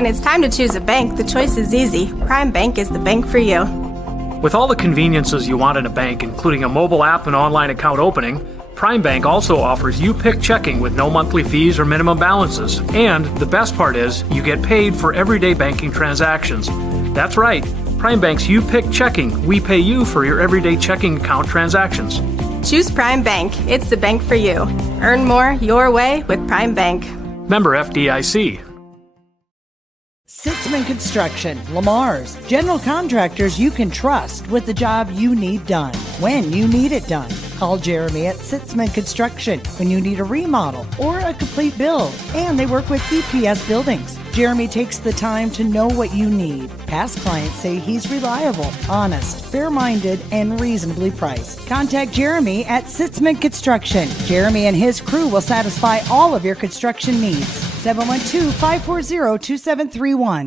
When it's time to choose a bank, the choice is easy. Prime Bank is the bank for you. With all the conveniences you want in a bank, including a mobile app and online account opening, Prime Bank also offers you pick checking with no monthly fees or minimum balances. And the best part is, you get paid for everyday banking transactions. That's right, Prime Bank's You Pick Checking. We pay you for your everyday checking account transactions. Choose Prime Bank. It's the bank for you. Earn more your way with Prime Bank. Member FDIC. Sitzman Construction, Lamar's, general contractors you can trust with the job you need done, when you need it done. Call Jeremy at Sitzman Construction when you need a remodel or a complete build. And they work with EPS buildings. Jeremy takes the time to know what you need. Past clients say he's reliable, honest, fair-minded, and reasonably priced. Contact Jeremy at Sitzman Construction. Jeremy and his crew will satisfy all of your construction needs. 712-540-2731.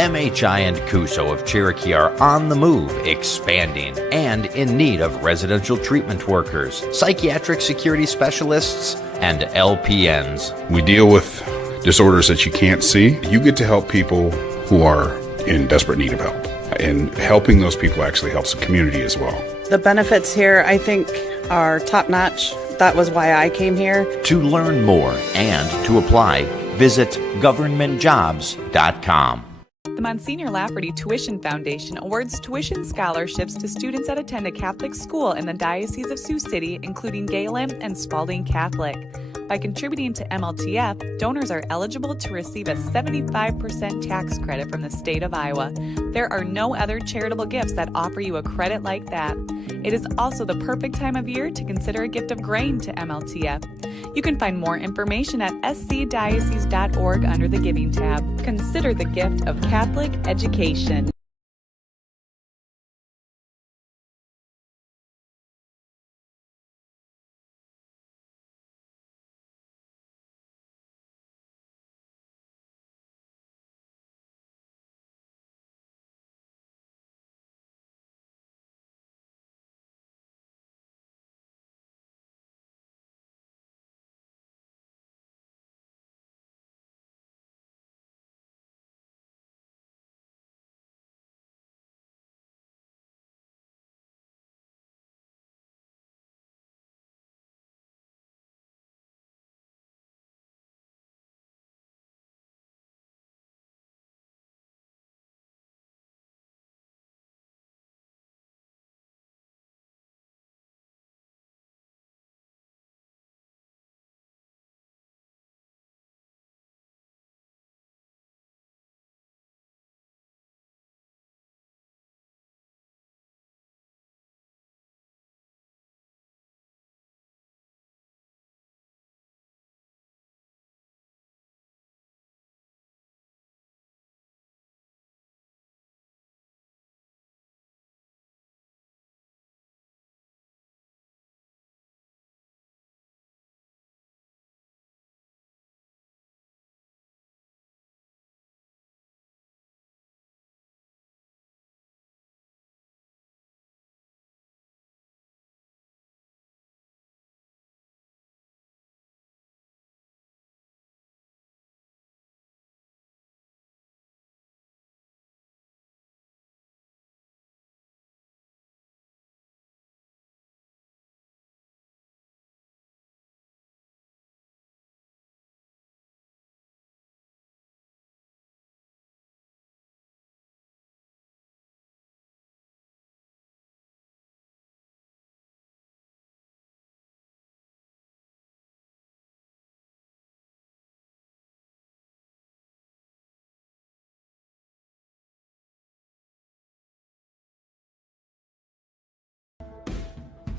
MHI and Cuso of Cherokee are on the move, expanding, and in need of residential treatment workers, psychiatric security specialists, and LPNs. We deal with disorders that you can't see. You get to help people who are in desperate need of help. And helping those people actually helps the community as well. The benefits here, I think, are top-notch. That was why I came here. To learn more and to apply, visit governmentjobs.com. The Monsignor Lafferty Tuition Foundation awards tuition scholarships to students that attend a Catholic school in the Diocese of Sioux City, including Gehlen and Spalding Catholic. By contributing to MLTF, donors are eligible to receive a 75% tax credit from the state of Iowa. There are no other charitable gifts that offer you a credit like that. It is also the perfect time of year to consider a gift of grain to MLTF. You can find more information at scdiocese.org under the Giving tab. Consider the gift of Catholic education.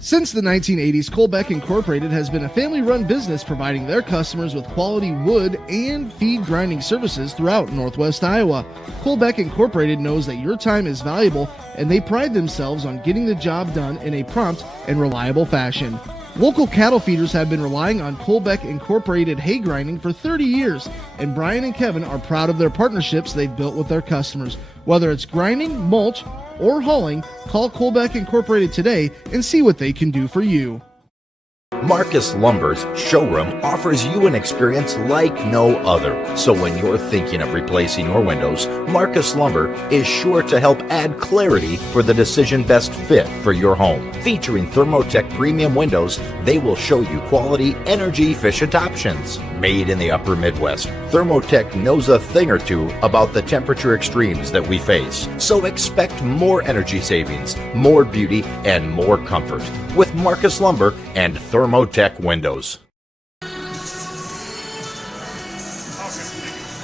Since the 1980s, Colbeck Incorporated has been a family-run business providing their customers with quality wood and feed grinding services throughout Northwest Iowa. Colbeck Incorporated knows that your time is valuable, and they pride themselves on getting the job done in a prompt and reliable fashion. Local cattle feeders have been relying on Colbeck Incorporated hay grinding for 30 years, and Brian and Kevin are proud of their partnerships they've built with their customers. Whether it's grinding, mulch, or hauling, call Colbeck Incorporated today and see what they can do for you. Marcus Lumber's showroom offers you an experience like no other. So when you're thinking of replacing your windows, Marcus Lumber is sure to help add clarity for the decision best fit for your home. Featuring Thermotech premium windows, they will show you quality, energy-efficient options. Made in the upper Midwest, Thermotech knows a thing or two about the temperature extremes that we face. So expect more energy savings, more beauty, and more comfort with Marcus Lumber and Thermotech windows.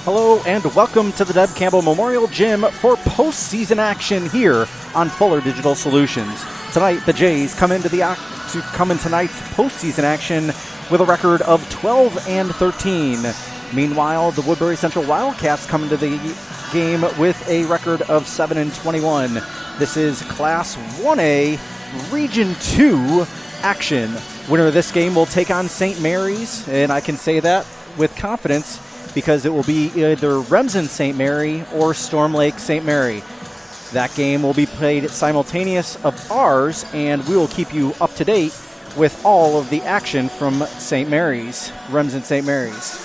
Hello and welcome to the Deb Campbell Memorial Gym for postseason action here on Fuller Digital Solutions. Tonight, the Jays come in tonight's postseason action with a record of 12-13. Meanwhile, the Woodbury Central Wildcats come into the game with a record of 7-21. This is Class 1A Region 2 action. Winner of this game will take on St. Mary's, and I can say that with confidence because it will be either Remsen St. Mary or Storm Lake St. Mary. That game will be played simultaneous of ours, and we will keep you up to date with all of the action from St. Mary's, Remsen St. Mary's.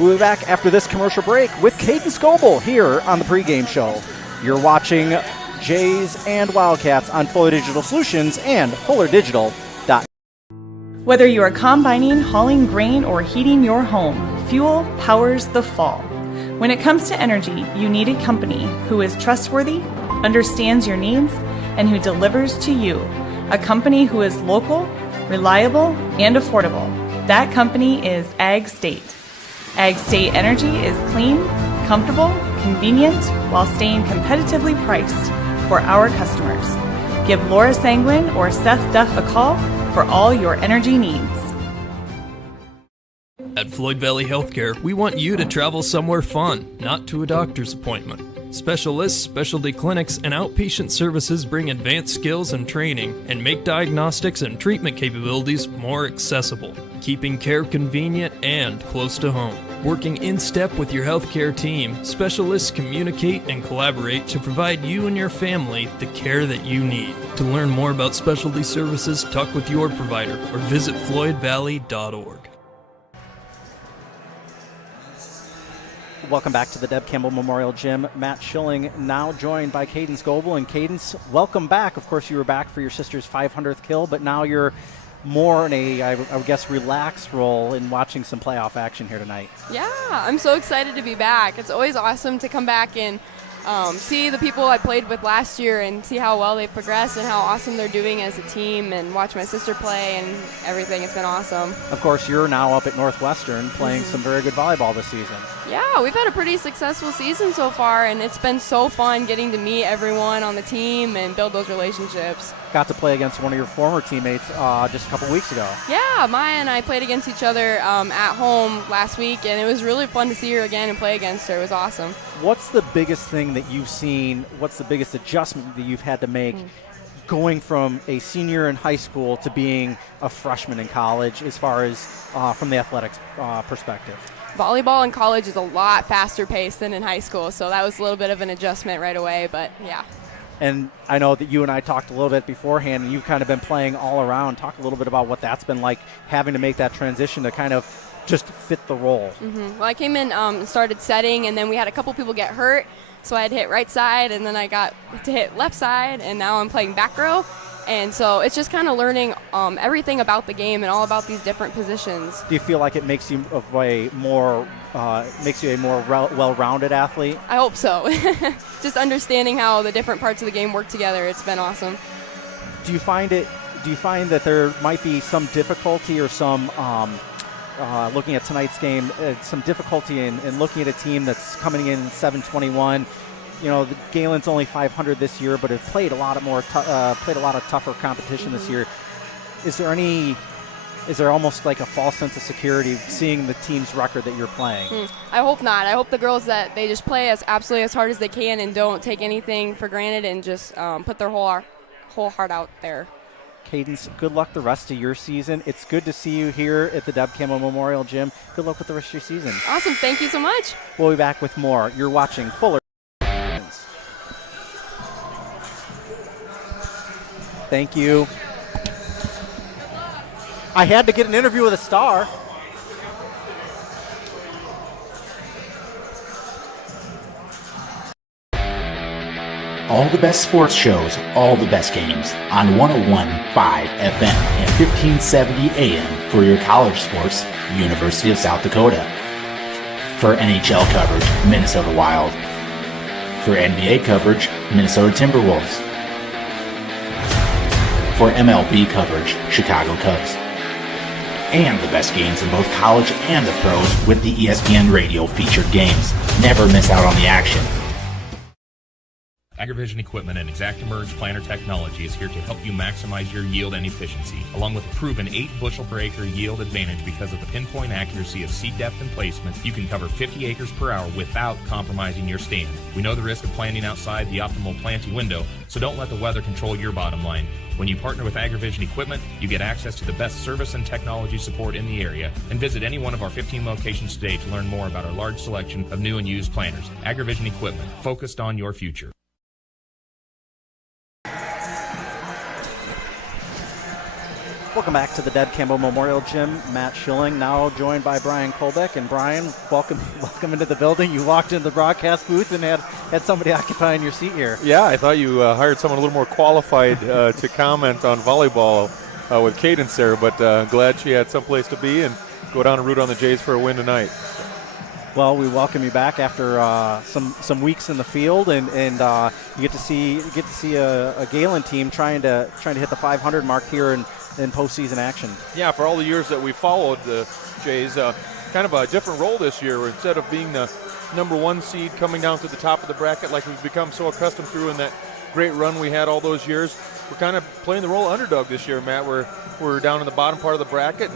We'll be back after this commercial break with Caden Scoble here on the pregame show. You're watching Jays and Wildcats on Fuller Digital Solutions and FullerDigital.com. Whether you are combining, hauling grain, or heating your home, fuel powers the fall. When it comes to energy, you need a company who is trustworthy, understands your needs, and who delivers to you. A company who is local, reliable, and affordable. That company is Ag State. Ag State Energy is clean, comfortable, convenient, while staying competitively priced for our customers. Give Laura Sanguin or Seth Duff a call for all your energy needs. At Floyd Valley Healthcare, we want you to travel somewhere fun, not to a doctor's appointment. Specialists, specialty clinics, and outpatient services bring advanced skills and training and make diagnostics and treatment capabilities more accessible, keeping care convenient and close to home. Working in step with your healthcare team, specialists communicate and collaborate to provide you and your family the care that you need. To learn more about specialty services, talk with your provider or visit floydvalley.org. Welcome back to the Deb Campbell Memorial Gym. Matt Schilling now joined by Cadence Goebel. And Cadence, welcome back. Of course, you were back for your sister's 500th kill, but now you're more in a, I would guess, relaxed role in watching some playoff action here tonight. Yeah, I'm so excited to be back. It's always awesome to come back and see the people I played with last year and see how well they've progressed and how awesome they're doing as a team and watch my sister play and everything. It's been awesome. Of course, you're now up at Northwestern playing some very good volleyball this season. Yeah, we've had a pretty successful season so far, and it's been so fun getting to meet everyone on the team and build those relationships. Got to play against one of your former teammates just a couple weeks ago. Yeah, Maya and I played against each other at home last week, and it was really fun to see her again and play against her. It was awesome. What's the biggest thing that you've seen, what's the biggest adjustment that you've had to make going from a senior in high school to being a freshman in college as far as from the athletics perspective? Volleyball in college is a lot faster paced than in high school, so that was a little bit of an adjustment right away, but yeah. And I know that you and I talked a little bit beforehand, and you've kind of been playing all around. Talk a little bit about what that's been like, having to make that transition to kind of just fit the role. Well, I came in and started setting, and then we had a couple people get hurt, so I had to hit right side, and then I got to hit left side, and now I'm playing back row. And so it's just kind of learning everything about the game and all about these different positions. Do you feel like it makes you a more well-rounded athlete? I hope so. Just understanding how the different parts of the game work together, it's been awesome. Do you find that there might be some difficulty or some looking at tonight's game, some difficulty in looking at a team that's coming in 7-21? You know, the Gehlen's only 500 this year, but have played a lot of tougher competition this year. is there almost like a false sense of security seeing the team's record that you're playing? I hope not. I hope the girls that they just play absolutely as hard as they can and don't take anything for granted and just put their whole heart out there. Cadence, good luck the rest of your season. It's good to see you here at the Deb Campbell Memorial Gym. Good luck with the rest of your season. Awesome. Thank you so much. We'll be back with more. You're watching Fuller. Thank you. I had to get an interview with a star. All the best sports shows, all the best games on 101.5 FM and 1570 AM for your college sports, University of South Dakota. For NHL coverage, Minnesota Wild. For NBA coverage, Minnesota Timberwolves. For MLB coverage, Chicago Cubs. And the best games in both college and the pros with the ESPN Radio featured games. Never miss out on the action. AgriVision Equipment and ExactEmerge planter technology is here to help you maximize your yield and efficiency, along with a proven 8 bushel per acre yield advantage because of the pinpoint accuracy of seed depth and placement. You can cover 50 acres per hour without compromising your stand. We know the risk of planting outside the optimal planting window, so don't let the weather control your bottom line. When you partner with AgriVision Equipment, you get access to the best service and technology support in the area. And visit any one of our 15 locations today to learn more about our large selection of new and used planters. AgriVision Equipment, focused on your future. Welcome back to the Deb Campbell Memorial Gym. Matt Schilling now joined by Brian Kolbeck. And Brian, welcome into the building. You walked into the broadcast booth and had somebody occupying your seat here. Yeah, I thought you hired someone a little more qualified to comment on volleyball with Cadence there, but glad she had someplace to be and go down and root on the Jays for a win tonight. Well, we welcome you back after some weeks in the field, and you get to see a Gehlen team trying to hit the 500 mark here in postseason action. Yeah, for all the years that we followed the Jays, kind of a different role this year. Where instead of being the number 1 seed coming down to the top of the bracket like we've become so accustomed through in that great run we had all those years, we're kind of playing the role of underdog this year, Matt. We're down in the bottom part of the bracket,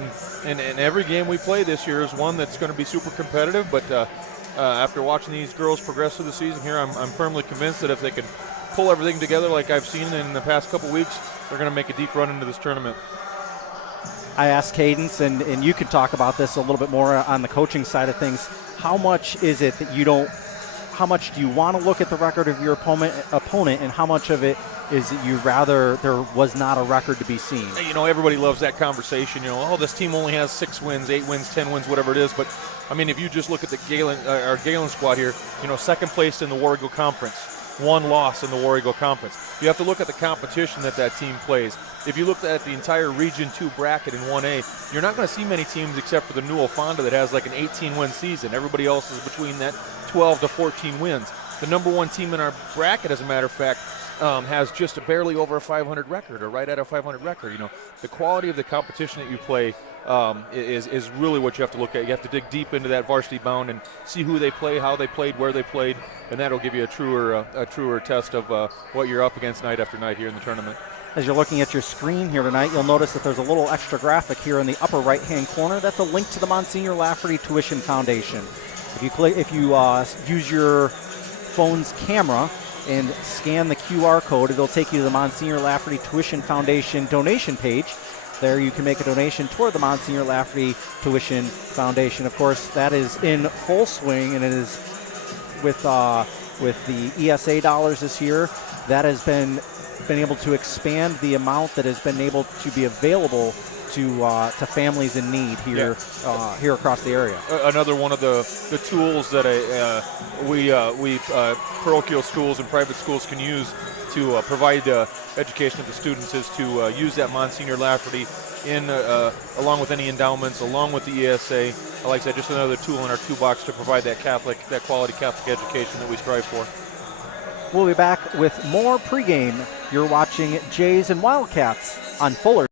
and every game we play this year is one that's going to be super competitive. But after watching these girls progress through the season here, I'm firmly convinced that if they can pull everything together like I've seen in the past couple weeks, they're going to make a deep run into this tournament. I asked Cadence, and you can talk about this a little bit more on the coaching side of things. How much is it that how much do you want to look at the record of your opponent, and how much of it is that you rather there was not a record to be seen? You know, everybody loves that conversation. You know, this team only has 6 wins, 8 wins, 10 wins, whatever it is. But, I mean, if you just look at the our Gehlen squad here, second place in the War Eagle Conference, 1 loss in the War Eagle Conference. You have to look at the competition that team plays. If you look at the entire Region 2 bracket in 1A, you're not going to see many teams except for the Newell Fonda that has like an 18-win season. Everybody else is between that 12 to 14 wins. The number 1 team in our bracket, as a matter of fact, has just barely over a 500 record, or right at a 500 record. The quality of the competition that you play is really what you have to look at. You have to dig deep into that varsity bound and see who they play, how they played, where they played, and that'll give you a truer test of what you're up against night after night here in the tournament. As you're looking at your screen here tonight, you'll notice that there's a little extra graphic here in the upper right-hand corner. That's a link to the Monsignor Lafferty Tuition Foundation. If you use your phone's camera and scan the QR code, it'll take you to the Monsignor Lafferty Tuition Foundation donation page. There you can make a donation toward the Monsignor Lafferty Tuition Foundation. Of course, that is in full swing, and it is with the ESA dollars this year. That has been able to expand the amount that has been able to be available to families in need here here across the area. Another one of the tools that we parochial schools and private schools can use to provide education to the students is to use that Monsignor Lafferty along with any endowments, along with the ESA. Like I said, just another tool in our toolbox to provide that quality Catholic education that we strive for. We'll be back with more pregame. You're watching Jays and Wildcats on Fuller.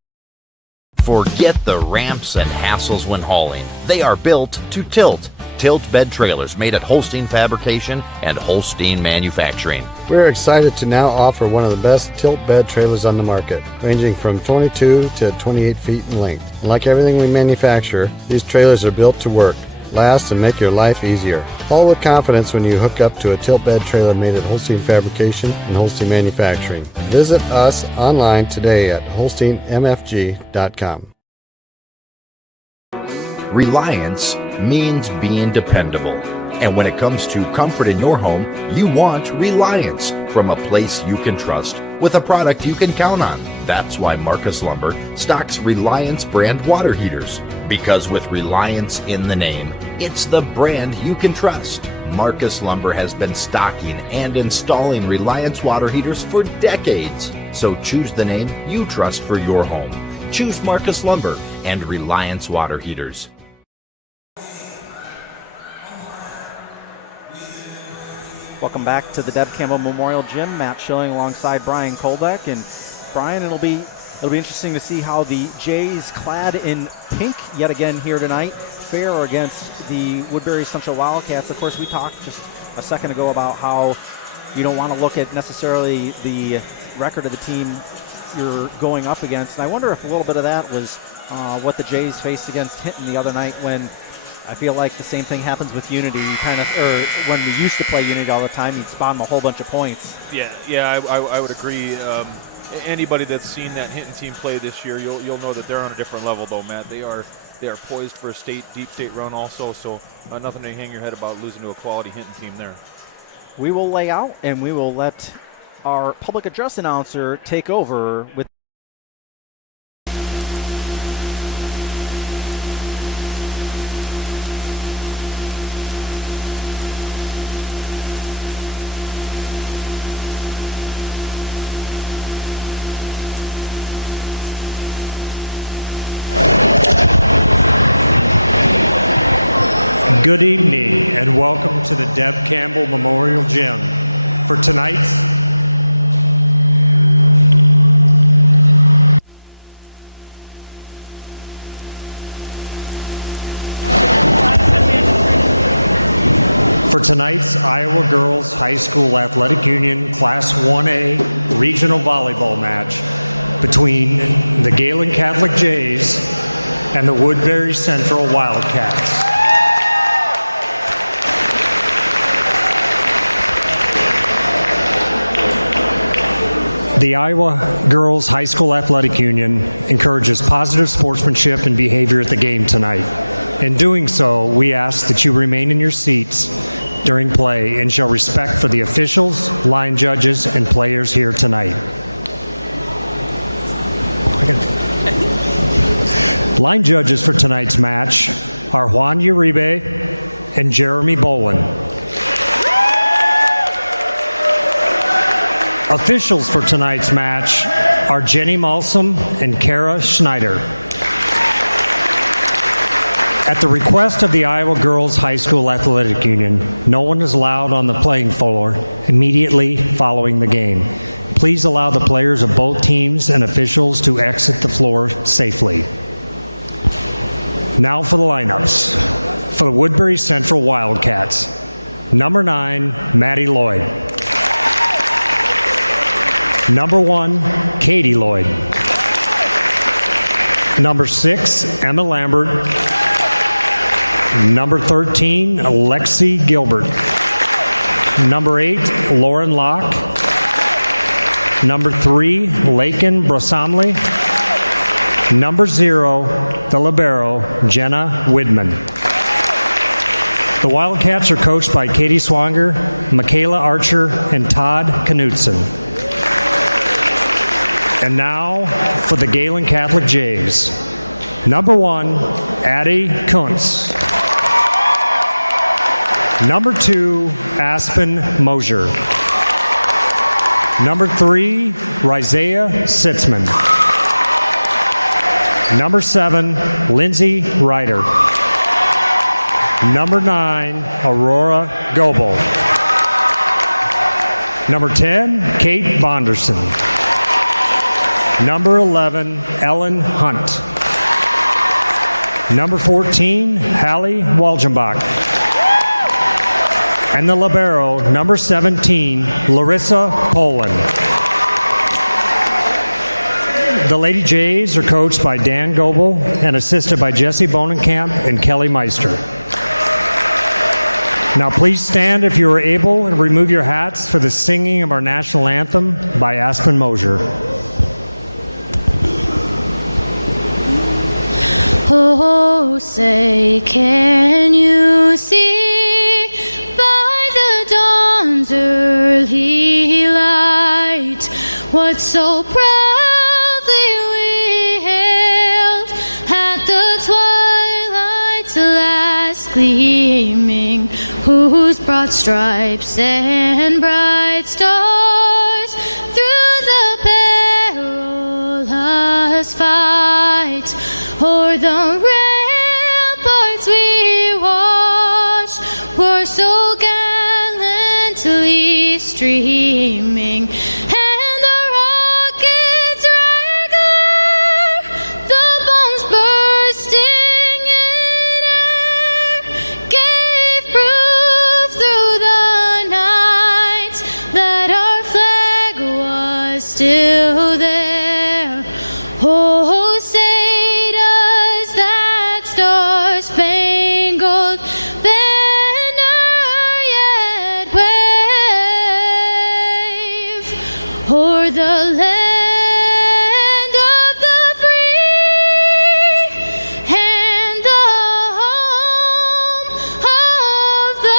Forget the ramps and hassles when hauling. They are built to tilt. Tilt bed trailers made at Holstein Fabrication and Holstein Manufacturing. We're excited to now offer one of the best tilt bed trailers on the market, ranging from 22 to 28 feet in length. And like everything we manufacture, these trailers are built to work, last, and make your life easier. Haul with confidence when you hook up to a tilt bed trailer made at Holstein Fabrication and Holstein Manufacturing. Visit us online today at holsteinmfg.com. Reliance means being dependable. And when it comes to comfort in your home, you want Reliance from a place you can trust with a product you can count on. That's why Marcus Lumber stocks Reliance brand water heaters. Because with Reliance in the name, it's the brand you can trust. Marcus Lumber has been stocking and installing Reliance water heaters for decades. So choose the name you trust for your home. Choose Marcus Lumber and Reliance water heaters. Welcome back to the Deb Campbell Memorial Gym. Matt Schilling alongside Brian Kolbeck. And Brian, it'll be interesting to see how the Jays, clad in pink yet again here tonight, fare against the Woodbury Central Wildcats. Of course, we talked just a second ago about how you don't want to look at necessarily the record of the team you're going up against. And I wonder if a little bit of that was what the Jays faced against Hinton the other night, when I feel like the same thing happens with Unity. Or when we used to play Unity all the time, you'd spot them a whole bunch of points. Yeah, I would agree. Anybody that's seen that Hinton team play this year, you'll know that they're on a different level, though, Matt. They are poised for a deep state run also, so nothing to hang your head about losing to a quality Hinton team there. We will lay out, and we will let our public address announcer take over with Good evening and welcome to the Deb Campbell Memorial Gym for tonight. For tonight's Iowa Girls High School Athletic Union Class 1A Regional Volleyball match between the Gehlen Catholic Jays and the Woodbury Central Wildcats. The Iowa Girls High School Athletic Union encourages positive sportsmanship and behavior at the game tonight. In doing so, we ask that you remain in your seats during play and show respect to the officials, line judges, and players here tonight. Line judges for tonight's match are Juan Uribe and Jeremy Bolin. Officials for tonight's match are Jenny Malsom and Kara Schneider. At the request of the Iowa Girls High School Athletic Union, no one is allowed on the playing floor immediately following the game. Please allow the players of both teams and officials to exit the floor safely. Now for the lineups. For Woodbury Central Wildcats, number 9, Maddie Lloyd. Number 1, Katie Lloyd. Number 6, Emma Lambert. Number 13, Lexi Gilbert. Number 8, Lauren Locke. Number 3, Lakin Bosamli. Number 0, the libero, Jenna Widman. The Wildcats are coached by Katie Swager, Michaela Archer, and Todd Knudsen. And now for the Gehlen Catholic Jays. Number 1, Addie Kuntz. Number 2, Aspen Moser. Number 3, Isaiah Sitzman. Number 7, Lindsay Ryder. Number 9, Aurora Goebel. Number 10, Kate Anderson. Number 11, Ellen Hunt. Number 14, Hallie Walzenbach. And the libero, number 17, Larissa Poland. The Lady Jays are coached by Dan Goebel and assisted by Jesse Bonenkamp and Kelly Meisel. Now please stand if you are able and remove your hats for the singing of our national anthem by Aspen Mosier. Oh, say, can you see by the dawn's early light what so proudly we hailed at the twilight's last gleaming, whose broad stripes and bright stars through the perilous fight o'er the ramparts we watched were so gallantly streaming, and the rockets regular, the bombs bursting in air, gave proof through the night that our flag was still there. Oh, say does that star-spangled banner yet wave for the land of the free and the home of the...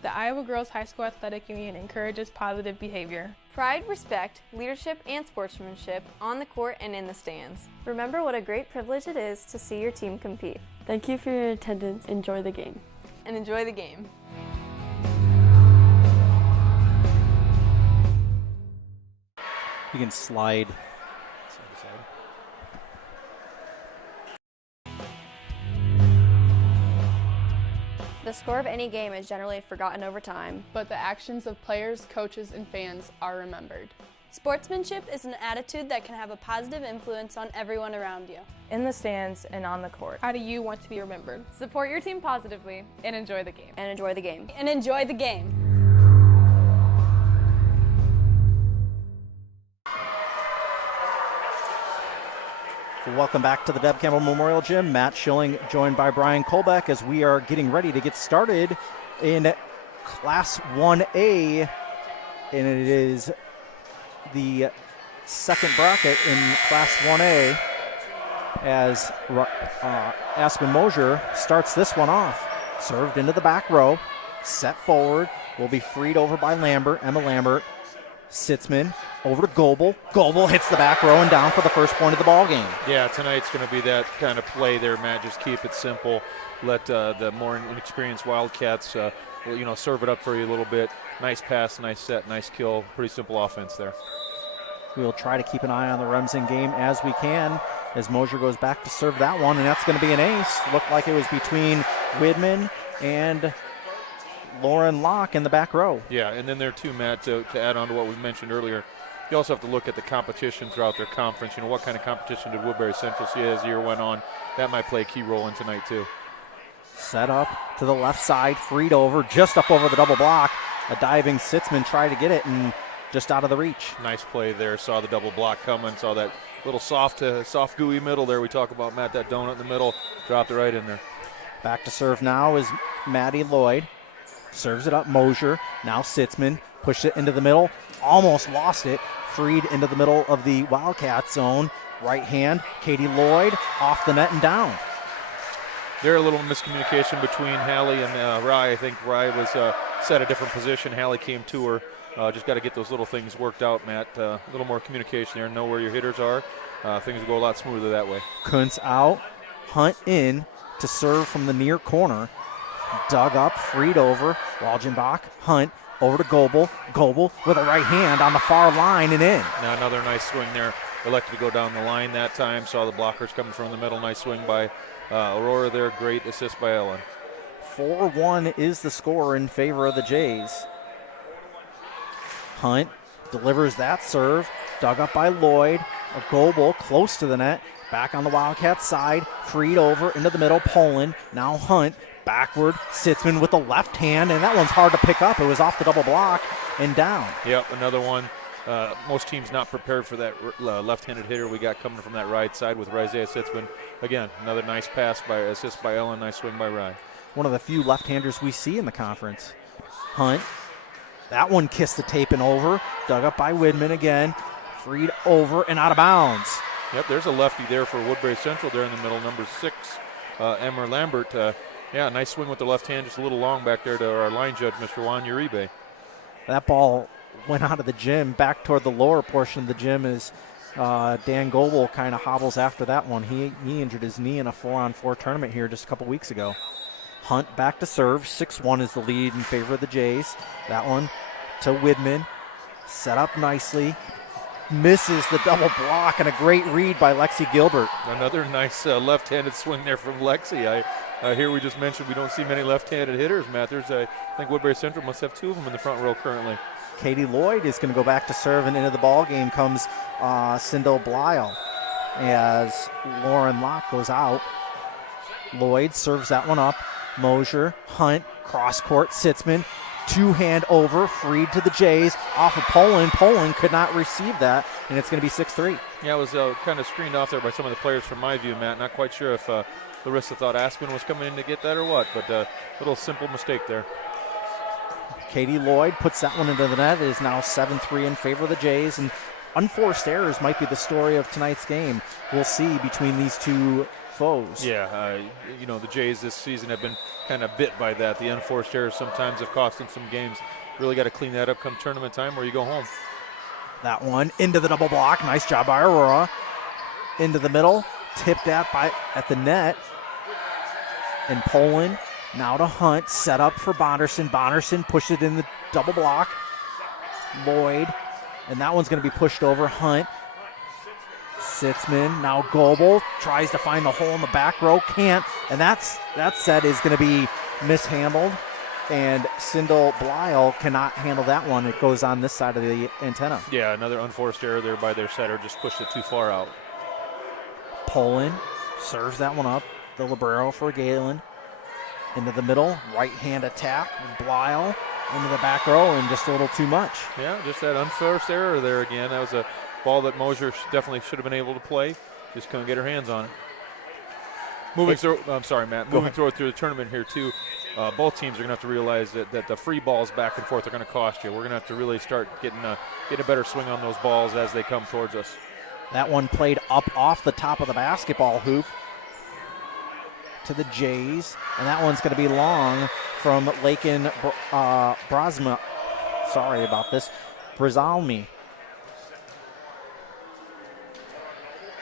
The Iowa Girls High School Athletic Union encourages positive behavior. Pride, respect, leadership, and sportsmanship on the court and in the stands. Remember what a great privilege it is to see your team compete. Thank you for your attendance. Enjoy the game. And enjoy the game. You can slide. The score of any game is generally forgotten over time, but the actions of players, coaches, and fans are remembered. Sportsmanship is an attitude that can have a positive influence on everyone around you. In the stands and on the court. How do you want to be remembered? Support your team positively and enjoy the game. And enjoy the game. And enjoy the game. Welcome back to the Deb Campbell Memorial Gym. Matt Schilling joined by Brian Kolbeck as we are getting ready to get started in Class 1A. And it is the second bracket in Class 1A as Aspen Mosier starts this one off. Served into the back row, set forward, will be freed over by Lambert, Emma Lambert. Sitzman over to Goebel. Goebel hits the back row and down for the first point of the ball game. Yeah, tonight's going to be that kind of play there, Matt. Just keep it simple. Let the more inexperienced Wildcats, serve it up for you a little bit. Nice pass, nice set, nice kill. Pretty simple offense there. We'll try to keep an eye on the Remsen game as we can as Mosier goes back to serve that one, and that's going to be an ace. Looked like it was between Widman and Lauren Locke in the back row. Yeah, and then there too, Matt, to add on to what we mentioned earlier, you also have to look at the competition throughout their conference. What kind of competition did Woodbury Central see as the year went on? That might play a key role in tonight too. Set up to the left side, freed over, just up over the double block. A diving Sitzman tried to get it and just out of the reach. Nice play there. Saw the double block coming. Saw that little soft gooey middle there. We talk about, Matt, that donut in the middle. Dropped it right in there. Back to serve now is Maddie Lloyd. Serves it up, Mosier. Now Sitzman pushed it into the middle. Almost lost it. Freed into the middle of the Wildcat zone. Right hand, Katie Lloyd off the net and down. There a little miscommunication between Hallie and Rye. I think Rye was set a different position. Hallie came to her. Just got to get those little things worked out, Matt. A little more communication there. Know where your hitters are. Things will go a lot smoother that way. Kuntz out. Hunt in to serve from the near corner. Dug up, freed over. Walgenbach, Hunt, over to Goebel. Goebel with a right hand on the far line and in. Now another nice swing there. Elected to go down the line that time. Saw the blockers coming from the middle. Nice swing by Aurora there. Great assist by Ellen. 4-1 is the score in favor of the Jays. Hunt delivers that serve, dug up by Lloyd. A Goebel close to the net, back on the Wildcats side, freed over into the middle. Poland, now Hunt, backward. Sitzman with the left hand, and that one's hard to pick up. It was off the double block and down. Yep, another one. Most teams not prepared for that left-handed hitter we got coming from that right side with Isaiah Sitzman. Again, another nice pass by assist by Ellen, nice swing by Rye. One of the few left-handers we see in the conference. Hunt, that one kissed the tape and over, dug up by Widman again, freed over and out of bounds. Yep, there's a lefty there for Woodbury Central there in the middle, number 6, Emmer Lambert. Yeah, nice swing with the left hand, just a little long back there to our line judge, Mr. Juan Uribe. That ball went out of the gym, back toward the lower portion of the gym as Dan Goebel kind of hobbles after that one. He injured his knee in a 4-on-4 tournament here just a couple weeks ago. Hunt back to serve. 6-1 is the lead in favor of the Jays. That one to Widman. Set up nicely. Misses the double block, and a great read by Lexi Gilbert. Another nice left-handed swing there from Lexi. Here we just mentioned we don't see many left-handed hitters, Matt. I think Woodbury Central must have 2 of them in the front row currently. Katie Lloyd is going to go back to serve, and into the ball game comes Sindel Blyle as Lauren Locke goes out. Lloyd serves that one up. Mosier, Hunt, cross court, Sitzman, 2-hand over, freed to the Jays, off of Poland. Poland could not receive that, and it's going to be 6-3. Yeah, it was kind of screened off there by some of the players from my view, Matt. Not quite sure if Larissa thought Aspen was coming in to get that or what, but a little simple mistake there. Katie Lloyd puts that one into the net. It is now 7-3 in favor of the Jays, and unforced errors might be the story of tonight's game. We'll see between these two foes. Yeah, the Jays this season have been kind of bit by that. The unforced errors sometimes have cost them some games. Really got to clean that up come tournament time or you go home. That one into the double block. Nice job by Aurora. Into the middle. Tipped at the net. And Poland now to Hunt. Set up for Bonderson. Bonderson pushed it in the double block. Lloyd. And that one's going to be pushed over. Hunt. Sitzman, now Goebel, tries to find the hole in the back row, can't, and that set is going to be mishandled, and Sindel Blyle cannot handle that one. It goes on this side of the antenna. Yeah, another unforced error there by their setter, just pushed it too far out. Poland serves that one up, the libero for Gehlen. Into the middle, right-hand attack, Blyle into the back row, and just a little too much. Yeah, just that unforced error there again. That was a ball that Mosier definitely should have been able to play. Just couldn't get her hands on it. Moving through the tournament here too. Both teams are going to have to realize that the free balls back and forth are going to cost you. We're going to have to really start getting a better swing on those balls as they come towards us. That one played up off the top of the basketball hoop to the Jays, and that one's going to be long from Lakin Brasma. Sorry about this. Brazalmi.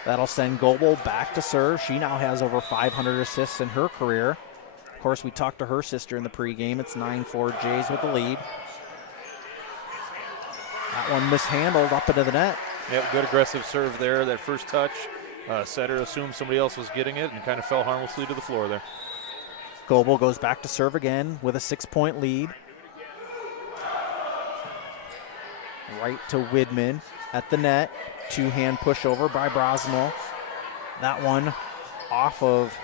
That'll send Goebel back to serve. She now has over 500 assists in her career. Of course, we talked to her sister in the pregame. It's 9-4 Jays with the lead. That one mishandled up into the net. Yep, good aggressive serve there. That first touch, setter assumed somebody else was getting it and kind of fell harmlessly to the floor there. Goebel goes back to serve again with a 6-point lead. Right to Widman at the net. 2-hand pushover by Brosmo. That one off of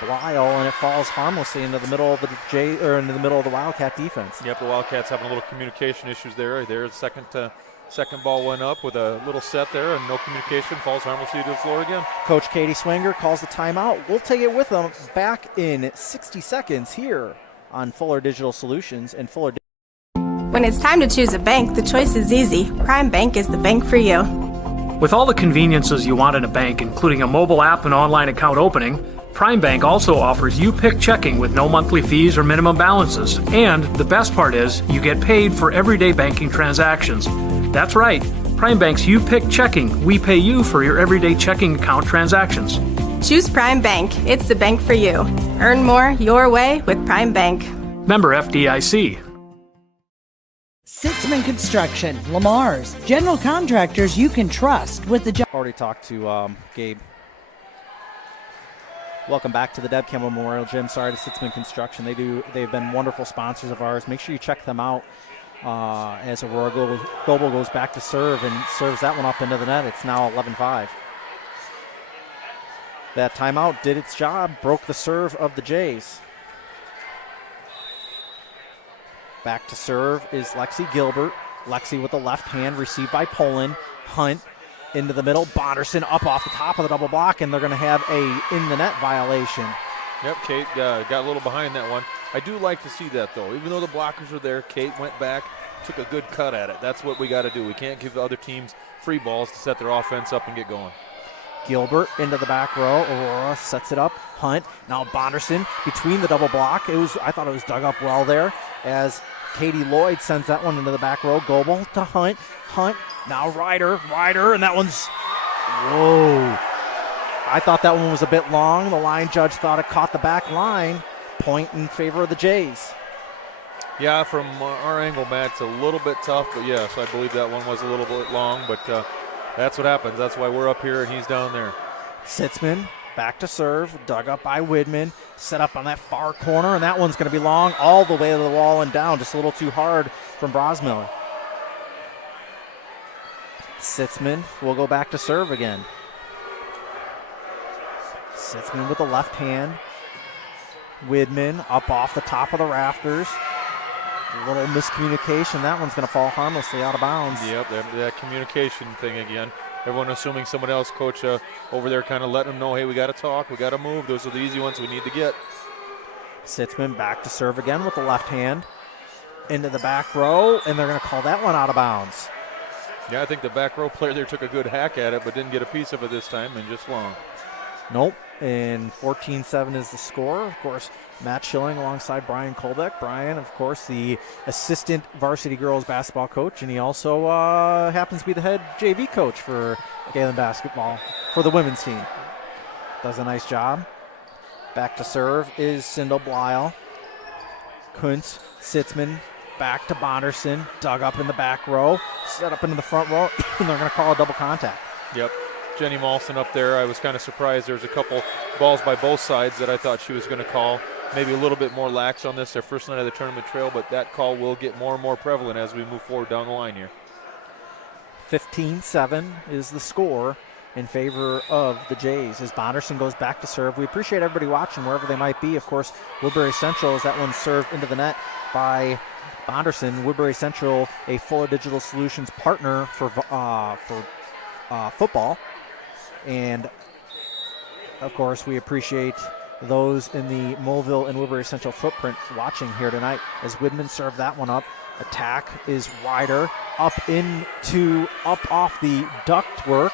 Blyle, and it falls harmlessly into the middle of the Wildcat defense. Yep, the Wildcats having a little communication issues there. The second ball went up with a little set there, and no communication, falls harmlessly to the floor again. Coach Katie Swanger calls the timeout. We'll take it with them back in 60 seconds here on Fuller Digital Solutions and Fuller. When it's time to choose a bank, the choice is easy. Prime Bank is the bank for you. With all the conveniences you want in a bank, including a mobile app and online account opening, Prime Bank also offers you-pick checking with no monthly fees or minimum balances. And the best part is, you get paid for everyday banking transactions. That's right, Prime Bank's you-pick checking. We pay you for your everyday checking account transactions. Choose Prime Bank. It's the bank for you. Earn more your way with Prime Bank. Member FDIC. Sitzman Construction, Lamar's, general contractors you can trust with the job. Already talked to Gabe. Welcome back to the Deb Campbell Memorial Gym. Sorry to Sitzman Construction. They've been wonderful sponsors of ours. Make sure you check them out as Aurora Global goes back to serve and serves that one up into the net. It's now 11-5. That timeout did its job, broke the serve of the Jays. Back to serve is Lexi Gilbert. Lexi with the left hand, received by Poland. Hunt into the middle. Bonderson up off the top of the double block, and they're going to have a in-the-net violation. Yep, Kate got a little behind that one. I do like to see that, though. Even though the blockers were there, Kate went back, took a good cut at it. That's what we got to do. We can't give the other teams free balls to set their offense up and get going. Gilbert into the back row. Aurora sets it up. Hunt. Now Bonderson between the double block. I thought it was dug up well there as Katie Lloyd sends that one into the back row. Goebel to Hunt. Hunt. Now Ryder, and that one's, whoa. I thought that one was a bit long. The line judge thought it caught the back line. Point in favor of the Jays. Yeah, from our angle, Matt, it's a little bit tough, but yes, I believe that one was a little bit long, but that's what happens. That's why we're up here and he's down there. Sitzman back to serve, dug up by Widman, set up on that far corner, and that one's going to be long all the way to the wall and down, just a little too hard from Brosmiller. Sitzman will go back to serve again. Sitzman with the left hand. Widman up off the top of the rafters. A little miscommunication. That one's going to fall harmlessly out of bounds. Yep, that communication thing again. Everyone assuming someone else, coach over there kind of letting them know, hey, we got to talk, we got to move. Those are the easy ones we need to get. Sitzman back to serve again with the left hand. Into the back row, and they're going to call that one out of bounds. Yeah, I think the back row player there took a good hack at it, but didn't get a piece of it this time and just long. Nope, and 14-7 is the score. Of course, Matt Schilling alongside Brian Kolbeck. Brian, of course, the assistant varsity girls basketball coach, and he also happens to be the head JV coach for Gehlen basketball for the women's team. Does a nice job. Back to serve is Sindel Blyle. Kuntz, Sitzman, back to Bonderson, dug up in the back row, set up into the front row, and they're going to call a double contact. Yep. Jenny Malson up there. I was kind of surprised. There was a couple balls by both sides that I thought she was going to call. Maybe a little bit more lax on this, their first night of the tournament trail, but that call will get more and more prevalent as we move forward down the line here. 15-7 is the score in favor of the Jays as Bonderson goes back to serve. We appreciate everybody watching wherever they might be. Of course, Woodbury Central is that one served into the net by Bonderson. Woodbury Central, a Fuller Digital Solutions partner for football. And, of course, we appreciate those in the Mulville and Woodbury Central footprint watching here tonight as Widman served that one up. Attack is Ryder up off the ductwork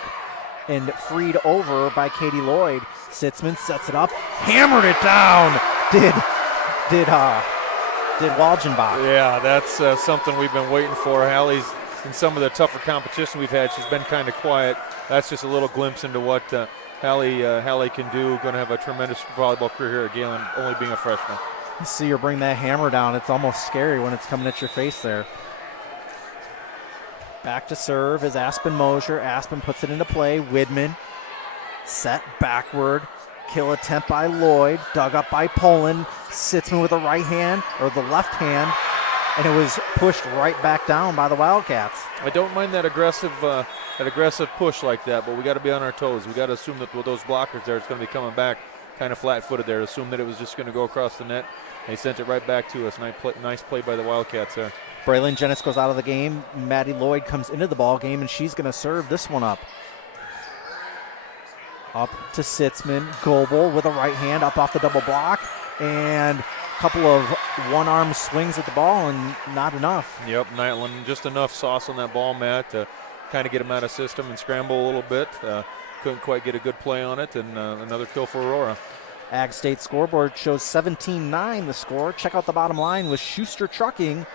and freed over by Katie Lloyd. Sitzman sets it up, hammered it down. Did Walgenbach. Yeah, that's something we've been waiting for. Hallie's in some of the tougher competition we've had, she's been kind of quiet. That's just a little glimpse into what Hallie can do. Going to have a tremendous volleyball career here at Gehlen, only being a freshman. You see her bring that hammer down. It's almost scary when it's coming at your face there. Back to serve is Aspen Mosier. Aspen puts it into play. Widman set backward. Kill attempt by Lloyd. Dug up by Poland. Sitzman with the right hand, or the left hand. And it was pushed right back down by the Wildcats. I don't mind that aggressive push like that, but we got to be on our toes. We got to assume that with those blockers there, it's going to be coming back kind of flat-footed there. Assume that it was just going to go across the net. They sent it right back to us. Nice play by the Wildcats there. Braylon Jennings goes out of the game. Maddie Lloyd comes into the ball game, and she's going to serve this one up. Up to Sitzman. Goebel with a right hand up off the double block, and couple of one-arm swings at the ball and not enough. Yep, Nyland, just enough sauce on that ball, Matt, to kind of get him out of system and scramble a little bit. Couldn't quite get a good play on it, and another kill for Aurora. Ag State scoreboard shows 17-9 the score. Check out the bottom line with Schuster Trucking.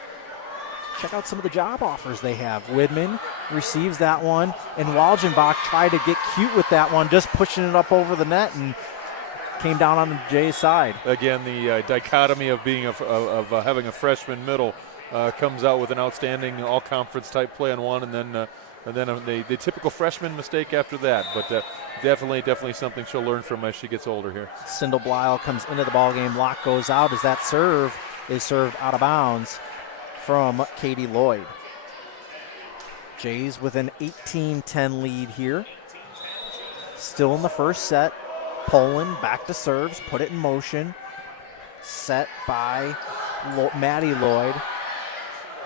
Check out some of the job offers they have. Widman receives that one, and Walgenbach tried to get cute with that one, just pushing it up over the net and came down on the Jays side. Again, the dichotomy of being having a freshman middle comes out with an outstanding all-conference type play on one, and then the typical freshman mistake after that. But definitely something she'll learn from as she gets older here. Sindel Blyle comes into the ball game. Lock goes out as that serve is served out of bounds. from Katie Lloyd. Jays with an 18-10 lead here. Still in the first set. Poland back to serves, put it in motion. Set by Maddie Lloyd.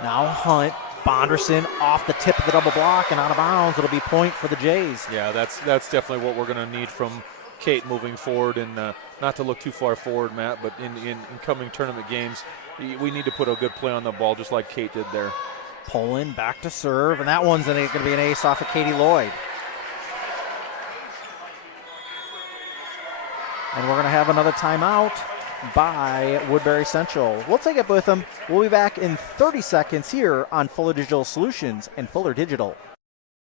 Now Hunt. Bonderson off the tip of the double block and out of bounds. It'll be point for the Jays. Yeah, that's definitely what we're going to need from Kate moving forward, and not to look too far forward, Matt, but in coming tournament games, we need to put a good play on the ball just like Kate did there. Poland back to serve, and that one's going to be an ace off of Katie Lloyd. And we're going to have another timeout by Woodbury Central. We'll take it with them. We'll be back in 30 seconds here on Fuller Digital Solutions and Fuller Digital.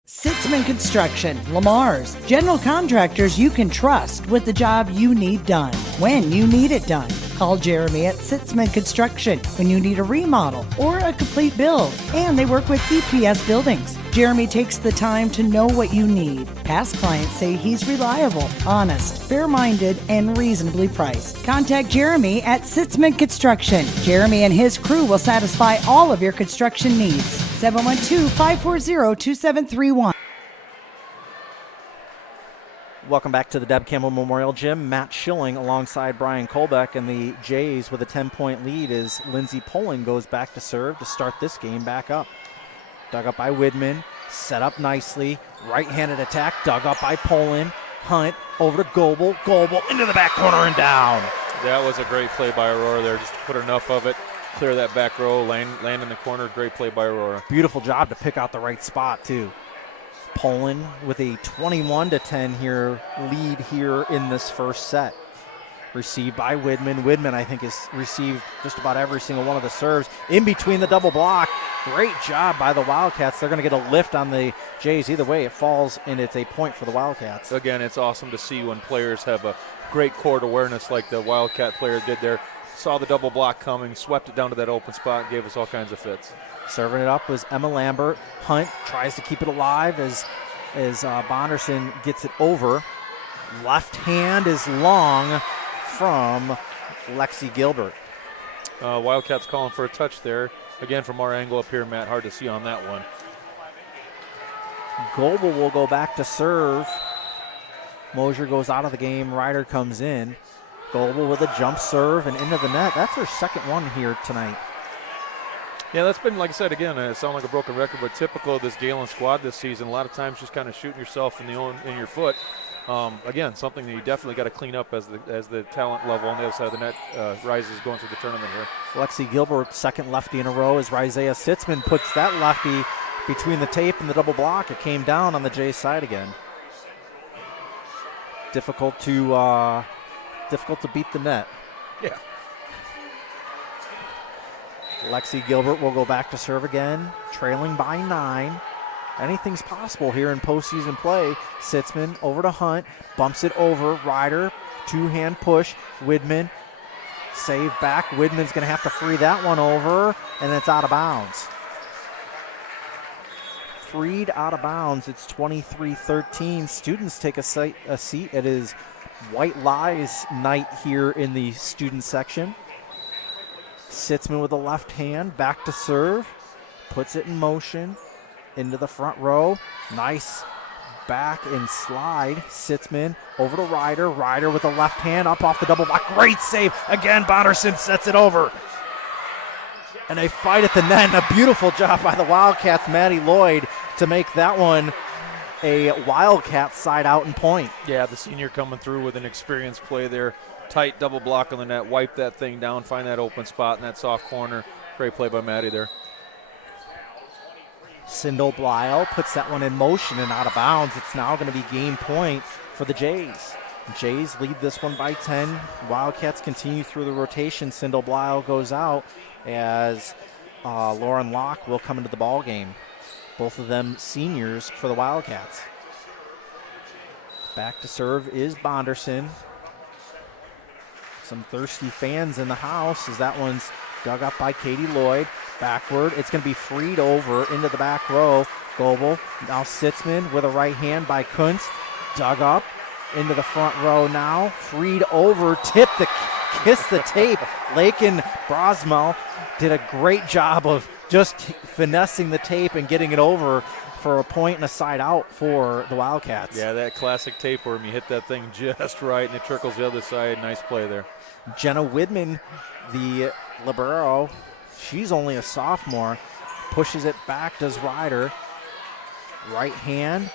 Sitzman Construction, Lamar's, general contractors you can trust with the job you need done, when you need it done. Call Jeremy at Sitzman Construction when you need a remodel or a complete build. And they work with EPS buildings. Jeremy takes the time to know what you need. Past clients say he's reliable, honest, fair-minded, and reasonably priced. Contact Jeremy at Sitzman Construction. Jeremy and his crew will satisfy all of your construction needs. 712-540-2731. Welcome back to the Deb Campbell Memorial Gym. Matt Schilling alongside Brian Kolbeck, and the Jays with a 10-point lead as Lindsey Poland goes back to serve to start this game back up. Dug up by Widman, set up nicely. Right-handed attack, dug up by Poland. Hunt over to Goebel. Goebel into the back corner and down. That was a great play by Aurora there. Just put enough of it, clear that back row, land in the corner. Great play by Aurora. Beautiful job to pick out the right spot, too. Poland with a 21-10 here lead here in this first set. Received by Widman. Widman, I think, has received just about every single one of the serves in between the double block. Great job by the Wildcats. They're going to get a lift on the Jays. Either way, it falls, and it's a point for the Wildcats. Again, it's awesome to see when players have a great court awareness like the Wildcat player did there. Saw the double block coming, swept it down to that open spot, and gave us all kinds of fits. Serving it up was Emma Lambert. Hunt tries to keep it alive as Bonderson gets it over. Left hand is long from Lexi Gilbert. Wildcats calling for a touch there. Again, from our angle up here, Matt, hard to see on that one. Goebel will go back to serve. Mosier goes out of the game. Ryder comes in. Goebel with a jump serve and into the net. That's her second one here tonight. Yeah, that's been, like I said, again, it sounds like a broken record, but typical of this Gehlen squad this season. A lot of times just kind of shooting yourself in your foot. Again, something that you definitely got to clean up as the talent level on the other side of the net rises going through the tournament here. Lexi Gilbert, second lefty in a row, as Rizea Sitzman puts that lefty between the tape and the double block. It came down on the Jays side again. Difficult to beat the net. Yeah. Lexi Gilbert will go back to serve again, trailing by 9. Anything's possible here in postseason play. Sitzman over to Hunt, bumps it over. Ryder, two-hand push. Widman, save back. Widman's going to have to free that one over, and it's out of bounds. Freed out of bounds. It's 23-13. Students take a seat. It is White Lies night here in the student section. Sitzman with a left hand, back to serve, puts it in motion, into the front row. Nice back and slide. Sitzman over to Ryder. Ryder with a left hand up off the double block. Great save. Again, Bonderson sets it over. And a fight at the net, and a beautiful job by the Wildcats, Maddie Lloyd, to make that one a Wildcat side out and point. Yeah, the senior coming through with an experienced play there. Tight double block on the net, wipe that thing down, find that open spot in that soft corner. Great play by Maddie there. Sindel Blyle puts that one in motion and out of bounds. It's now going to be game point for the Jays. Jays lead this one by 10. Wildcats continue through the rotation. Sindel Blyle goes out as Lauren Locke will come into the ball game. Both of them seniors for the Wildcats. Back to serve is Bonderson. Some thirsty fans in the house as that one's dug up by Katie Lloyd. Backward, it's going to be freed over into the back row. Goebel, now Sitzman with a right hand by Kuntz. Dug up into the front row now. Freed over, kiss the tape. Lakin Brosmel did a great job of just finessing the tape and getting it over for a point and a side out for the Wildcats. Yeah, that classic tapeworm. You hit that thing just right, and it trickles the other side. Nice play there. Jenna Widman, the libero, she's only a sophomore. Pushes it back, does Ryder. Right hand,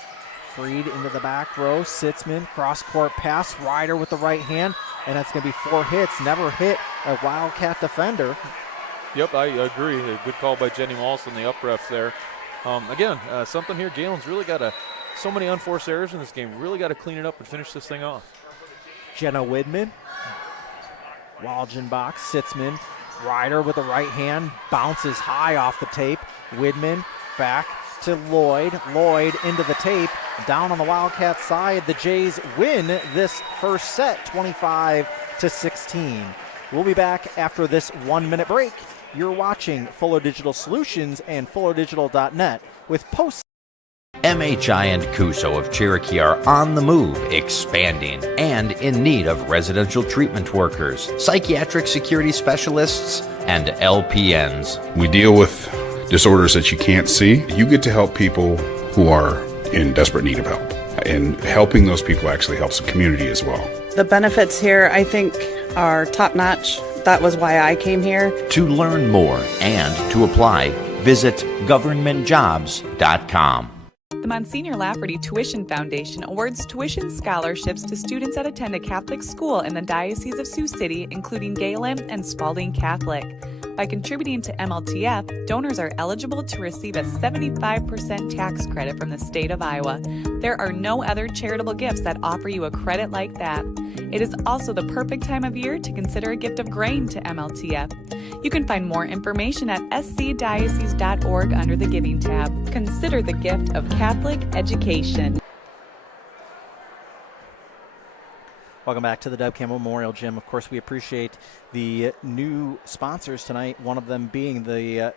freed into the back row. Sitzman, cross-court pass. Ryder with the right hand, and that's going to be 4 hits. Never hit a Wildcat defender. Yep, I agree. A good call by Jenny Walson, the up ref there. Again, something here. Gehlen's really got so many unforced errors in this game. Really got to clean it up and finish this thing off. Jenna Widman. Walgenbach, Sitzman. Ryder with the right hand, bounces high off the tape. Widman back to Lloyd. Lloyd into the tape. Down on the Wildcat side, the Jays win this first set, 25-16. We'll be back after this 1-minute break. You're watching Fuller Digital Solutions and FullerDigital.net with Post. MHI and Cuso of Cherokee are on the move, expanding, and in need of residential treatment workers, psychiatric security specialists, and LPNs. We deal with disorders that you can't see. You get to help people who are in desperate need of help. And helping those people actually helps the community as well. The benefits here, I think, are top-notch. That was why I came here. To learn more and to apply, visit governmentjobs.com. The Monsignor Lafferty Tuition Foundation awards tuition scholarships to students that attend a Catholic school in the Diocese of Sioux City, including Gehlen and Spalding Catholic. By contributing to MLTF, donors are eligible to receive a 75% tax credit from the state of Iowa. There are no other charitable gifts that offer you a credit like that. It is also the perfect time of year to consider a gift of grain to MLTF. You can find more information at scdiocese.org under the Giving tab. Consider the gift of Catholic education. Welcome back to the Deb Campbell Memorial Gym. Of course, we appreciate the new sponsors tonight, one of them being the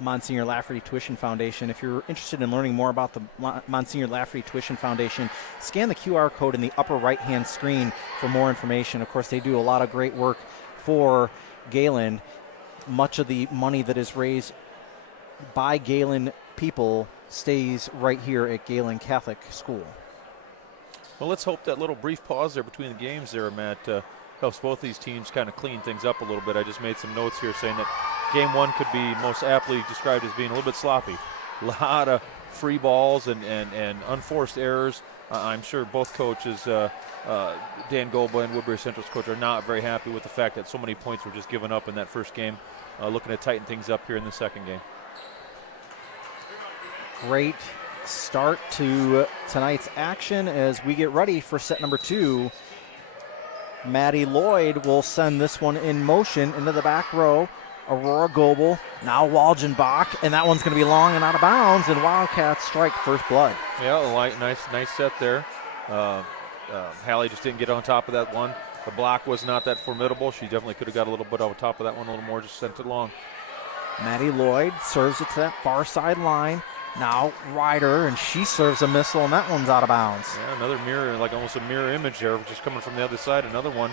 Monsignor Lafferty Tuition Foundation. If you're interested in learning more about the Monsignor Lafferty Tuition Foundation, scan the QR code in the upper right-hand screen for more information. Of course, they do a lot of great work for Gehlen. Much of the money that is raised by Gehlen people stays right here at Gehlen Catholic School. Well, let's hope that little brief pause there between the games there, Matt, helps both these teams kind of clean things up a little bit. I just made some notes here saying that game one could be most aptly described as being a little bit sloppy. A lot of free balls and unforced errors. I'm sure both coaches, Dan Golba and Woodbury Central's coach, are not very happy with the fact that so many points were just given up in that first game. Looking to tighten things up here in the second game. Great start to tonight's action as we get ready for set number 2. Maddie Lloyd will send this one in motion into the back row. Aurora Goebel, now Walgenbach, and that one's going to be long and out of bounds, and Wildcats strike first blood. Yeah, nice set there. Hallie just didn't get on top of that one. The block was not that formidable. She definitely could have got a little bit on top of that one a little more, just sent it long. Maddie Lloyd serves it to that far side line. Now Ryder, and she serves a missile, and that one's out of bounds. Yeah, another mirror, like almost a mirror image there, just coming from the other side. Another one,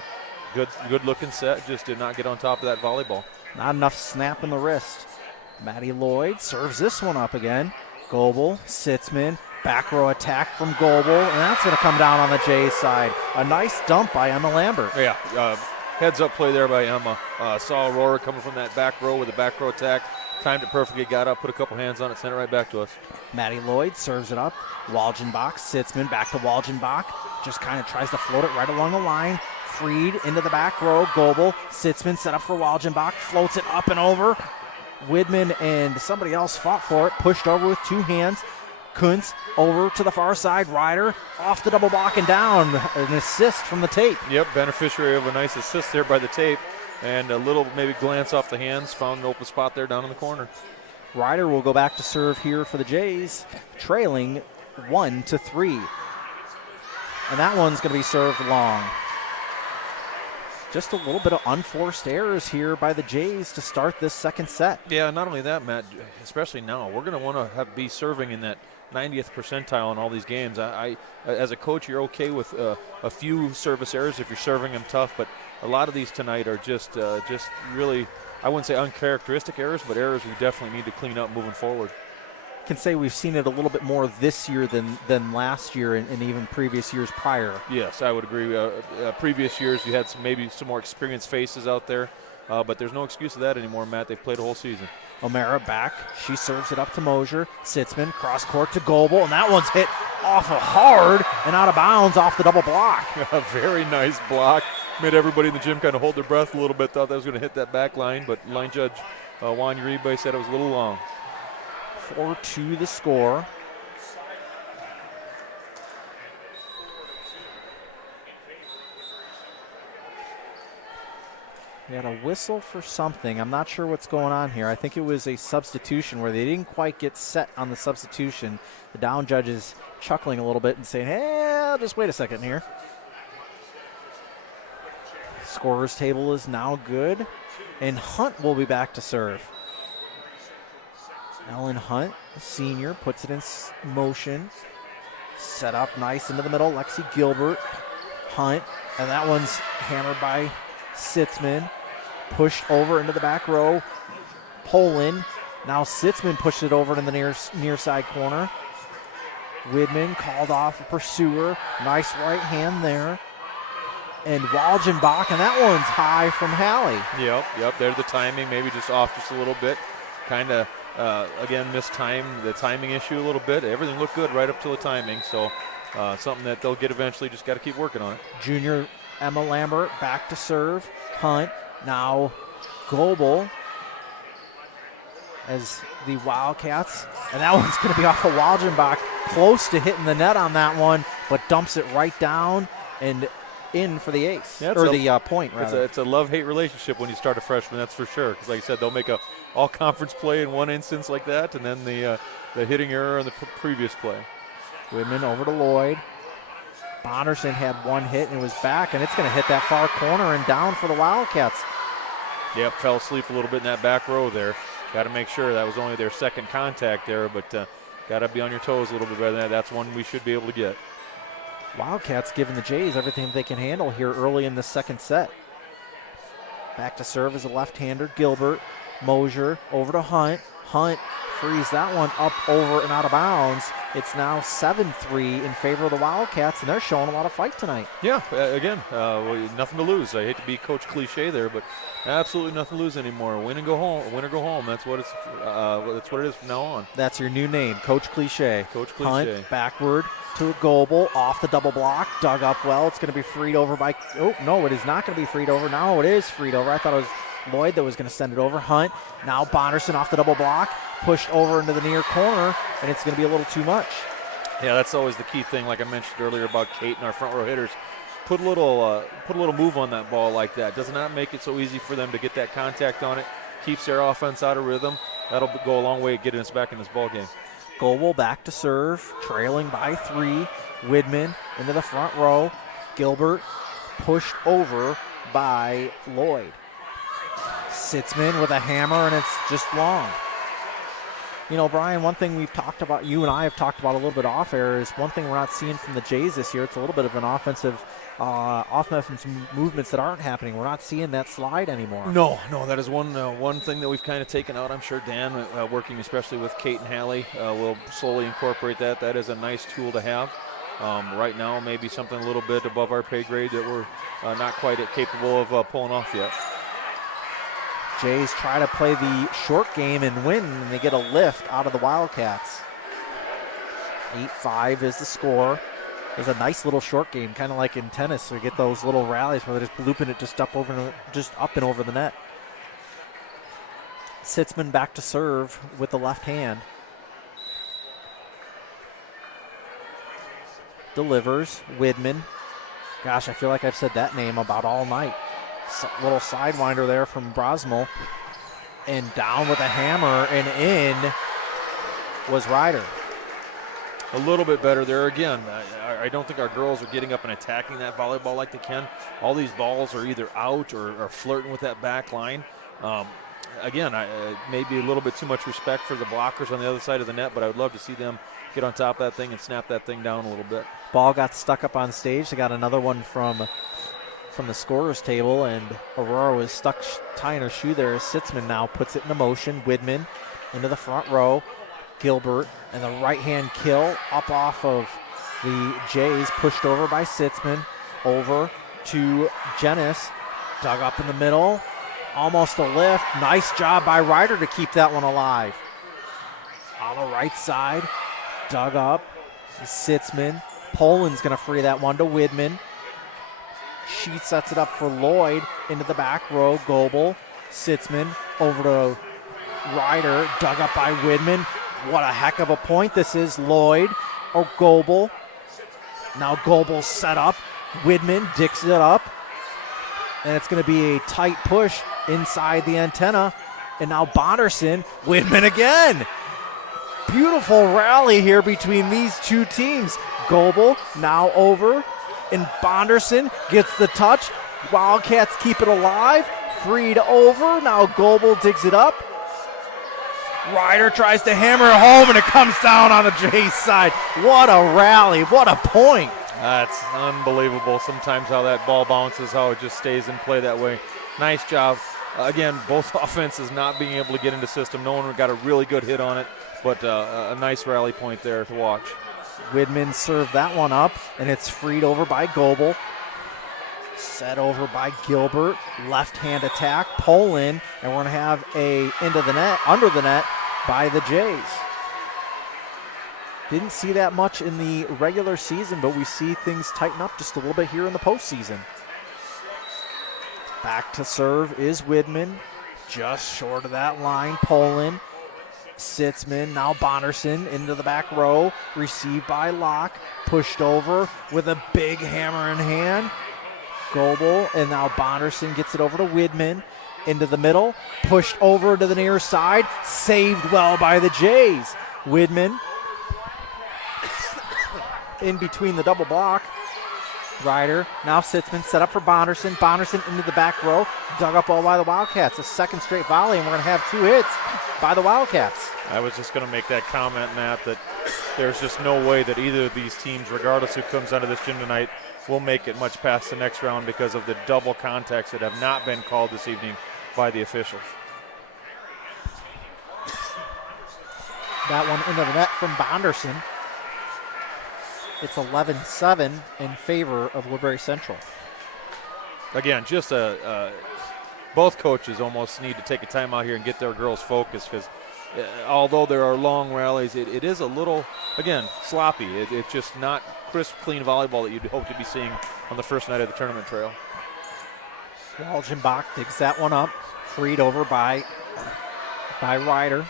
good looking set, just did not get on top of that volleyball. Not enough snap in the wrist. Maddie Lloyd serves this one up again. Goebel, Sitzman, back row attack from Goebel, and that's going to come down on the Jays side. A nice dump by Emma Lambert. Yeah, heads up play there by Emma. Saw Aurora coming from that back row with a back row attack. Timed it perfectly, got up, put a couple hands on it, sent it right back to us. Maddie Lloyd serves it up. Walgenbach, Sitzman, back to Walgenbach. Just kind of tries to float it right along the line. Freed into the back row. Goebel, Sitzman set up for Walgenbach. Floats it up and over. Widman and somebody else fought for it. Pushed over with two hands. Kuntz over to the far side. Ryder off the double block and down. An assist from the tape. Yep, beneficiary of a nice assist there by the tape. And a little maybe glance off the hands. Found an open spot there down in the corner. Ryder will go back to serve here for the Jays. Trailing 1-3. And that one's going to be served long. Just a little bit of unforced errors here by the Jays to start this second set. Yeah, not only that, Matt, especially now, we're going to want to be serving in that 90th percentile in all these games. I as a coach, you're okay with a few service errors if you're serving them tough, but a lot of these tonight are just really I wouldn't say uncharacteristic errors, but errors we definitely need to clean up moving forward. Can say we've seen it a little bit more this year than last year and even previous years prior. Yes, I would agree. Previous years you had maybe some more experienced faces out there, but there's no excuse to that anymore, Matt. They've played a whole season. O'Mara back. She serves it up to Mosier. Sitzman cross court to Goebel, and that one's hit off of hard and out of bounds off the double block. A very nice block. Made everybody in the gym kind of hold their breath a little bit. Thought that was going to hit that back line, but line judge Juan Uribe said it was a little long. 4-2 the score. We had a whistle for something. I'm not sure what's going on here. I think it was a substitution where they didn't quite get set on the substitution. The down judge is chuckling a little bit and saying, hey, just wait a second here. Scorer's table is now good, and Hunt will be back to serve. Ellen Hunt, senior, puts it in motion. Set up nice into the middle. Lexi Gilbert, Hunt, and that one's hammered by Sitzman. Pushed over into the back row. Poland. Now Sitzman pushed it over to the near side corner. Widman called off a pursuer. Nice right hand there. And Walgenbach, and that one's high from Hallie. Yep. There's the timing, maybe just off just a little bit. Kind of, again, mistimed the timing issue a little bit. Everything looked good right up to the timing, so something that they'll get eventually. Just got to keep working on it. Junior Emma Lambert back to serve. Hunt, now Goebel as the Wildcats. And that one's going to be off of Walgenbach. Close to hitting the net on that one, but dumps it right down and in for the ace, or the point, rather. It's a love-hate relationship when you start a freshman, that's for sure. Because like I said, they'll make a all-conference play in one instance like that, and then the hitting error on the previous play. Widman over to Lloyd. Bonderson had one hit and was back, and it's going to hit that far corner and down for the Wildcats. Yep, fell asleep a little bit in that back row there. Got to make sure that was only their second contact there, but got to be on your toes a little bit better than that. That's one we should be able to get. Wildcats giving the Jays everything they can handle here early in the second set. Back to serve as a left-hander, Gilbert. Mosier over to Hunt. Hunt frees that one up over and out of bounds. It's now 7-3 in favor of the Wildcats, and they're showing a lot of fight tonight. Yeah, again, nothing to lose. I hate to be Coach Cliche there, but absolutely nothing to lose anymore. Win and go home. Win or go home. That's what it is from now on. That's your new name, Coach Cliche. Coach Cliche. Hunt backward to a Goebel, off the double block, dug up well. It's going to be freed over by, oh, no, it is not going to be freed over. Now it is freed over. I thought it was Lloyd that was going to send it over. Hunt, now Bonderson off the double block, pushed over into the near corner, and it's going to be a little too much. Yeah, that's always the key thing, like I mentioned earlier about Kate and our front row hitters. Put a little move on that ball like that. Does not make it so easy for them to get that contact on it. Keeps their offense out of rhythm. That'll go a long way getting us back in this ball game. Goebel back to serve, trailing by 3. Widman into the front row. Gilbert pushed over by Lloyd. Sitzman with a hammer, and it's just long. You know, Brian, one thing we've talked about, you and I have talked about a little bit off air, is one thing we're not seeing from the Jays this year. It's a little bit of an offensive movements that aren't happening. We're not seeing that slide anymore. No, that is one thing that we've kind of taken out. I'm sure Dan, working especially with Kate and Hallie, will slowly incorporate that. That is a nice tool to have. Right now, maybe something a little bit above our pay grade that we're not quite capable of pulling off yet. Jays try to play the short game and win, and they get a lift out of the Wildcats. 8-5 is the score. There's a nice little short game, kind of like in tennis. So we get those little rallies where they're just looping it just up and over the net. Sitzman back to serve with the left hand. Delivers. Widman. Gosh, I feel like I've said that name about all night. Little sidewinder there from Brosmo. And down with a hammer, and in was Ryder. A little bit better there again. I don't think our girls are getting up and attacking that volleyball like they can. All these balls are either out or flirting with that back line. Again, maybe a little bit too much respect for the blockers on the other side of the net, but I would love to see them get on top of that thing and snap that thing down a little bit. Ball got stuck up on stage. They got another one from from the scorer's table, and Aurora was stuck tying her shoe there. Sitzman now puts it into motion. Widman into the front row. Gilbert and the right-hand kill up off of the Jays, pushed over by Sitzman. Over to Jenis, dug up in the middle. Almost a lift. Nice job by Ryder to keep that one alive. On the right side, dug up. Sitzman. Poland's going to free that one to Widman. She sets it up for Lloyd into the back row. Goebel, Sitzman over to Ryder, dug up by Widman. What a heck of a point this is. Lloyd, Goebel. Now Goebel's set up. Widman dicks it up. And it's going to be a tight push inside the antenna. And now Bonderson, Widman again. Beautiful rally here between these two teams. Goebel now over, and Bonderson gets the touch. Wildcats keep it alive. Freed over. Now Goebel digs it up. Ryder tries to hammer it home, and it comes down on the Jays side. What a rally. What a point. That's unbelievable. Sometimes how that ball bounces, how it just stays in play that way. Nice job. Again, both offenses not being able to get into system. No one got a really good hit on it, but a nice rally point there to watch. Widman served that one up, and it's freed over by Goebel. Set over by Gilbert. Left-hand attack. Poland, and we're going to have a into the net, under the net by the Jays. Didn't see that much in the regular season, but we see things tighten up just a little bit here in the postseason. Back to serve is Widman. Just short of that line. Poland. Sitzman, now Bonderson into the back row. Received by Locke. Pushed over with a big hammer in hand. Goebel, and now Bonderson gets it over to Widman. Into the middle. Pushed over to the near side. Saved well by the Jays. Widman in between the double block. Ryder, now Sitzman, set up for Bonderson. Bonderson into the back row, dug up all by the Wildcats. A second straight volley, and we're going to have 2 hits by the Wildcats. I was just going to make that comment, Matt, that there's just no way that either of these teams, regardless who comes out of this gym tonight, will make it much past the next round because of the double contacts that have not been called this evening by the officials. That one into the net from Bonderson. It's 11-7 in favor of Woodbury Central. Again, just both coaches almost need to take a time out here and get their girls focused because although there are long rallies, it is a little, again, sloppy. It's just not crisp, clean volleyball that you'd hope to be seeing on the first night of the tournament trail. Walgenbach digs that one up. Freed over by Ryder.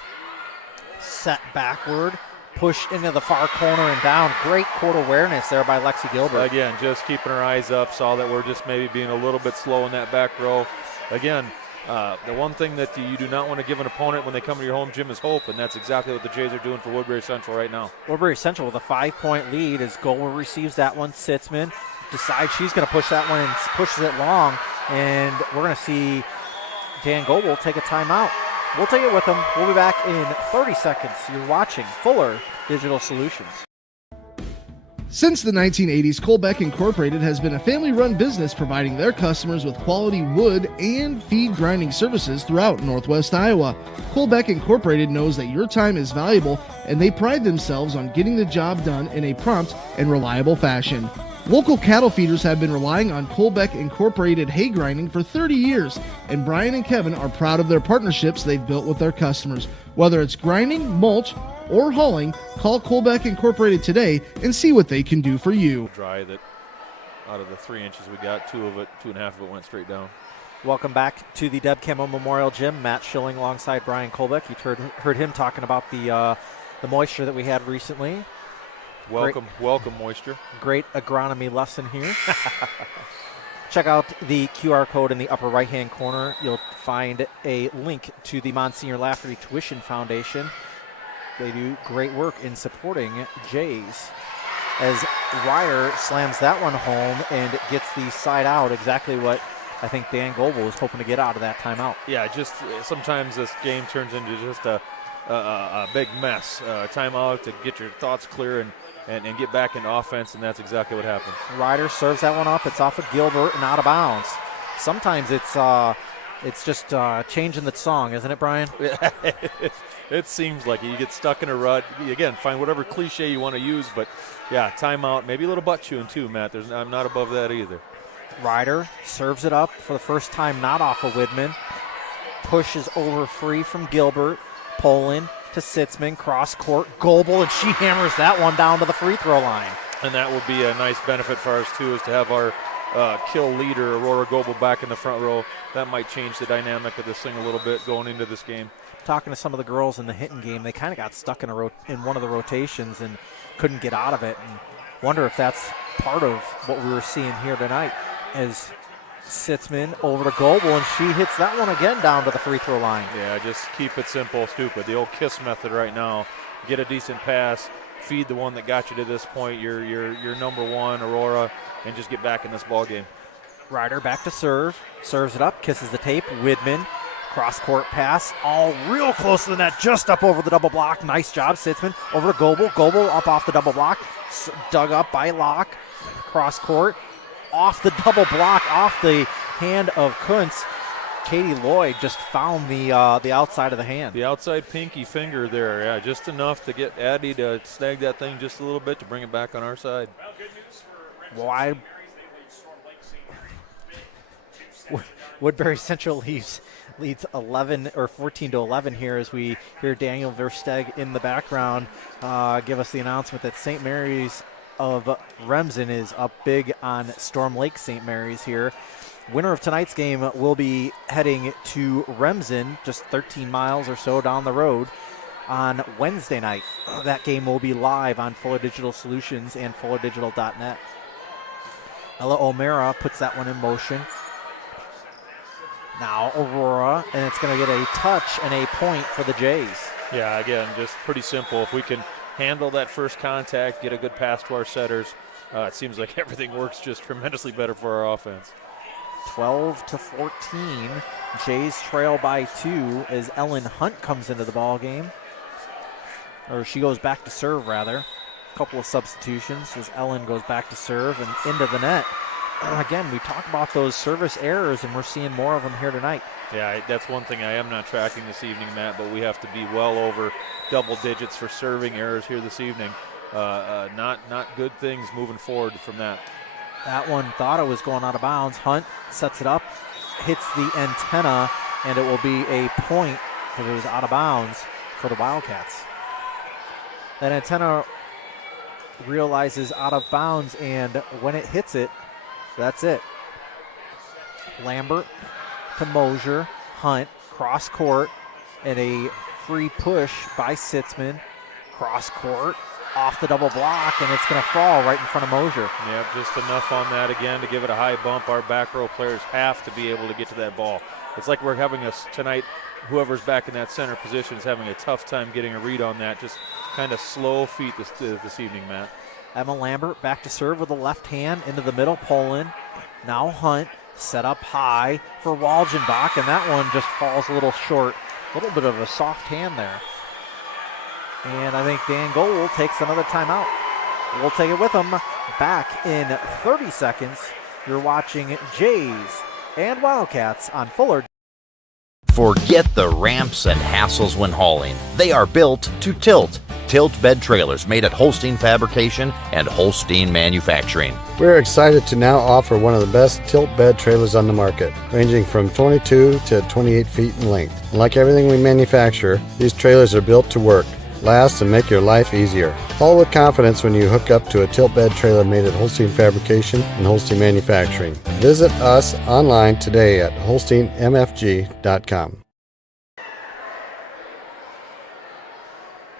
Set backward. Push into the far corner and down. Great court awareness there by Lexi Gilbert. Again, just keeping her eyes up. Saw that we're just maybe being a little bit slow in that back row. Again, the one thing that you do not want to give an opponent when they come to your home gym is hope, and that's exactly what the Jays are doing for Woodbury Central right now. Woodbury Central with a 5-point lead as Goebel receives that one. Sitzman decides she's going to push that one and pushes it long, and we're going to see Dan Goebel take a timeout. We'll take it with him. We'll be back in 30 seconds. You're watching Fuller Digital Solutions. Since the 1980s, Colbeck Incorporated has been a family-run business providing their customers with quality wood and feed grinding services throughout Northwest Iowa. Colbeck Incorporated knows that your time is valuable, and they pride themselves on getting the job done in a prompt and reliable fashion. Local cattle feeders have been relying on Colbeck Incorporated hay grinding for 30 years, and Brian and Kevin are proud of their partnerships they've built with their customers. Whether it's grinding, mulch, or hauling, call Colbeck Incorporated today and see what they can do for you. Dry that out of the 3 inches we got, 2.5 of it went straight down. Welcome back to the Deb Campbell Memorial Gym. Matt Schilling alongside Brian Colbeck. You've heard him talking about the moisture that we had recently. Welcome moisture. Great agronomy lesson here. Check out the QR code in the upper right-hand corner. You'll find a link to the Monsignor Lafferty Tuition Foundation. They do great work in supporting Jays. As Ryder slams that one home and gets the side out, exactly what I think Dan Goebel was hoping to get out of that timeout. Yeah, just sometimes this game turns into just a big mess. Timeout to get your thoughts clear, and and get back into offense, and that's exactly what happens. Ryder serves that one up. It's off of Gilbert and out of bounds. Sometimes it's just changing the song, isn't it, Brian? It seems like it. You get stuck in a rut. Again, find whatever cliche you want to use, but yeah, timeout, maybe a little butt chewing too, Matt. I'm not above that either. Ryder serves it up for the first time, not off of Widman. Pushes over free from Gilbert. Poland to Sitzman, cross court, Goebel, and she hammers that one down to the free throw line. And that will be a nice benefit for us too, is to have our kill leader, Aurora Goebel, back in the front row. That might change the dynamic of this thing a little bit going into this game. Talking to some of the girls in the Hinton game, they kind of got stuck in one of the rotations and couldn't get out of it. And wonder if that's part of what we were seeing here tonight, as Sitzman over to Goebel, and she hits that one again down to the free throw line. Yeah, just keep it simple, stupid. The old KISS method right now. Get a decent pass, feed the one that got you to this point, your number one, Aurora, and just get back in this ball game. Ryder back to serve, serves it up, kisses the tape. Widman, cross-court pass, all real close to the net, just up over the double block. Nice job, Sitzman. Over to Goebel. Goebel up off the double block, dug up by Locke. Cross-court, off the double block, off the hand of Kuntz. Katie Lloyd just found the outside of the hand. The outside pinky finger there, yeah, just enough to get Addie to snag that thing just a little bit to bring it back on our side. Why? Woodbury Central leads 11 or 14 to 11 here, as we hear Daniel Versteg in the background give us the announcement that St. Mary's of Remsen is up big on Storm Lake St. Mary's here. Winner of tonight's game will be heading to Remsen, just 13 miles or so down the road, on Wednesday night. That game will be live on Fuller Digital Solutions and FullerDigital.net. Ella O'Mara puts that one in motion. Now Aurora, and it's going to get a touch and a point for the Jays. Yeah, again, just pretty simple. If we can handle that first contact, get a good pass to our setters, it seems like everything works just tremendously better for our offense. 12 to 14. Jays trail by 2 as Ellen Hunt comes into the ball game. Or she goes back to serve, rather. A couple of substitutions as Ellen goes back to serve and into the net. Again, we talk about those service errors, and we're seeing more of them here tonight. Yeah, that's one thing I am not tracking this evening, Matt, but we have to be well over double digits for serving errors here this evening. Not good things moving forward from that. That one thought it was going out of bounds. Hunt sets it up, hits the antenna, and it will be a point because it was out of bounds for the Wildcats. That antenna realizes out of bounds, and when it hits it, that's it. Lambert to Mosier. Hunt, cross court, and a free push by Sitzman. Cross court, off the double block, and it's going to fall right in front of Mosier. Yeah, just enough on that again to give it a high bump. Our back row players have to be able to get to that ball. It's like we're having tonight, whoever's back in that center position is having a tough time getting a read on that. Just kind of slow feet this evening, Matt. Emma Lambert back to serve with the left hand into the middle. Poland. Now Hunt set up high for Walgenbach, and that one just falls a little short. A little bit of a soft hand there. And I think Dan Gold takes another timeout. We'll take it with him. Back in 30 seconds. You're watching Jays and Wildcats on Fuller. Forget the ramps and hassles when hauling. They are built to tilt. Tilt bed trailers made at Holstein Fabrication and Holstein Manufacturing. We're excited to now offer one of the best tilt bed trailers on the market, ranging from 22 to 28 feet in length. And like everything we manufacture, these trailers are built to work, last, and make your life easier. Haul with confidence when you hook up to a tilt bed trailer made at Holstein Fabrication and Holstein Manufacturing. Visit us online today at holsteinmfg.com.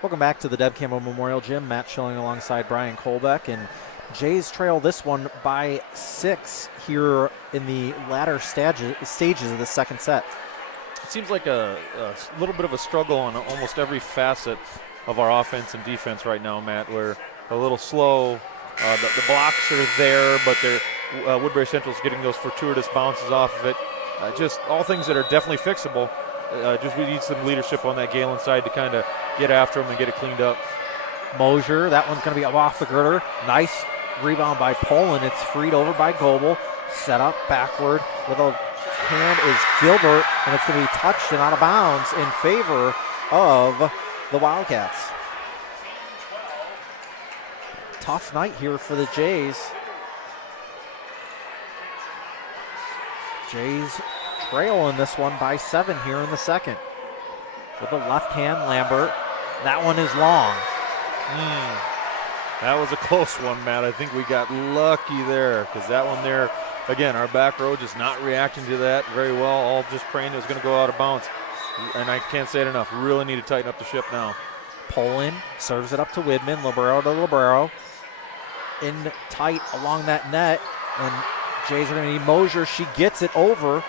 Welcome back to the Deb Campbell Memorial Gym. Matt Schilling alongside Brian Kolbeck, and Jays trail this one by 6 here in the latter stages of the second set. It seems like a little bit of a struggle on almost every facet of our offense and defense right now, Matt. We're a little slow. The blocks are there, but Woodbury Central's getting those fortuitous bounces off of it. Just all things that are definitely fixable. Just we need some leadership on that Gehlen side to kind of get after them and get it cleaned up. Mosier, that one's going to be off the girder. Nice rebound by Poland. It's freed over by Goebel. Set up backward with a hand is Gilbert, and it's going to be touched and out of bounds in favor of the Wildcats. Tough night here for the Jays. Jays trail in this one by 7 here in the second. With the left hand, Lambert. That one is long. That was a close one, Matt. I think we got lucky there because that one there, again, our back row just not reacting to that very well, all just praying it was going to go out of bounds. And I can't say it enough. Really need to tighten up the ship now. Poland serves it up to Widman. Libero to Libero. In tight along that net. And Jays are going to need Mosier. She gets it over.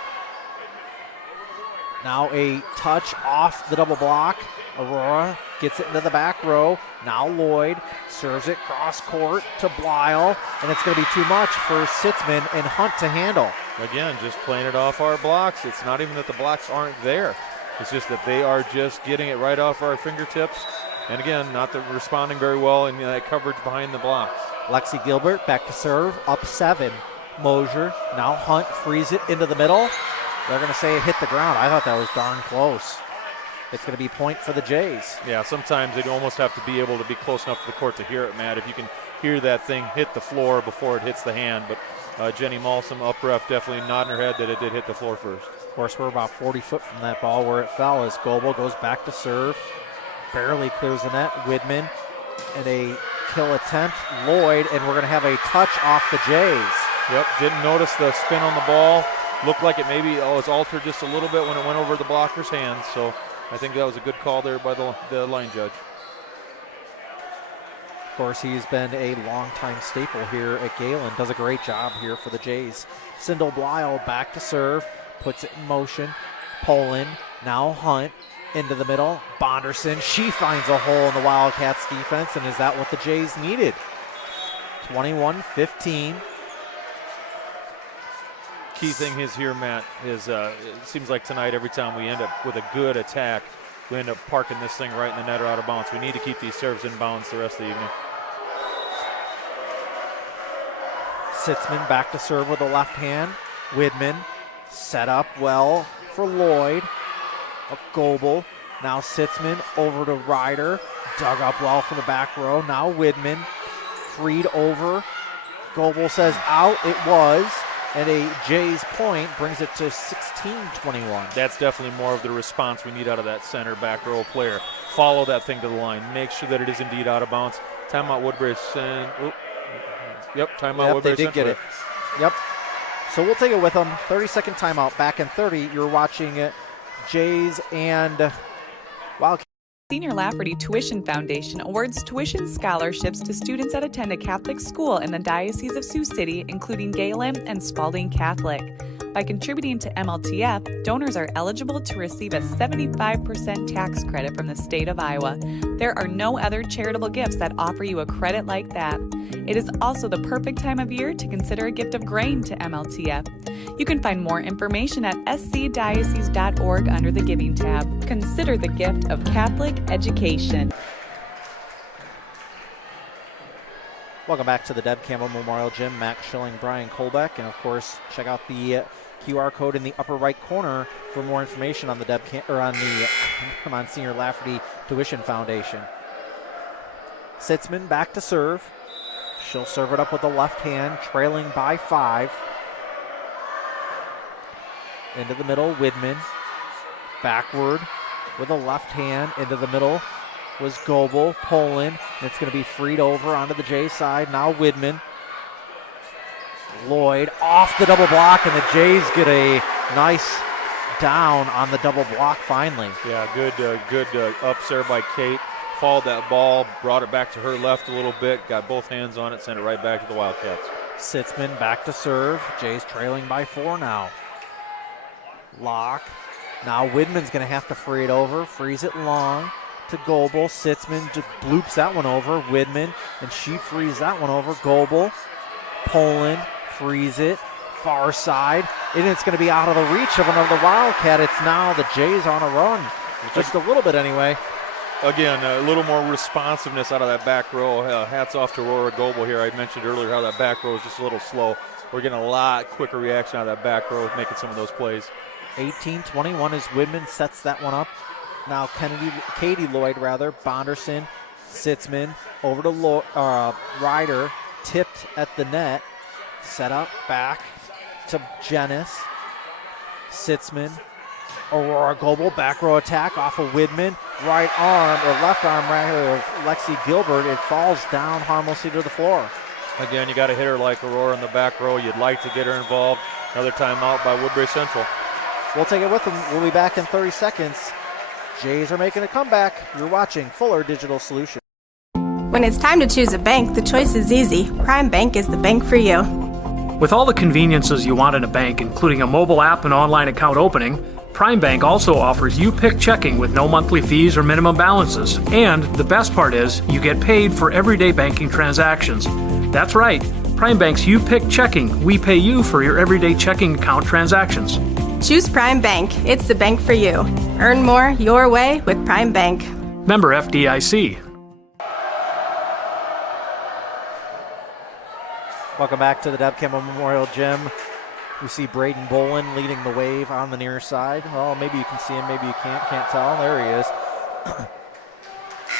Now a touch off the double block. Aurora gets it into the back row. Now Lloyd serves it cross court to Blyle. And it's going to be too much for Sitzman and Hunt to handle. Again, just playing it off our blocks. It's not even that the blocks aren't there. It's just that they are just getting it right off our fingertips. And again, not responding very well in that coverage behind the blocks. Lexi Gilbert back to serve, up 7. Mosier, now Hunt frees it into the middle. They're going to say it hit the ground. I thought that was darn close. It's going to be point for the Jays. Yeah, sometimes they almost have to be able to be close enough to the court to hear it, Matt. If you can hear that thing hit the floor before it hits the hand. But Jenny Malsom, up ref, definitely nodding her head that it did hit the floor first. Of course, we're about 40 foot from that ball where it fell as Goebel goes back to serve. Barely clears the net. Widman and a kill attempt. Lloyd, and we're going to have a touch off the Jays. Yep, didn't notice the spin on the ball. Looked like it maybe was altered just a little bit when it went over the blocker's hands. So I think that was a good call there by the line judge. Of course, he's been a longtime staple here at Gehlen. Does a great job here for the Jays. Sindel Blyle back to serve. Puts it in motion. Poland, now Hunt. Into the middle. Bonderson, she finds a hole in the Wildcats defense, and is that what the Jays needed? 21-15. Key thing is here, Matt, is it seems like tonight every time we end up with a good attack, we end up parking this thing right in the net or out of bounds. We need to keep these serves in bounds the rest of the evening. Sitzman back to serve with the left hand. Widman set up well for Lloyd. Goebel, now Sitzman over to Ryder, dug up well from the back row. Now Widman, freed over. Goebel says out, it was, and a Jays point brings it to 16-21. That's definitely more of the response we need out of that center back row player. Follow that thing to the line. Make sure that it is indeed out of bounds. Timeout Woodbury. Timeout Woodbury. They did get it. Yep. So we'll take it with them. 30-second timeout. Back in 30. You're watching it. Jays and Wildcats. Senior Lafferty Tuition Foundation awards tuition scholarships to students that attend a Catholic school in the Diocese of Sioux City, including Gehlen and Spalding Catholic. By contributing to MLTF, donors are eligible to receive a 75% tax credit from the state of Iowa. There are no other charitable gifts that offer you a credit like that. It is also the perfect time of year to consider a gift of grain to MLTF. You can find more information at scdiocese.org under the Giving tab. Consider the gift of Catholic education. Welcome back to the Deb Campbell Memorial Gym. Max Schilling, Brian Kolbeck, and of course, check out the QR code in the upper right corner for more information on the Senior Lafferty Tuition Foundation. Sitzman back to serve. She'll serve it up with the left hand, trailing by 5. Into the middle, Widman. Backward with a left hand. Into the middle was Goebel. Poland. And it's going to be freed over onto the Jays side. Now Widman. Lloyd off the double block, and the Jays get a nice down on the double block finally. Yeah, good ups there by Kate. Followed that ball, brought it back to her left a little bit, got both hands on it, sent it right back to the Wildcats. Sitzman back to serve. Jays trailing by 4 now. Lock. Now Widman's going to have to free it over. Frees it long to Goebel. Sitzman just bloops that one over. Widman, and she frees that one over. Goebel. Poland frees it. Far side. And it's going to be out of the reach of another Wildcat. It's now the Jays on a run. Just a little bit anyway. again, a little more responsiveness out of that back row. Hats off to Aurora Goebel here. I mentioned earlier how that back row is just a little slow. We're getting a lot quicker reaction out of that back row, making some of those plays. 18-21 as Widman sets that one up. Now Katie Lloyd, Bonderson, Sitzman, over to Ryder, tipped at the net, set up back to Jenness, Sitzman, Aurora Goebel, back row attack off of Widman, right arm, or left arm rather, of Lexi Gilbert. It falls down harmlessly to the floor. Again, you got a hitter like Aurora in the back row. You'd like to get her involved. Another timeout by Woodbury Central. We'll take it with them. We'll be back in 30 seconds. Jays are making a comeback. You're watching Fuller Digital Solutions. When it's time to choose a bank, the choice is easy. Prime Bank is the bank for you. With all the conveniences you want in a bank, including a mobile app and online account opening, Prime Bank also offers you-pick checking with no monthly fees or minimum balances. And the best part is, you get paid for everyday banking transactions. That's right, Prime Bank's you-pick checking. We pay you for your everyday checking account transactions. Choose Prime Bank. It's the bank for you. Earn more your way with Prime Bank. Member FDIC. Welcome back to the Deb Campbell Memorial Gym. We see Braden Bolin leading the wave on the near side. Well, maybe you can see him, maybe you can't tell. There he is.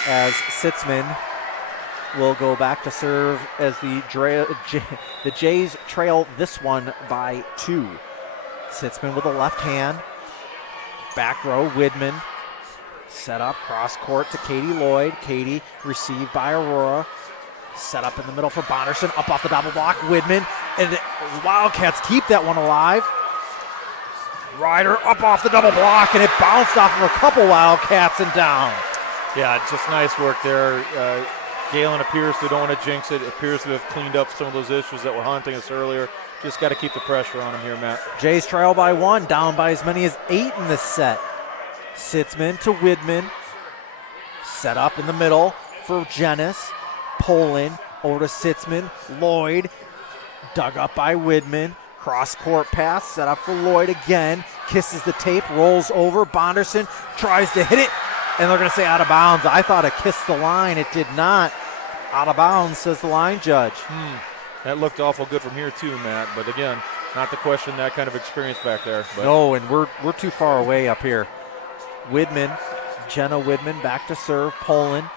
As Sitzman will go back to serve as the Jays trail this one by 2. Sitzman with a left hand. Back row, Widman. Set up, cross court to Katie Lloyd. Katie received by Aurora. Set up in the middle for Bonderson. Up off the double block, Widman. And the Wildcats keep that one alive. Ryder up off the double block, and it bounced off of a couple Wildcats and down. Yeah, it's just nice work there. Gehlen appears to don't want to jinx it. Appears to have cleaned up some of those issues that were haunting us earlier. Just got to keep the pressure on him here, Matt. Jays trail by 1, down by as many as 8 in this set. Sitzman to Widman. Set up in the middle for Jenness. Poland over to Sitzman. Lloyd dug up by Widman. Cross court pass set up for Lloyd again. Kisses the tape, rolls over. Bonderson tries to hit it, and they're going to say out of bounds. I thought it kissed the line. It did not. Out of bounds, says the line judge. That looked awful good from here too, Matt. But again, not to question that kind of experience back there. But. No, and we're too far away up here. Widman, Jenna Widman back to serve. Poland.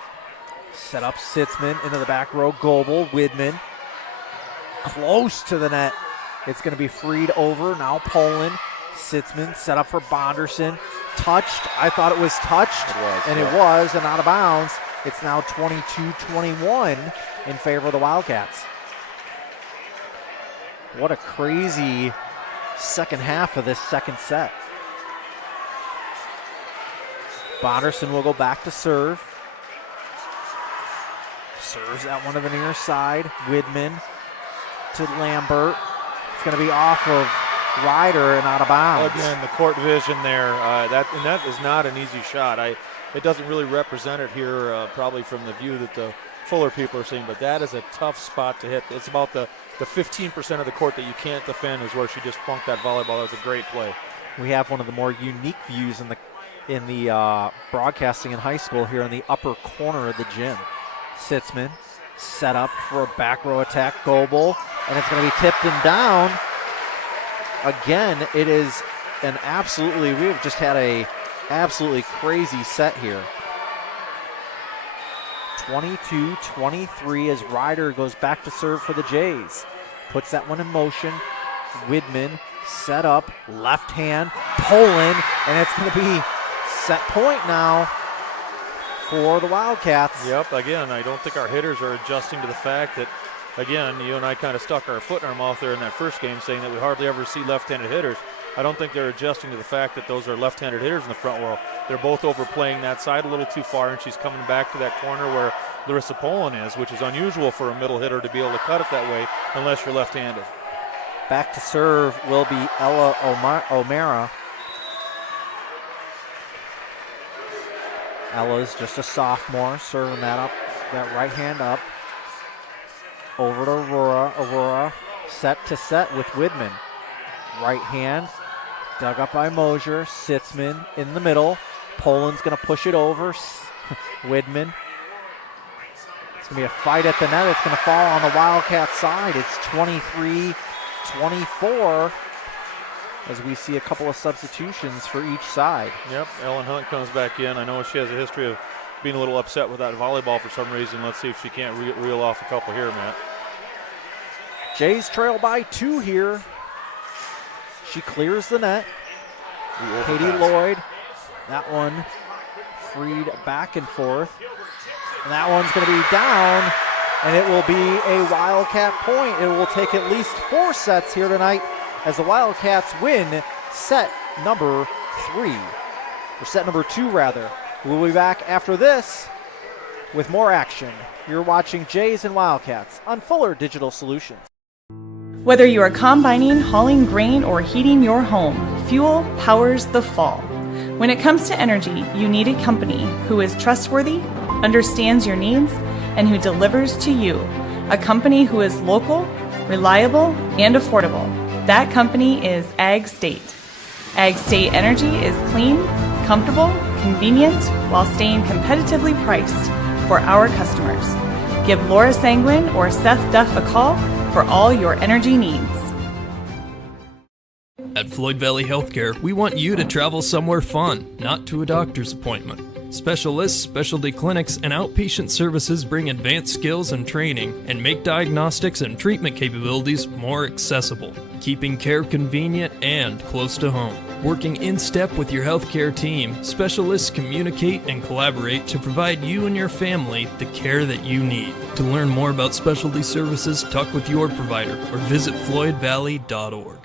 Set up Sitzman into the back row. Goebel, Widman. Close to the net. It's going to be freed over. Now Poland. Sitzman set up for Bonderson. Touched. I thought it was touched. It was, and out of bounds. It's now 22-21 in favor of the Wildcats. What a crazy second half of this second set. Bonderson will go back to serve. Serves at one of the near side. Widman to Lambert. It's going to be off of Ryder and out of bounds. Again, the court vision there. That is not an easy shot. It doesn't really represent it here, probably from the view that the Fuller people are seeing, but that is a tough spot to hit. It's about the 15% of the court that you can't defend is where she just plunked that volleyball. That was a great play. We have one of the more unique views in the broadcasting in high school here in the upper corner of the gym. Sitzman set up for a back row attack. Goebel, and it's going to be tipped and down. Again, it is we have just had a absolutely crazy set here. 22-23 as Ryder goes back to serve for the Jays. Puts that one in motion. Widman set up, left hand, Poland, and it's going to be set point now for the Wildcats. Yep, again, I don't think our hitters are adjusting to the fact that, again, you and I kind of stuck our foot in our mouth there in that first game saying that we hardly ever see left-handed hitters. I don't think they're adjusting to the fact that those are left-handed hitters in the front row. They're both overplaying that side a little too far, and she's coming back to that corner where Larissa Poland is, which is unusual for a middle hitter to be able to cut it that way unless you're left-handed. Back to serve will be Ella O'Mara. Ella's just a sophomore, serving that right hand up. Over to Aurora. Aurora set to set with Widman. Right hand, dug up by Mosier. Sitzman in the middle. Poland's going to push it over. Widman. It's going to be a fight at the net. It's going to fall on the Wildcat side. It's 23-24 as we see a couple of substitutions for each side. Yep, Ellen Hunt comes back in. I know she has a history of being a little upset with that volleyball for some reason. Let's see if she can't reel off a couple here, Matt. Jays trail by 2 here. She clears the net. Katie Lloyd, that one freed back and forth. And that one's going to be down, and it will be a Wildcat point. It will take at least 4 sets here tonight as the Wildcats win set number 3, or set number 2 rather. We'll be back after this with more action. You're watching Jays and Wildcats on Fuller Digital Solutions. Whether you are combining, hauling grain, or heating your home, fuel powers the fall. When it comes to energy, you need a company who is trustworthy, understands your needs, and who delivers to you. A company who is local, reliable, and affordable. That company is Ag State. Ag State Energy is clean, comfortable, convenient, while staying competitively priced for our customers. Give Laura Sanguin or Seth Duff a call for all your energy needs. At Floyd Valley Healthcare, we want you to travel somewhere fun, not to a doctor's appointment. Specialists, specialty clinics, and outpatient services bring advanced skills and training and make diagnostics and treatment capabilities more accessible, keeping care convenient and close to home. Working in step with your healthcare team, specialists communicate and collaborate to provide you and your family the care that you need. To learn more about specialty services, talk with your provider or visit floydvalley.org.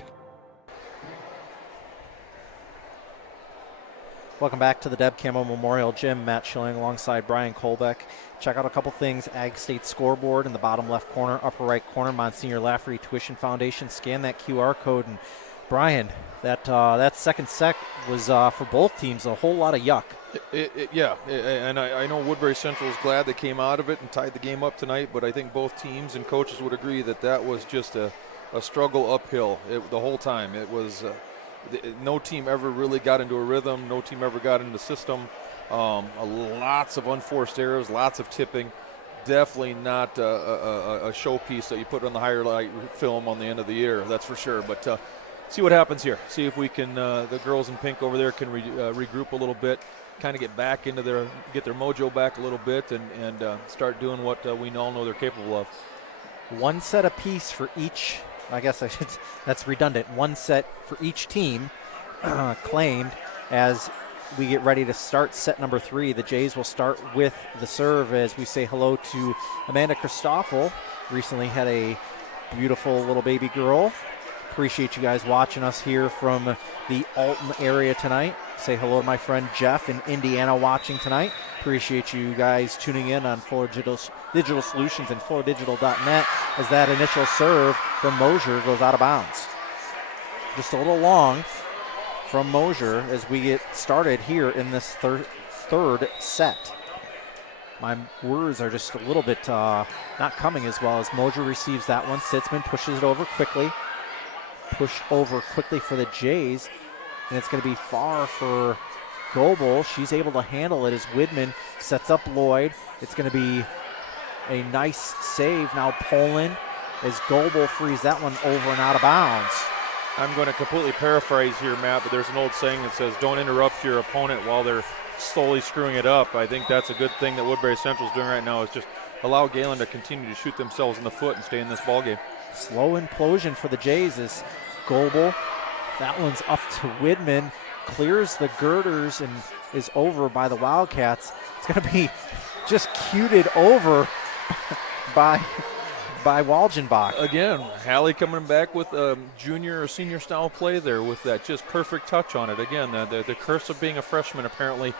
Welcome back to the Deb Campbell Memorial Gym. Matt Schilling alongside Brian Kolbeck. Check out a couple things. Ag State scoreboard in the bottom left corner, upper right corner. Monsignor Lafferty Tuition Foundation. Scan that QR code. And Brian, that second set was for both teams a whole lot of yuck. And I know Woodbury Central is glad they came out of it and tied the game up tonight, but I think both teams and coaches would agree that was just a struggle uphill the whole time. It was no team ever really got into a rhythm. No team ever got into the system. Lots of unforced errors, lots of tipping. Definitely not a showpiece that you put on the highlight film on the end of the year, that's for sure. But see what happens here. See if we can, the girls in pink over there can regroup a little bit, kind of get back into get their mojo back a little bit and start doing what we all know they're capable of. One set apiece for each. I guess that's redundant. One set for each team claimed as we get ready to start set number 3. The Jays will start with the serve as we say hello to Amanda Christoffel. Recently had a beautiful little baby girl. Appreciate you guys watching us here from the Alton area tonight. Say hello to my friend Jeff in Indiana watching tonight. Appreciate you guys tuning in on Fuller Digital Solutions and FullerDigital.net as that initial serve from Mosier goes out of bounds. Just a little long from Mosier as we get started here in this third set. My words are just a little bit not coming as well as Mosier receives that one. Sitzman pushes it over quickly. Push over quickly for the Jays. And it's going to be far for Goebel. She's able to handle it as Widman sets up Lloyd. It's going to be a nice save now. Poland as Goebel frees that one over and out of bounds. I'm going to completely paraphrase here, Matt, but there's an old saying that says don't interrupt your opponent while they're slowly screwing it up. I think that's a good thing that Woodbury Central is doing right now is just allow Gehlen to continue to shoot themselves in the foot and stay in this ballgame. Slow implosion for the Jays as Goebel. That one's up to Widman. Clears the girders and is over by the Wildcats. It's going to be just cuted over by Walgenbach. Again, Hallie coming back with a junior or senior style play there with that just perfect touch on it. Again, the curse of being a freshman apparently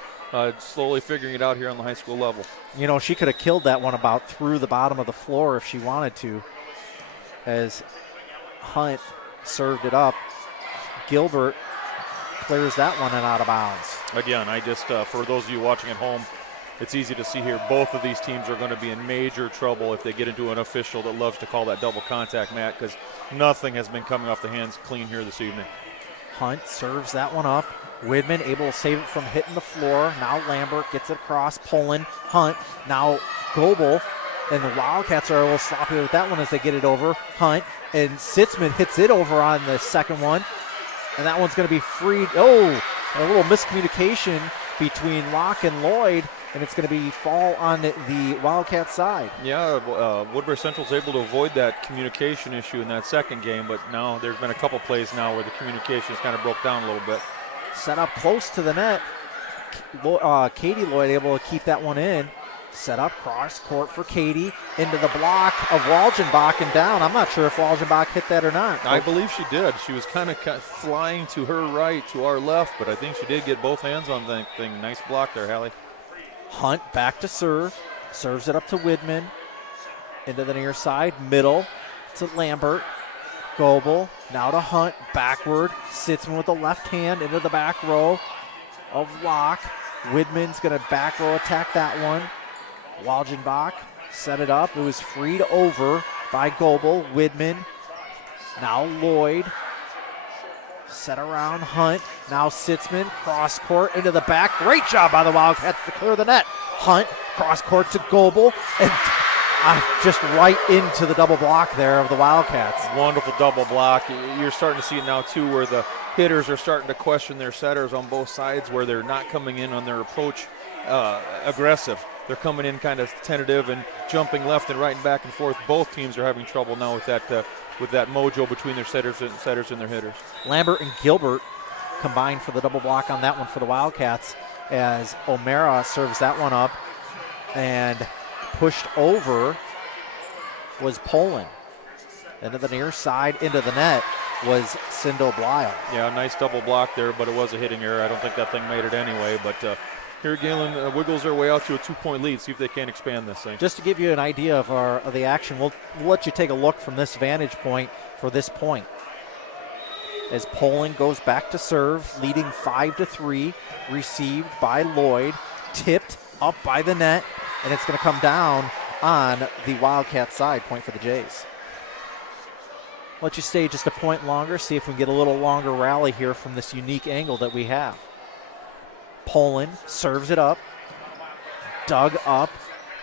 slowly figuring it out here on the high school level. You know, she could have killed that one about through the bottom of the floor if she wanted to. As Hunt served it up. Gilbert clears that one and out of bounds. Again, I just, for those of you watching at home, it's easy to see here both of these teams are going to be in major trouble if they get into an official that loves to call that double contact, Matt, because nothing has been coming off the hands clean here this evening. Hunt serves that one up. Widman able to save it from hitting the floor. Now Lambert gets it across. Poland, Hunt. Now Goebel. And the Wildcats are a little sloppy with that one as they get it over. Hunt. And Sitzman hits it over on the second one. And that one's going to be freed. Oh, a little miscommunication between Locke and Lloyd. And it's going to be fall on the Wildcat side. Yeah, Woodbury Central's able to avoid that communication issue in that second game, but now there's been a couple plays now where the communication's kind of broke down a little bit. Set up close to the net. Katie Lloyd able to keep that one in. Set up cross court for Katie into the block of Walgenbach and down. I'm not sure if Walgenbach hit that or not. I believe she did. She was kind of flying to her right, to our left, but I think she did get both hands on that thing. Nice block there, Hallie. Hunt back to serve. Serves it up to Widman. Into the near side. Middle to Lambert. Goebel. Now to Hunt. Backward. Sitzman with the left hand into the back row of Locke. Widman's going to back row attack that one. Walgenbach set it up. It was freed over by Goebel. Widman. Now Lloyd. Set around Hunt. Now Sitzman. Cross court into the back. Great job by the Wildcats to clear the net. Hunt. Cross court to Goebel. And just right into the double block there of the Wildcats. Wonderful double block. You're starting to see it now, too, where the hitters are starting to question their setters on both sides, where they're not coming in on their approach aggressive. They're coming in kind of tentative and jumping left and right and back and forth. Both teams are having trouble now with that mojo between their setters and their hitters. Lambert and Gilbert combined for the double block on that one for the Wildcats as O'Mara serves that one up, and pushed over was Poland. Into the near side, into the net was Cindo Blyle. Yeah, nice double block there, but it was a hitting error. I don't think that thing made it anyway, but here Gehlen wiggles their way out to a 2-point lead. See if they can expand this thing. Just to give you an idea of the action, we'll let you take a look from this vantage point for this point. As Poland goes back to serve, leading 5-3, received by Lloyd, tipped up by the net, and it's going to come down on the Wildcat side, point for the Jays. Let you stay just a point longer, see if we can get a little longer rally here from this unique angle that we have. Poland serves it up, dug up,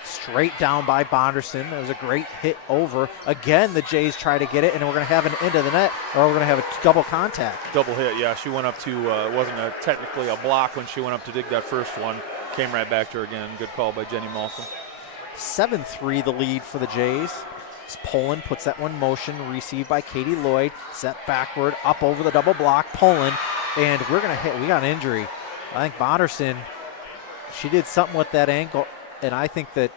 straight down by Bonderson. That was a great hit over. Again, the Jays try to get it, and we're going to have an into the net, or we're going to have a double contact. Double hit, yeah. She went up to, it wasn't technically a block when she went up to dig that first one. Came right back to her again. Good call by Jenny Malson. 7-3 the lead for the Jays. As Poland puts that one in motion, received by Katie Lloyd, set backward, up over the double block. Poland, and we got an injury. I think Bonderson, she did something with that ankle, and I think that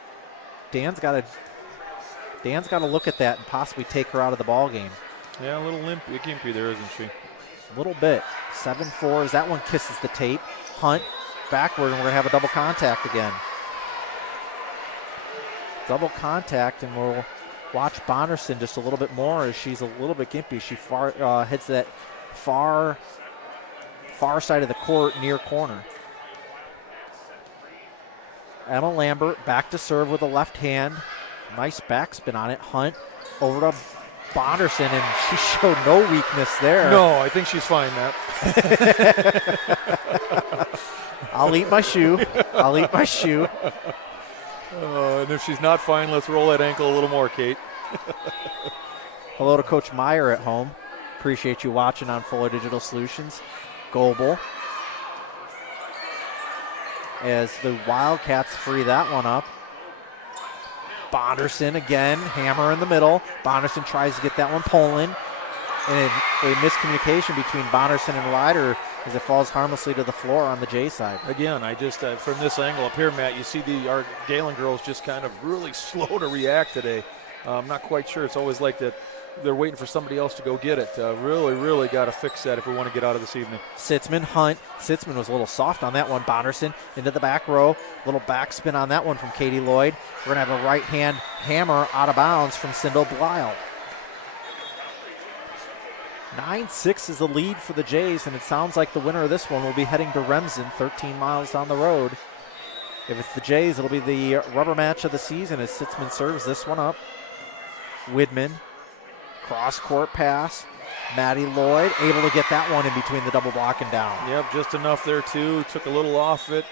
Dan's got to look at that and possibly take her out of the ball game. Yeah, a little gimpy there, isn't she? A little bit. 7-4 as that one kisses the tape. Hunt backward, and we're going to have a double contact again. Double contact, and we'll watch Bonderson just a little bit more as she's a little bit gimpy. She hits that far side of the court, near corner. Emma Lambert back to serve with a left hand. Nice backspin on it. Hunt over to Bonderson, and she showed no weakness there. No, I think she's fine, Matt. I'll eat my shoe. And if she's not fine, let's roll that ankle a little more, Kate. Hello to Coach Meyer at home. Appreciate you watching on Fuller Digital Solutions. Goebel. As the Wildcats free that one up. Bonderson again, hammer in the middle. Bonderson tries to get that one. Poland. And a miscommunication between Bonderson and Ryder as it falls harmlessly to the floor on the J side. Again, I just, from this angle up here, Matt, you see our Gehlen girls just kind of really slow to react today. I'm not quite sure. It's always like that. They're waiting for somebody else to go get it. Really got to fix that if we want to get out of this evening. Sitzman, Hunt. Sitzman was a little soft on that one. Bonderson into the back row. Little backspin on that one from Katie Lloyd. We're going to have a right hand hammer out of bounds from Cindo Blyle. 9-6 is the lead for the Jays, and it sounds like the winner of this one will be heading to Remsen, 13 miles down the road. If it's the Jays, it'll be the rubber match of the season as Sitzman serves this one up. Widman. Cross-court pass. Maddie Lloyd able to get that one in between the double block and down. Yep, just enough there too. Took a little off it.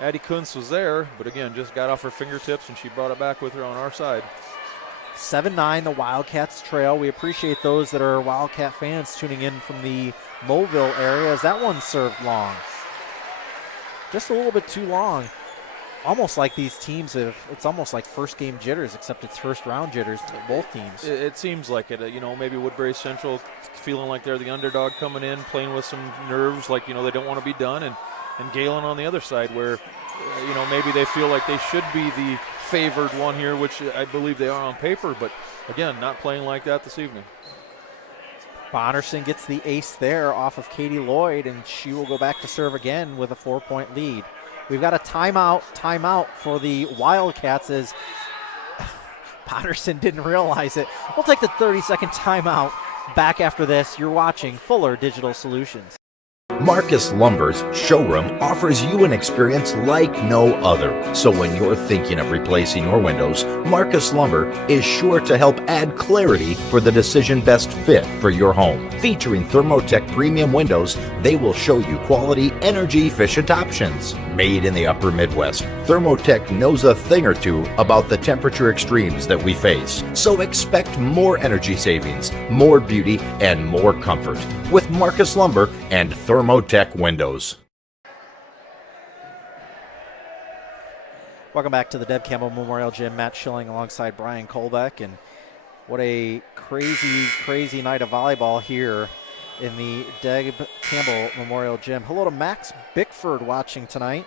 Addie Kuntz was there, but again, just got off her fingertips and she brought it back with her on our side. 7-9, the Wildcats trail. We appreciate those that are Wildcat fans tuning in from the Mobile area as that one served long. Just a little bit too long. Almost like these teams it's almost like first game jitters, except it's first round jitters to both teams. It seems like it. Maybe Woodbury Central feeling like they're the underdog coming in, playing with some nerves, like, they don't want to be done. And Gehlen on the other side where, maybe they feel like they should be the favored one here, which I believe they are on paper. But, again, not playing like that this evening. Bonderson gets the ace there off of Katie Lloyd, and she will go back to serve again with a 4-point lead. We've got a timeout for the Wildcats as Bonderson didn't realize it. We'll take the 30-second timeout. Back after this, you're watching Fuller Digital Solutions. Marcus Lumber's showroom offers you an experience like no other. So when you're thinking of replacing your windows, Marcus Lumber is sure to help add clarity for the decision best fit for your home. Featuring Thermotech premium windows, they will show you quality, energy-efficient options. Made in the upper Midwest, Thermotech knows a thing or two about the temperature extremes that we face. So expect more energy savings, more beauty, and more comfort with Marcus Lumber and Thermotech windows. Welcome back to the Deb Campbell Memorial Gym. Matt Schilling alongside Brian Kolbeck. And what a crazy, crazy night of volleyball here in the Deb Campbell Memorial Gym. Hello to Max Bickford watching tonight,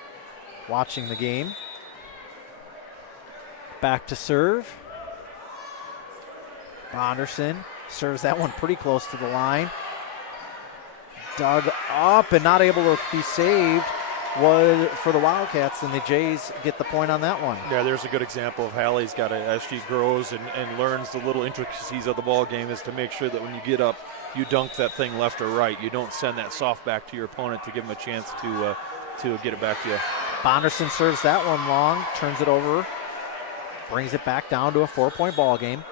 watching the game. Back to serve. Bonderson serves that one pretty close to the line. Dug up and not able to be saved was for the Wildcats, and the Jays get the point on that one. Yeah, there's a good example of Hallie's got to, as she grows and learns the little intricacies of the ball game, is to make sure that when you get up, you dunk that thing left or right. You don't send that soft back to your opponent to give him a chance to get it back to you. Bonderson serves that one long, turns it over, brings it back down to a 4-point ball game.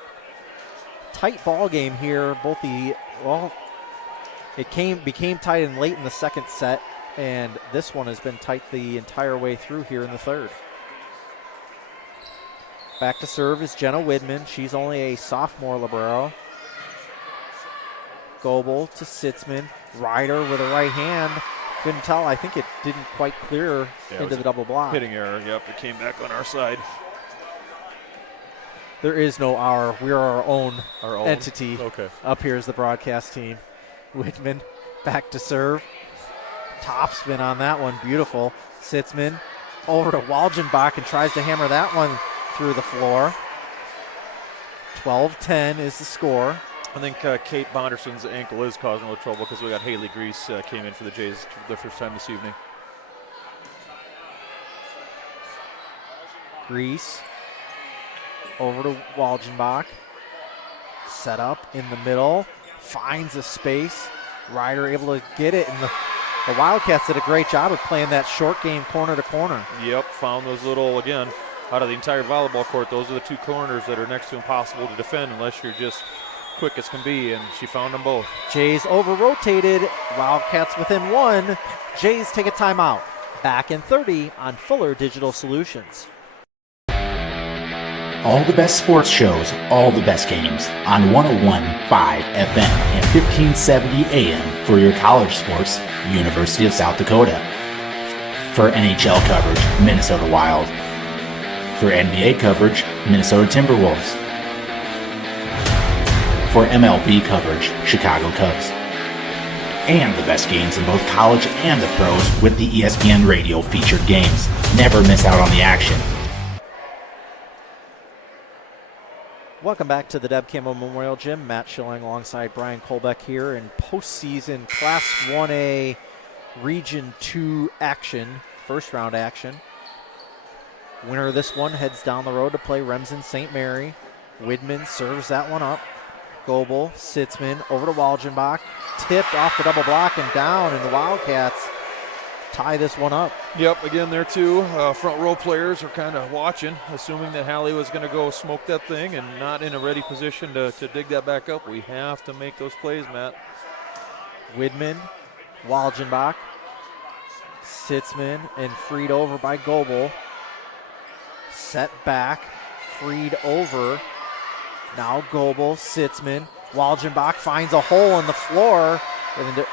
Tight ball game here. It became tight and late in the second set, and this one has been tight the entire way through here in the third. Back to serve is Jenna Widman. She's only a sophomore libero. Goebel to Sitzman. Ryder with a right hand. Couldn't tell. I think it didn't quite clear into the double block. Hitting error. Yep, it came back on our side. There is no our. We are our own entity. Okay. Up here is the broadcast team. Widman back to serve. Topspin on that one. Beautiful. Sitzman over to Walgenbach and tries to hammer that one through the floor. 12-10 is the score. I think Kate Bonderson's ankle is causing a little trouble because we got Haley Grease came in for the Jays for the first time this evening. Grease over to Walgenbach. Set up in the middle. Finds a space. Ryder able to get it, and the Wildcats did a great job of playing that short game corner to corner. Yep, found those little, again, out of the entire volleyball court, those are the two corners that are next to impossible to defend unless you're just quick as can be, and she found them both. Jays over-rotated. Wildcats within one. Jays take a timeout. Back in 30 on Fuller Digital Solutions. All the best sports shows, all the best games on 101.5 FM and 1570 AM for your college sports, University of South Dakota. For NHL coverage, Minnesota Wild. For NBA coverage, Minnesota Timberwolves. For MLB coverage, Chicago Cubs. And the best games in both college and the pros with the ESPN Radio featured games. Never miss out on the action. Welcome back to the Deb Campbell Memorial Gym. Matt Schilling alongside Brian Kolbeck here in postseason Class 1A Region 2 action, first round action. Winner of this one heads down the road to play Remsen St. Mary. Widman serves that one up. Goebel, Sitzman over to Walgenbach. Tipped off the double block and down, and the Wildcats tie this one up. Yep, again, there too. Front row players are kind of watching, assuming that Hallie was going to go smoke that thing and not in a ready position to dig that back up. We have to make those plays, Matt. Widman, Walgenbach, Sitzman, and freed over by Goebel. Set back, freed over. Now Goebel, Sitzman, Walgenbach finds a hole in the floor and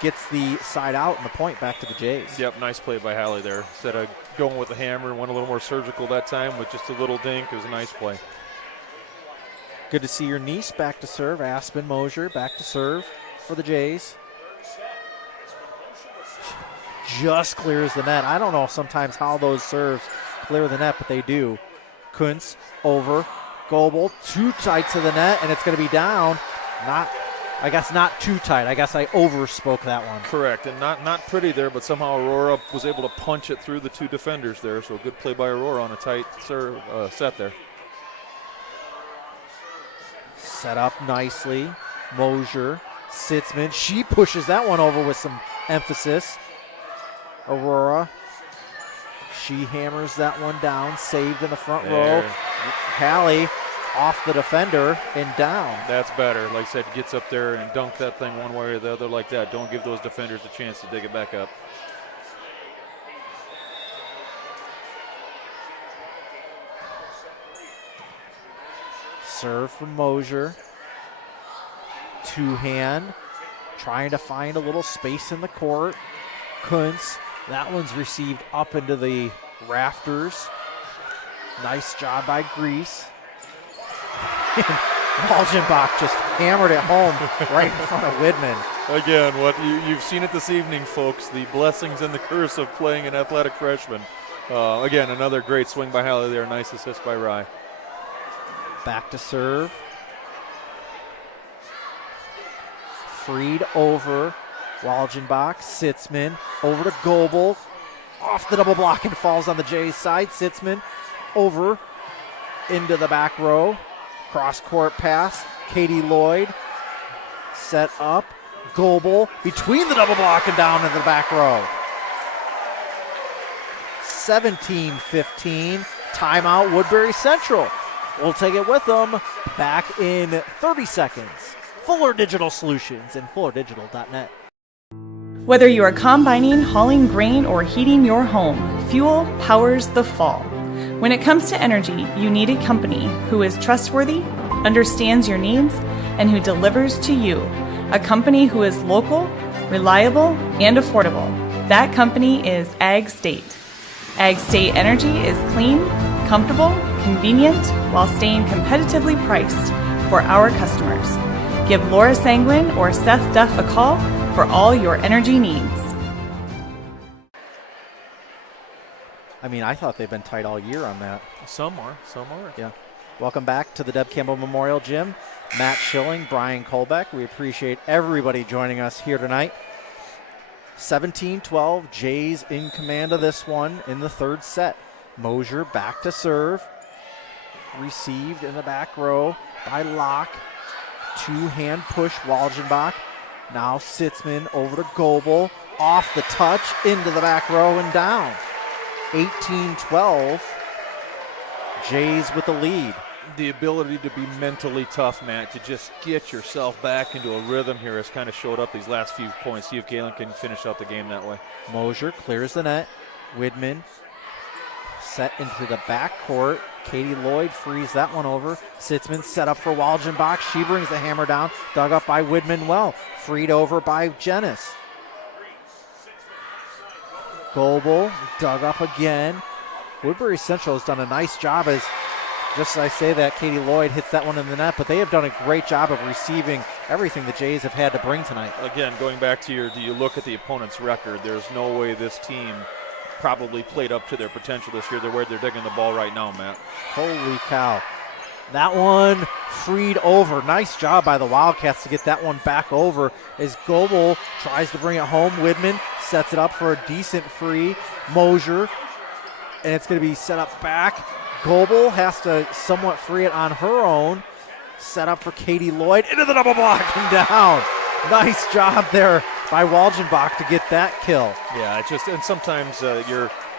gets the side out and the point back to the Jays. Yep, nice play by Hallie there. Instead of going with the hammer, went a little more surgical that time with just a little dink. It was a nice play. Good to see your niece back to serve. Aspen Mosier back to serve for the Jays. Just clears the net. I don't know sometimes how those serves clear the net, but they do. Kuntz over. Goebel too tight to the net, and it's going to be down. Not too tight. I guess I overspoke that one. Correct, and not pretty there, but somehow Aurora was able to punch it through the two defenders there. So a good play by Aurora on a tight serve set there. Set up nicely. Mosier, Sitzman. She pushes that one over with some emphasis. Aurora. She hammers that one down. Saved in the front row. Hallie off the defender and down. That's better. Like I said, gets up there and dunk that thing one way or the other like that. Don't give those defenders a chance to dig it back up. Serve from Mosier. Two-hand. Trying to find a little space in the court. Kuntz. That one's received up into the rafters. Nice job by Grease. Walgenbach just hammered it home right in front of Widman. Again, what you've seen it this evening, folks, the blessings and the curse of playing an athletic freshman. Again, another great swing by Hallie there. Nice assist by Rye. Back to serve. Freed over. Walgenbach, Sitzman, over to Goebel. Off the double block and falls on the Jays side. Sitzman over into the back row. Cross court pass. Katie Lloyd set up. Goebel between the double block and down into the back row. 17-15. Timeout Woodbury Central. We'll take it with them. Back in 30 seconds. Fuller Digital Solutions and fullerdigital.net. Whether you are combining, hauling grain, or heating your home, fuel powers the fall. When it comes to energy, you need a company who is trustworthy, understands your needs, and who delivers to you. A company who is local, reliable, and affordable. That company is Ag State. Ag State Energy is clean, comfortable, convenient, while staying competitively priced for our customers. Give Laura Sanguin or Seth Duff a call for all your energy needs. I mean, I thought they've been tight all year on that. Some are. Yeah. Welcome back to the Deb Campbell Memorial Gym. Matt Schilling, Brian Kolbeck. We appreciate everybody joining us here tonight. 17-12, Jays in command of this one in the third set. Mosier back to serve. Received in the back row by Locke. Two-hand push, Walgenbach. Now Sitzman over to Goebel. Off the touch, into the back row and down. 18-12. Jays with the lead. The ability to be mentally tough, Matt, to just get yourself back into a rhythm here has kind of showed up these last few points. See if Gehlen can finish out the game that way. Mosier clears the net. Widman set into the back court. Katie Lloyd frees that one over. Sitzman set up for Walgenbach. She brings the hammer down. Dug up by Widman well. Freed over by Jenis. Goebel dug up again. Woodbury Central has done a nice job as, just as I say that, Katie Lloyd hits that one in the net, but they have done a great job of receiving everything the Jays have had to bring tonight. Again, going back to you look at the opponent's record, there's no way this team probably played up to their potential this year. They're where they're digging the ball right now, Matt. Holy cow. That one freed over. Nice job by the Wildcats to get that one back over as Goebel tries to bring it home. Widman sets it up for a decent free. Mosier, and it's going to be set up back. Goebel has to somewhat free it on her own. Set up for Katie Lloyd into the double block and down. Nice job there by Walgenbach to get that kill. Yeah, and sometimes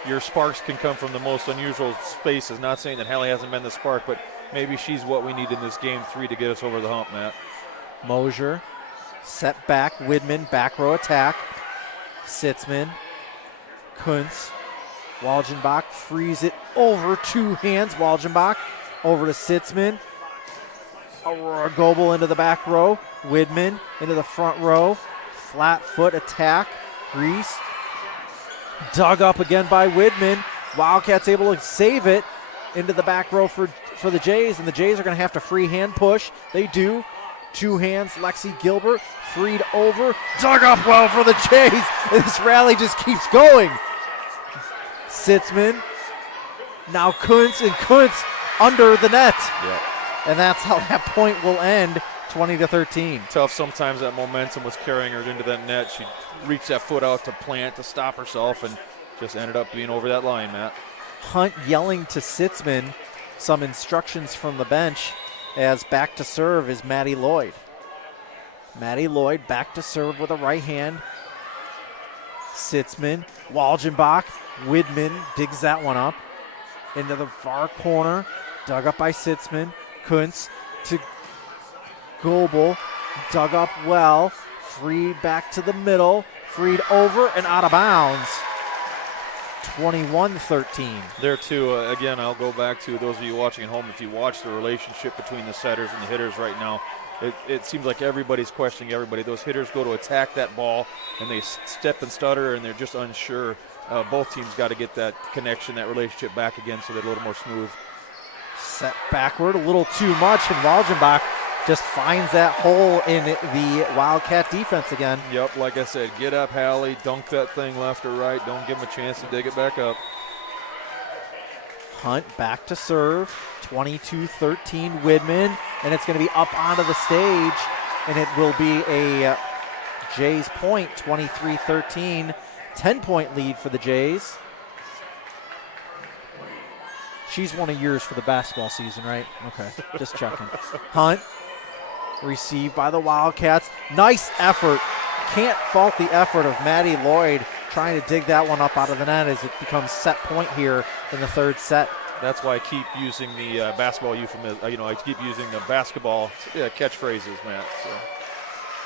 your sparks can come from the most unusual spaces. Not saying that Hallie hasn't been the spark, but maybe she's what we need in this game 3 to get us over the hump, Matt. Mosier, set back, Widman, back row attack. Sitzman, Kuntz, Walgenbach frees it over 2 hands. Walgenbach over to Sitzman. Aurora Goebel into the back row. Widman into the front row. Flat foot attack. Reese dug up again by Widman. Wildcats able to save it into the back row for the Jays, and the Jays are going to have to free hand push. They do. 2 hands, Lexi Gilbert freed over. Dug up well for the Jays. This rally just keeps going. Sitzman. Now Kuntz, and Kuntz under the net. Yeah. And that's how that point will end, 20-13. Tough sometimes that momentum was carrying her into that net. She reached that foot out to plant, to stop herself, and just ended up being over that line, Matt. Hunt yelling to Sitzman some instructions from the bench as back to serve is Maddie Lloyd. Maddie Lloyd back to serve with a right hand. Sitzman, Walgenbach, Widman digs that one up into the far corner. Dug up by Sitzman. Kuntz to Goebel. Dug up well. Freed back to the middle. Freed over and out of bounds. 21-13. There too, again, I'll go back to those of you watching at home. If you watch the relationship between the setters and the hitters right now, it seems like everybody's questioning everybody. Those hitters go to attack that ball, and they step and stutter, and they're just unsure. Both teams got to get that connection, that relationship back again so they're a little more smooth. Set backward a little too much, and Walgenbach just finds that hole in the Wildcat defense again. Yep, like I said, get up, Hallie, dunk that thing left or right. Don't give them a chance to dig it back up. Hunt back to serve, 22-13 Widman, and it's going to be up onto the stage, and it will be a Jays point, 23-13, 10-point lead for the Jays. She's one of yours for the basketball season, right? Okay, just checking. Hunt, received by the Wildcats. Nice effort. Can't fault the effort of Maddie Lloyd trying to dig that one up out of the net as it becomes set point here in the third set. That's why I keep using the basketball euphemism. I keep using the basketball catchphrases, Matt. So.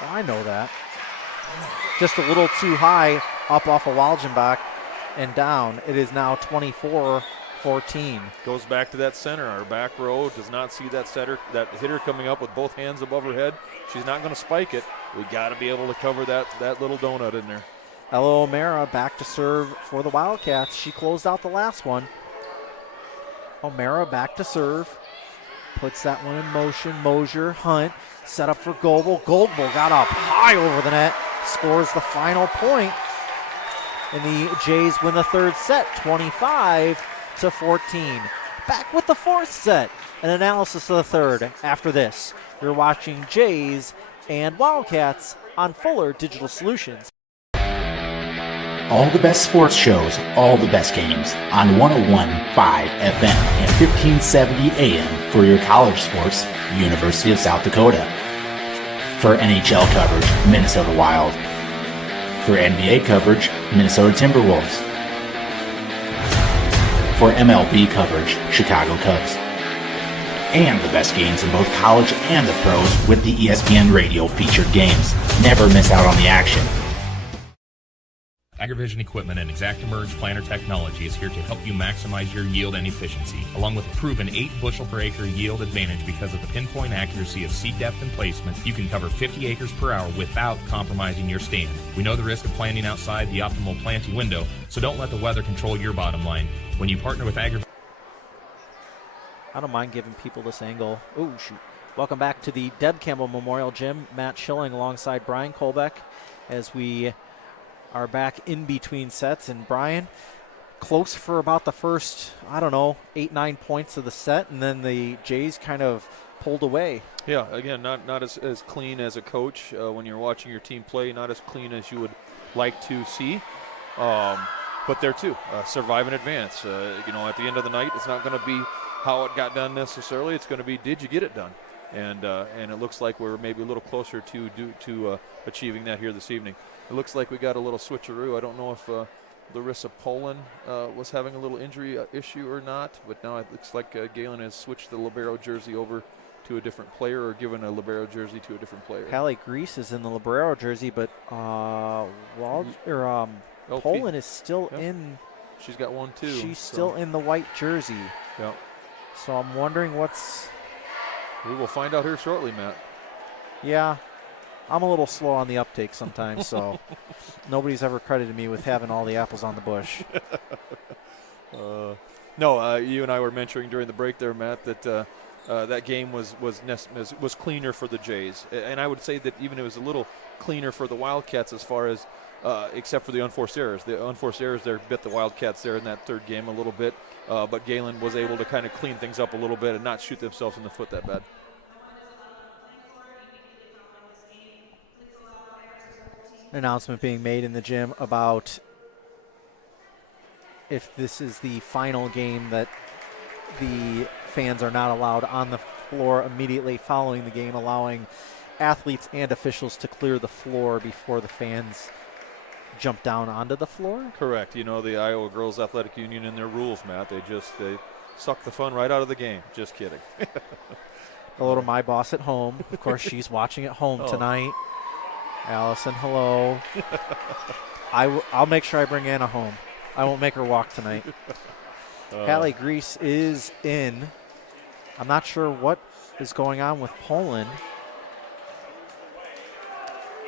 Oh, I know that. Just a little too high up off of Walgenbach and down. It is now 24-14. Goes back to that center. Our back row does not see that hitter coming up with both hands above her head. She's not going to spike it. We got to be able to cover that little donut in there. Ella O'Mara back to serve for the Wildcats. She closed out the last one. O'Mara back to serve. Puts that one in motion. Mosier, Hunt, set up for Goebel. Goebel got up high over the net. Scores the final point. And the Jays win the third set, 25-14. Back with the fourth set. An analysis of the third after this. You're watching Jays and Wildcats on Fuller Digital Solutions. All the best sports shows, all the best games on 101.5 FM and 1570 AM for your college sports, University of South Dakota. For NHL coverage, Minnesota Wild. For NBA coverage, Minnesota Timberwolves. For MLB coverage, Chicago Cubs. And the best games in both college and the pros with the ESPN Radio featured games. Never miss out on the action. AgriVision Equipment and ExactEmerge planter technology is here to help you maximize your yield and efficiency, along with a proven 8 bushel per acre yield advantage because of the pinpoint accuracy of seed depth and placement. You can cover 50 acres per hour without compromising your stand. We know the risk of planting outside the optimal planting window, so don't let the weather control your bottom line. When you partner with AgriVision, I don't mind giving people this angle. Oh, shoot. Welcome back to the Deb Campbell Memorial Gym. Matt Schilling alongside Brian Kolbeck as we are back in between sets. And Brian, close for about the first, 8-9 points of the set, and then the Jays kind of pulled away. Yeah, again, not as clean as a coach when you're watching your team play, not as clean as you would like to see. But there too, survive in advance. At the end of the night, it's not going to be how it got done necessarily. It's going to be, did you get it done? And it looks like we're maybe a little closer to achieving that here this evening. It looks like we got a little switcheroo. I don't know if Larissa Poland was having a little injury issue or not, but now it looks like Gehlen has switched the libero jersey over to a different player, or given a libero jersey to a different player. Hallie Grease is in the libero jersey, but Poland is still in. She's got one too. She's still in the white jersey. Yeah. So I'm wondering what's. We will find out here shortly, Matt. Yeah. I'm a little slow on the uptake sometimes, so nobody's ever credited me with having all the apples on the bush. No, you and I were mentioning during the break there, Matt, that that game was cleaner for the Jays, and I would say that even it was a little cleaner for the Wildcats as far as except for the unforced errors. The unforced errors there bit the Wildcats there in that third game a little bit, but Gehlen was able to kind of clean things up a little bit and not shoot themselves in the foot that bad. Announcement being made in the gym about if this is the final game that the fans are not allowed on the floor immediately following the game, allowing athletes and officials to clear the floor before the fans jump down onto the floor. Correct. You know, the Iowa Girls Athletic Union and their rules, Matt, they suck the fun right out of the game. Just kidding. Hello to my boss at home. Of course, she's watching at home tonight. Allison, hello. I'll make sure I bring Anna home. I won't make her walk tonight. Hallie Grease is in. I'm not sure what is going on with Poland.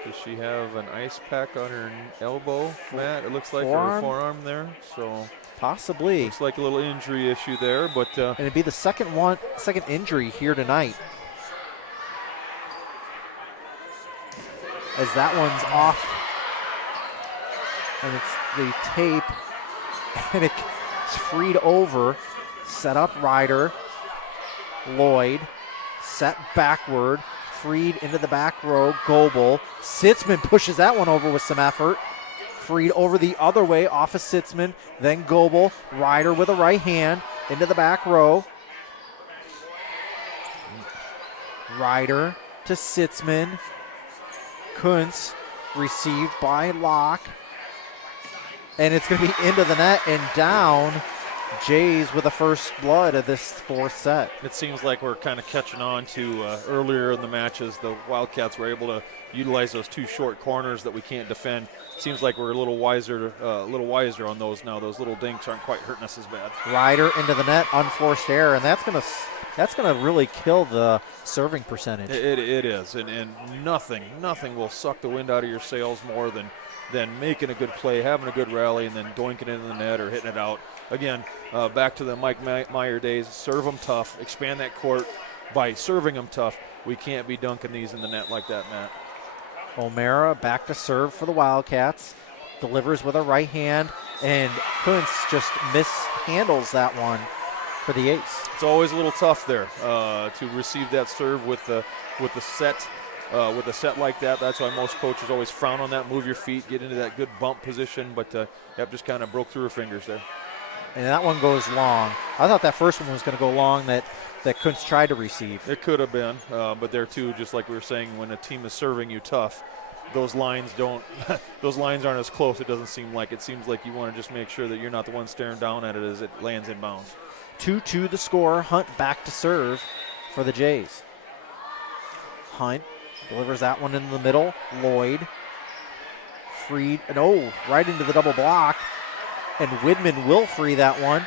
Does she have an ice pack on her elbow, Matt? It looks like Forearm? her forearm there. So possibly. Looks like a little injury issue there, but and it'd be the second injury here tonight. As that one's off, and it's the tape, and it's freed over, set up Ryder, Lloyd, set backward, freed into the back row, Goebel. Sitzman pushes that one over with some effort. Freed over the other way off of Sitzman, then Goebel, Ryder with a right hand into the back row. Ryder to Sitzman. Kuntz received by Locke. And it's going to be into the net and down. Jays with the first blood of this fourth set. It seems like we're kind of catching on to earlier in the matches. The Wildcats were able to utilize those two short corners that we can't defend. Seems like we're a little wiser on those now. Those little dinks aren't quite hurting us as bad. Ryder into the net, unforced error, and that's gonna really kill the serving percentage. It is, and nothing will suck the wind out of your sails more than making a good play, having a good rally, and then doinking it in the net or hitting it out. Again, back to the Mike Meyer days, serve them tough, expand that court by serving them tough. We can't be dunking these in the net like that, Matt. O'Mara back to serve for the Wildcats, delivers with a right hand, and Kuntz just mishandles that one for the ace. It's always a little tough there to receive that serve with the set. With a set like that, that's why most coaches always frown on that. Move your feet, get into that good bump position, but that just kind of broke through her fingers there. And that one goes long. I thought that first one was going to go long that Kuntz tried to receive. It could have been, but there too, just like we were saying, when a team is serving you tough, those lines aren't as close. It doesn't seem like. It seems like you want to just make sure that you're not the one staring down at it as it lands inbounds. 2-2 the score. Hunt back to serve for the Jays. Hunt delivers that one into the middle. Lloyd freed, and right into the double block. And Widman will free that one.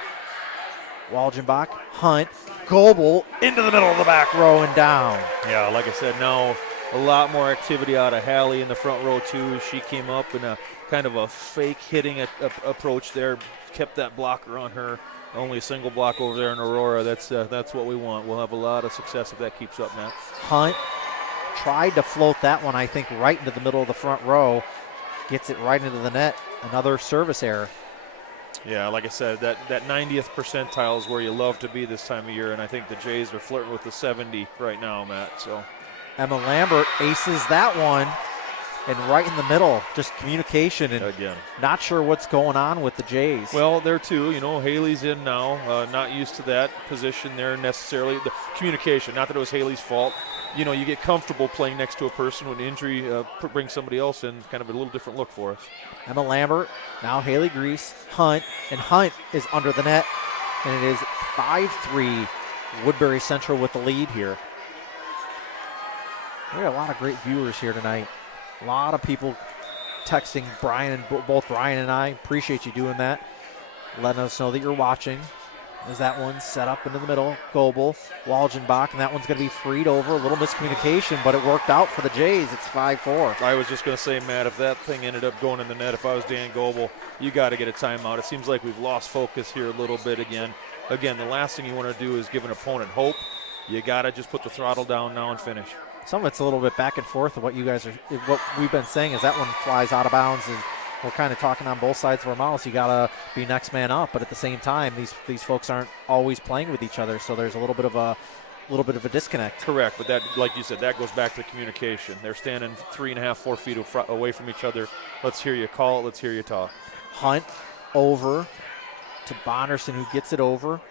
Walgenbach, Hunt, Goebel into the middle of the back row and down. Yeah, like I said, now a lot more activity out of Hallie in the front row too. She came up in a kind of a fake hitting approach there, kept that blocker on her. Only a single block over there in Aurora. That's what we want. We'll have a lot of success if that keeps up, Matt. Hunt tried to float that one, I think, right into the middle of the front row. Gets it right into the net. Another service error. Yeah, like I said, that 90th percentile is where you love to be this time of year, and I think the Jays are flirting with the 70 right now, Matt. So Emma Lambert aces that one. and right in the middle, just communication and again. Not sure what's going on with the Jays. Well, there too, Haley's in now, not used to that position there necessarily. The communication, not that it was Haley's fault. You get comfortable playing next to a person when injury brings somebody else in, kind of a little different look for us. Emma Lambert, now Haley Grease, Hunt, and Hunt is under the net, and it is 5-3 Woodbury Central with the lead here. We got a lot of great viewers here tonight. A lot of people texting both Brian and I. Appreciate you doing that. Letting us know that you're watching. As that one's set up into the middle. Goebel, Walgenbach, and that one's going to be freed over. A little miscommunication, but it worked out for the Jays. It's 5-4. I was just going to say, Matt, if that thing ended up going in the net, if I was Dan Goebel, you got to get a timeout. It seems like we've lost focus here a little bit again. Again, the last thing you want to do is give an opponent hope. You got to just put the throttle down now and finish. Some of it's a little bit back and forth of what we've been saying is that one flies out of bounds, and we're kind of talking on both sides of our mouths. You got to be next man up, but at the same time, these folks aren't always playing with each other, so there's a little bit of a disconnect. Correct, but that, like you said, that goes back to communication. They're standing 3.5, 4 feet away from each other. Let's hear you call it. Let's hear you talk. Hunt over to Bonderson, who gets it over.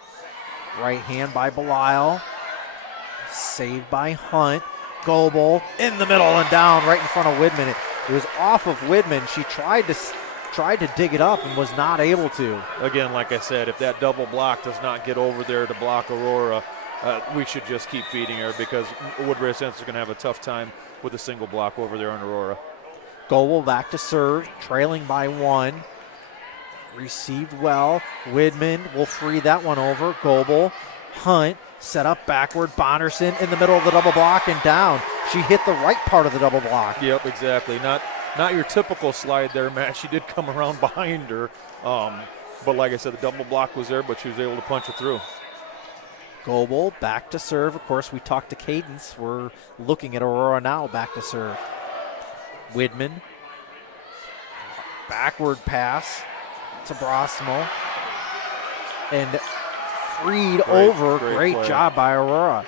Right hand by Belisle. Saved by Hunt. Goebel in the middle and down right in front of Widman. It was off of Widman. She tried to dig it up and was not able to. Again, like I said, if that double block does not get over there to block Aurora, we should just keep feeding her because Woodbury Central is going to have a tough time with a single block over there on Aurora. Goebel back to serve, trailing by 1. Received well. Widman will free that one over. Goebel, Hunt, set up backward. Bonderson in the middle of the double block and down. She hit the right part of the double block. Yep, exactly. Not your typical slide there, Matt. She did come around behind her. But like I said, the double block was there, but she was able to punch it through. Goebel back to serve. Of course, we talked to Cadence. We're looking at Aurora now back to serve. Widman. Backward pass to Brosmo. And freed over. Great job by Aurora.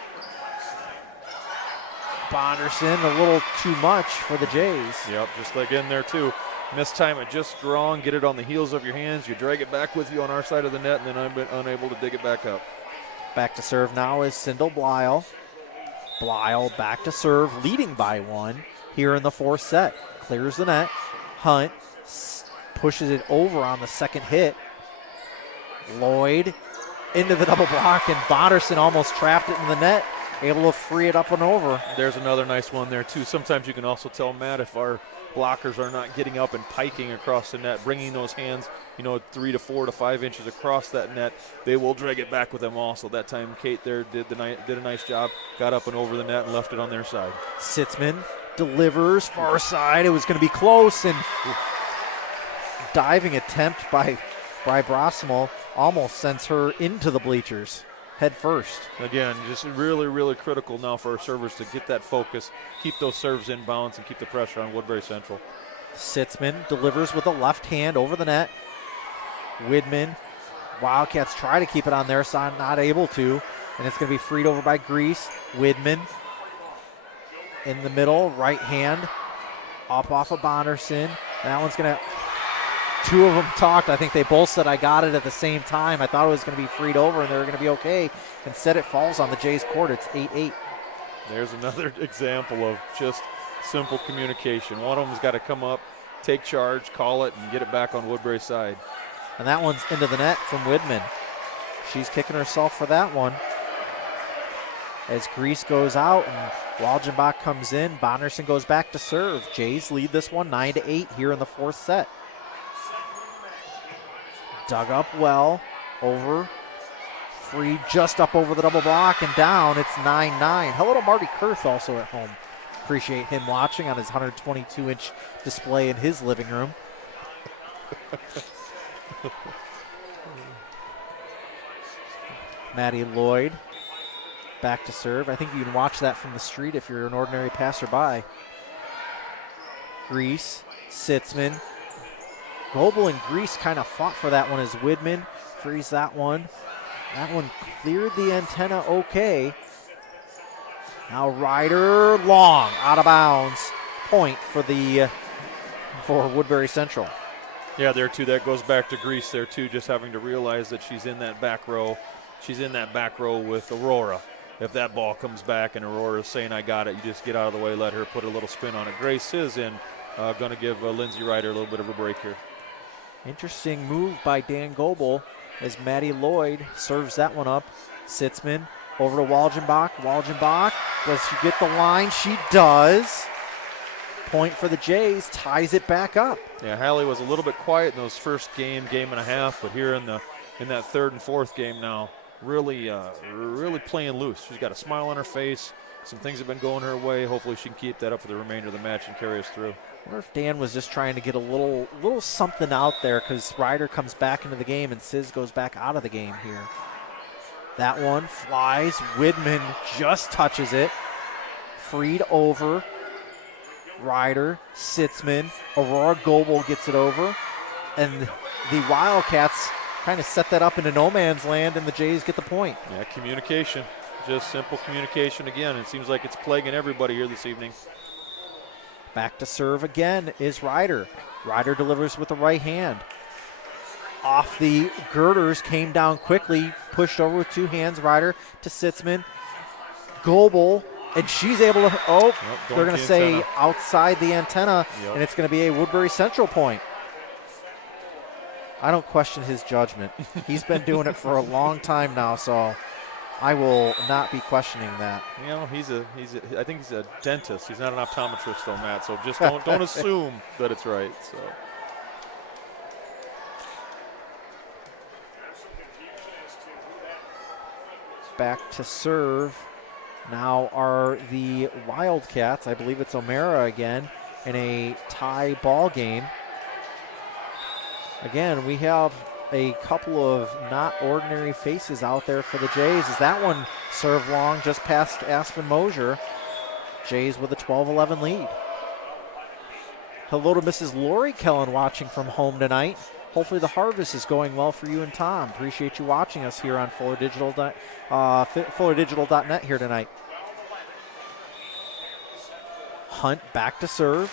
Bonderson a little too much for the Jays. Yep, just like in there too. Mistime it just strong, get it on the heels of your hands, you drag it back with you on our side of the net, and then I'm unable to dig it back up. Back to serve now is Sindel Belisle. Belisle back to serve, leading by 1 here in the 4th set. Clears the net. Hunt pushes it over on the second hit. Lloyd into the double block, and Bonderson almost trapped it in the net. Able to free it up and over. There's another nice one there, too. Sometimes you can also tell, Matt, if our blockers are not getting up and piking across the net, bringing those hands, 3 to 4 to 5 inches across that net, they will drag it back with them also. That time, Kate there did a nice job, got up and over the net and left it on their side. Sitzman delivers far side. It was going to be close, and diving attempt by Brosmo almost sends her into the bleachers. Head first. Again, just really, really critical now for our servers to get that focus, keep those serves in bounds, and keep the pressure on Woodbury Central. Sitzman delivers with a left hand over the net. Widman, Wildcats try to keep it on their side, not able to, and it's going to be freed over by Grease. Widman in the middle, right hand, up off of Bonderson. That one's going to... Two of them talked. I think they both said I got it at the same time. I thought it was going to be freed over and they were going to be okay. Instead, it falls on the Jays' court. It's 8-8. There's another example of just simple communication. One of them's got to come up, take charge, call it, and get it back on Woodbury's side. And that one's into the net from Widman. She's kicking herself for that one. As Grease goes out and Walgenbach comes in, Bonderson goes back to serve. Jays lead this one 9-8 here in the 4th set. Dug up well, over, free just up over the double block and down. It's 9-9. Hello to Marty Kurth also at home. Appreciate him watching on his 122-inch display in his living room. Maddie Lloyd back to serve. I think you can watch that from the street if you're an ordinary passerby. Grease, Sitzman. Goebel and Grease kind of fought for that one as Widman frees that one. That one cleared the antenna okay. Now Ryder long, out of bounds. point for Woodbury Central. Yeah, there too. That goes back to Grease there too. Just having to realize that she's in that back row. She's in that back row with Aurora. If that ball comes back and Aurora's saying, I got it, you just get out of the way, let her put a little spin on it. Grace is in. Going to give Lindsay Ryder a little bit of a break here. Interesting move by Dan Goebel as Maddie Lloyd serves that one up. Sitzman over to Walgenbach. Walgenbach, does she get the line? She does. Point for the Jays, ties it back up. Yeah, Hallie was a little bit quiet in those first game and a half, but here in that third and fourth game now, really playing loose. She's got a smile on her face. Some things have been going her way. Hopefully she can keep that up for the remainder of the match and carry us through. I wonder if Dan was just trying to get a little something out there because Ryder comes back into the game and Sis goes back out of the game here. That one flies. Widman just touches it. Freed over. Ryder, Sitzman, Aurora Goebel gets it over. And the Wildcats kind of set that up into no man's land, and the Jays get the point. Yeah, communication. Just simple communication again. It seems like it's plaguing everybody here this evening. Back to serve again is Ryder. Ryder delivers with the right hand. Off the girders, came down quickly, pushed over with two hands. Ryder to Sitzman. Goebel, and she's able to, they're going to say antenna. Outside the antenna, and it's going to be a Woodbury Central point. I don't question his judgment. He's been doing it for a long time now, so I will not be questioning that. You know, I think he's a dentist. He's not an optometrist though, Matt, so just don't assume that it's right. So. Back to serve now are the Wildcats. I believe it's O'Mara again in a tie ball game. Again, we have a couple of not ordinary faces out there for the Jays. As that one served long just past Aspen Mosier. Jays with a 12-11 lead. Hello to Mrs. Lori Kellen watching from home tonight. Hopefully the harvest is going well for you and Tom. Appreciate you watching us here on FullerDigital.net here tonight. Hunt back to serve.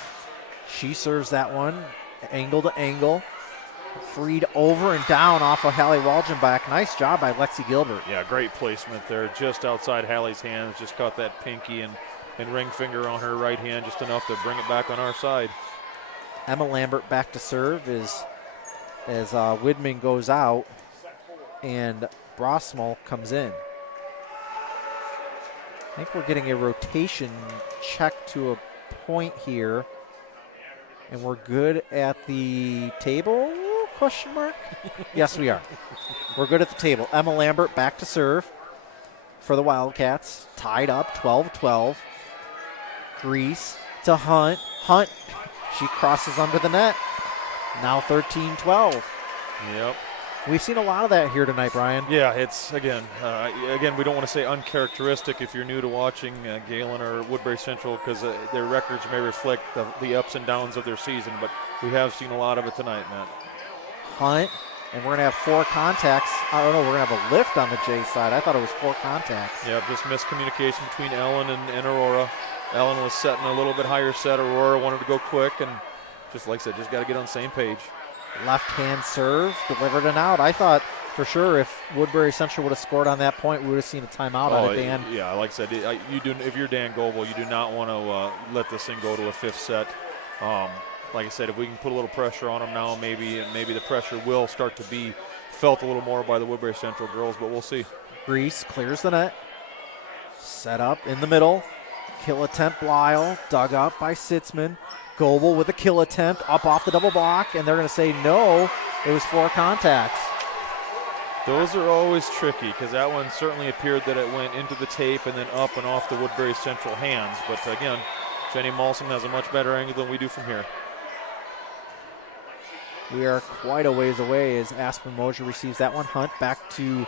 She serves that one angle to angle. Freed over and down off of Hallie Walgenbach. Nice job by Lexi Gilbert. Yeah, great placement there. Just outside Hallie's hands. Just caught that pinky and ring finger on her right hand, just enough to bring it back on our side. Emma Lambert back to serve as Widman goes out and Brosmal comes in. I think we're getting a rotation check to a point here. And we're good at the table? Question mark? Yes, we are. We're good at the table. Emma Lambert back to serve for the Wildcats. Tied up, 12-12. Grease to Hunt. Hunt, she crosses under the net. Now 13-12. Yep. We've seen a lot of that here tonight, Brian. Yeah, it's, again, we don't want to say uncharacteristic if you're new to watching Gehlen or Woodbury Central because their records may reflect the ups and downs of their season, but we have seen a lot of it tonight, Matt. Hunt, and we're going to have 4 contacts. I don't know, we're going to have a lift on the J side. I thought it was 4 contacts. Yeah, just miscommunication between Ellen and Aurora. Ellen was setting a little bit higher set. Aurora wanted to go quick, and just like I said, just got to get on the same page. Left hand serve, delivered and out. I thought for sure if Woodbury Central would have scored on that point, we would have seen a timeout out of Dan. Yeah, like I said, if you're Dan Goebel, you do not want to let this thing go to a 5th set. Like I said, if we can put a little pressure on them now, maybe the pressure will start to be felt a little more by the Woodbury Central girls, but we'll see. Grease clears the net. Set up in the middle. Kill attempt, Lyle, dug up by Sitzman. Goebel with a kill attempt, up off the double block, and they're going to say no, it was 4 contacts. Those are always tricky because that one certainly appeared that it went into the tape and then up and off the Woodbury Central hands. But again, Jenny Malson has a much better angle than we do from here. We are quite a ways away as Aspen Mosier receives that one. Hunt back to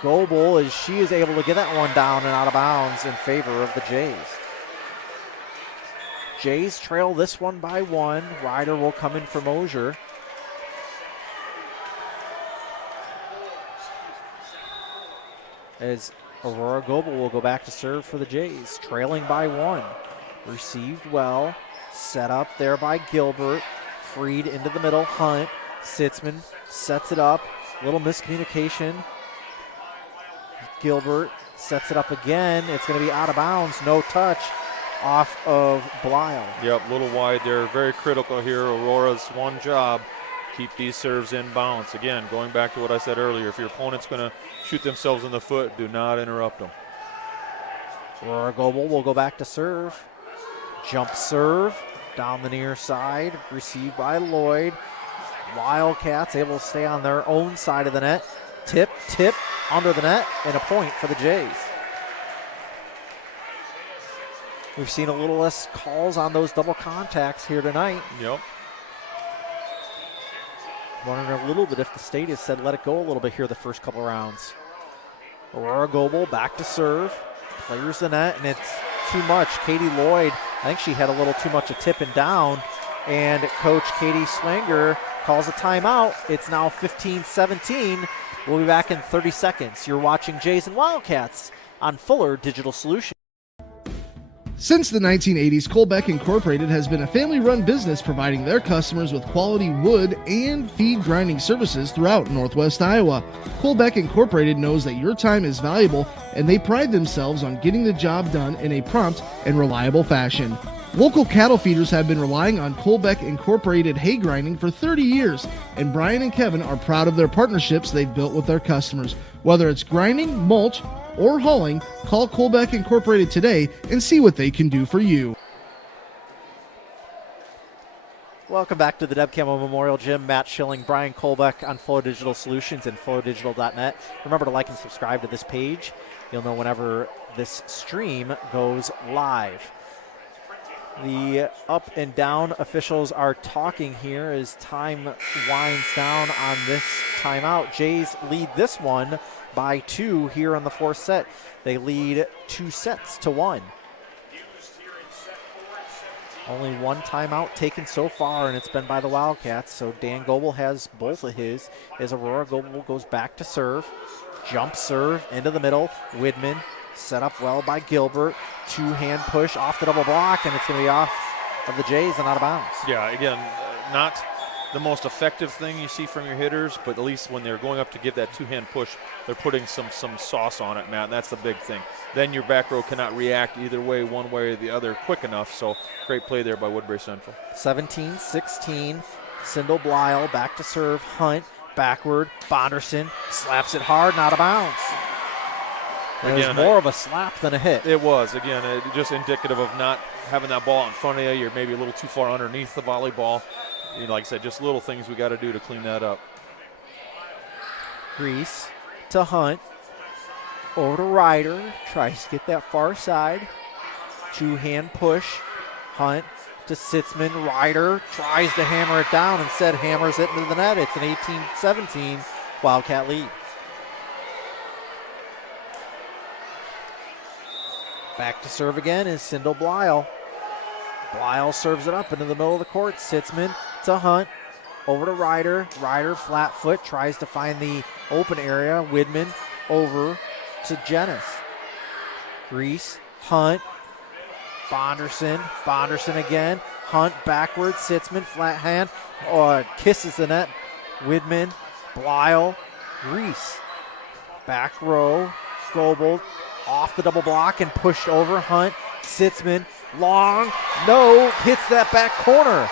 Goebel as she is able to get that one down and out of bounds in favor of the Jays. Jays trail this one by 1. Ryder will come in for Mosier. As Aurora Goebel will go back to serve for the Jays, trailing by 1. Received well. Set up there by Gilbert. Freed into the middle. Hunt. Sitzman sets it up. Little miscommunication. Gilbert sets it up again. It's going to be out of bounds. No touch off of Blyle. Yep, a little wide there. Very critical here. Aurora's one job, keep these serves in bounds. Again, going back to what I said earlier, if your opponent's going to shoot themselves in the foot, do not interrupt them. Aurora Goebel will go back to serve. Jump serve down the near side. Received by Lloyd. Wildcats able to stay on their own side of the net. Tip under the net, and a point for the Jays. We've seen a little less calls on those double contacts here tonight. Yep. Wondering a little bit if the state has said let it go a little bit here the first couple rounds. Aurora Goebel back to serve. Clears the net, and it's too much. Katie Lloyd, I think she had a little too much of tipping down, and Coach Katie Swanger calls a timeout. It's now 15-17. We'll be back in 30 seconds. You're watching Jays and Wildcats on Fuller Digital Solutions. Since the 1980s, Colbeck Incorporated has been a family-run business providing their customers with quality wood and feed grinding services throughout Northwest Iowa. Colbeck Incorporated knows that your time is valuable, and they pride themselves on getting the job done in a prompt and reliable fashion. Local cattle feeders have been relying on Colbeck Incorporated hay grinding for 30 years, and Brian and Kevin are proud of their partnerships they've built with their customers. Whether it's grinding, mulch, or hauling, call Colbeck Incorporated today and see what they can do for you. Welcome back to the Deb Campbell Memorial Gym. Matt Schilling, Brian Colbeck on Fuller Digital Solutions and FullerDigital.net. Remember to like and subscribe to this page. You'll know whenever this stream goes live. The up and down officials are talking here as time winds down on this timeout. Jays lead this one by 2 here on the fourth set. They lead 2-1. Only one timeout taken so far, and it's been by the Wildcats, so Dan Goebel has both of his as Aurora Goebel goes back to serve. Jump serve into the middle. Widman set up well by Gilbert. Two-hand push off the double block, and it's going to be off of the Jays and out of bounds. Yeah, again, not the most effective thing you see from your hitters, but at least when they're going up to give that two-hand push, they're putting some sauce on it, Matt, and that's the big thing. Then your back row cannot react either way, one way or the other, quick enough, so great play there by Woodbury Central. 17-16, Sindel Blyle back to serve. Hunt backward. Bonderson slaps it hard and out of bounds. It was more of a slap than a hit. It was. Again, just indicative of not having that ball in front of you. You're maybe a little too far underneath the volleyball. You know, like I said, just little things we got to do to clean that up. Grease to Hunt. Over to Ryder. Tries to get that far side. Two-hand push. Hunt to Sitzman. Ryder tries to hammer it down. Instead, hammers it into the net. It's an 18-17 Wildcat lead. Back to serve again is Sindel Blyle. Blyle serves it up into the middle of the court. Sitzman to Hunt. Over to Ryder. Ryder flat foot tries to find the open area. Widman over to Jennis. Grease. Hunt. Bonderson. Bonderson again. Hunt backwards. Sitzman flat hand. Kisses the net. Widman. Blyle. Grease. Back row. Goebel. Off the double block and pushed over. Hunt, Sitzman, long, no, hits that back corner.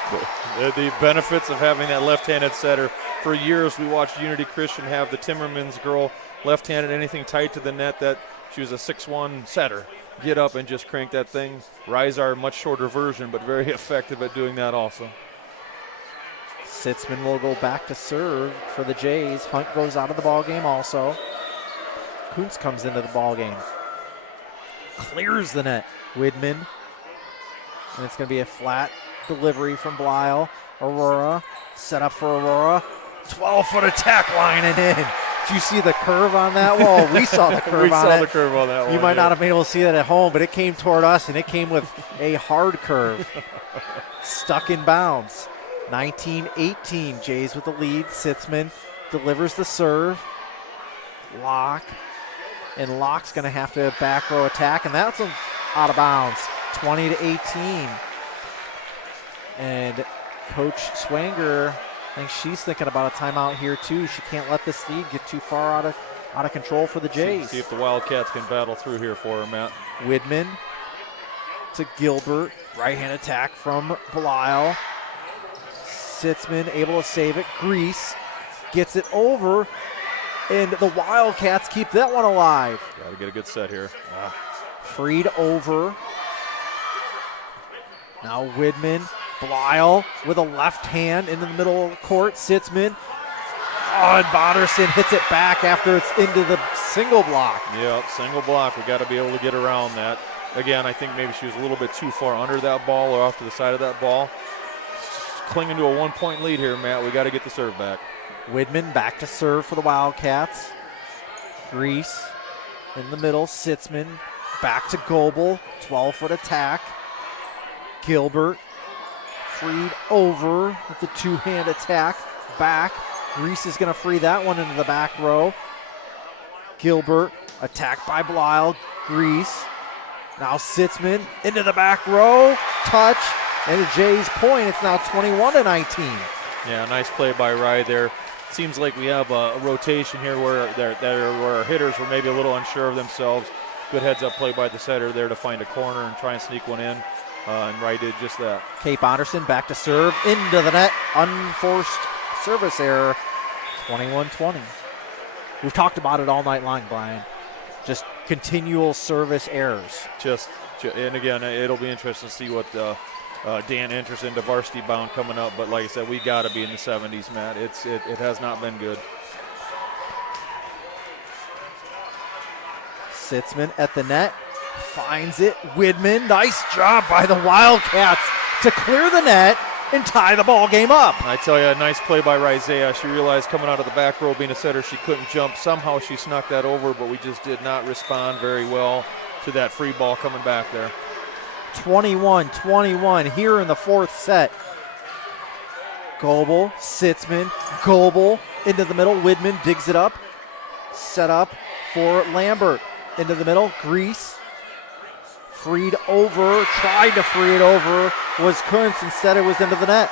The benefits of having that left-handed setter. For years, we watched Unity Christian have the Timmermans girl left-handed, anything tight to the net. That she was a 6'1" setter. Get up and just crank that thing. Rizar, much shorter version, but very effective at doing that also. Sitzman will go back to serve for the Jays. Hunt goes out of the ball game also. Kuntz comes into the ball game. Clears the net. Widman. And it's going to be a flat delivery from Blyle. Aurora. Set up for Aurora. 12-foot attack line and in. Did you see the curve on that wall? We saw the curve on it. We saw the curve on that one. You might not have been able to see that at home, but it came toward us, and it came with a hard curve. Stuck in bounds. 19-18. Jays with the lead. Sitzman delivers the serve. Locke. And Locke's going to have to back row attack, and that's out of bounds. 20-18. And Coach Swanger, I think she's thinking about a timeout here too. She can't let this lead get too far out of control for the Jays. See if the Wildcats can battle through here for her, Matt. Widman to Gilbert. Right-hand attack from Belial. Sitzman able to save it. Grease gets it over, and the Wildcats keep that one alive. Got to get a good set here. Freed over. Now Widman. Belial with a left hand into the middle of the court. Sitzman. Oh, and Bonderson hits it back after it's into the single block. Yep, single block. We got to be able to get around that. Again, I think maybe she was a little bit too far under that ball or off to the side of that ball. Clinging to a 1-point lead here, Matt. We got to get the serve back. Widman back to serve for the Wildcats. Grease in the middle. Sitzman back to Goebel. 12-foot attack. Gilbert freed over with the two-hand attack. Back. Grease is going to free that one into the back row. Gilbert attacked by Belial. Grease. Now Sitzman into the back row. Touch. And a Jays point. It's now 21-19. Yeah, nice play by Rye there. Seems like we have a rotation here where our hitters were maybe a little unsure of themselves. Good heads-up play by the setter there to find a corner and try and sneak one in. And Rye did just that. Kate Bonderson back to serve. Into the net. Unforced service error. 21-20. We've talked about it all night long, Brian. Just continual service errors. And again, it'll be interesting to see what Dan enters into varsity bound coming up. But like I said, we got to be in the 70s, Matt. It has not been good. Sitzman at the net. Finds it. Widman. Nice job by the Wildcats to clear the net and tie the ball game up. I tell you, a nice play by Rizea. She realized coming out of the back row, being a setter, she couldn't jump. Somehow she snuck that over, but we just did not respond very well to that free ball coming back there. 21-21 here in the fourth set. Goebel, Sitzman, Goebel into the middle. Widman digs it up. Set up for Lambert. Into the middle, Grease. Freed over, tried to free it over, was Kuntz. Instead it was into the net.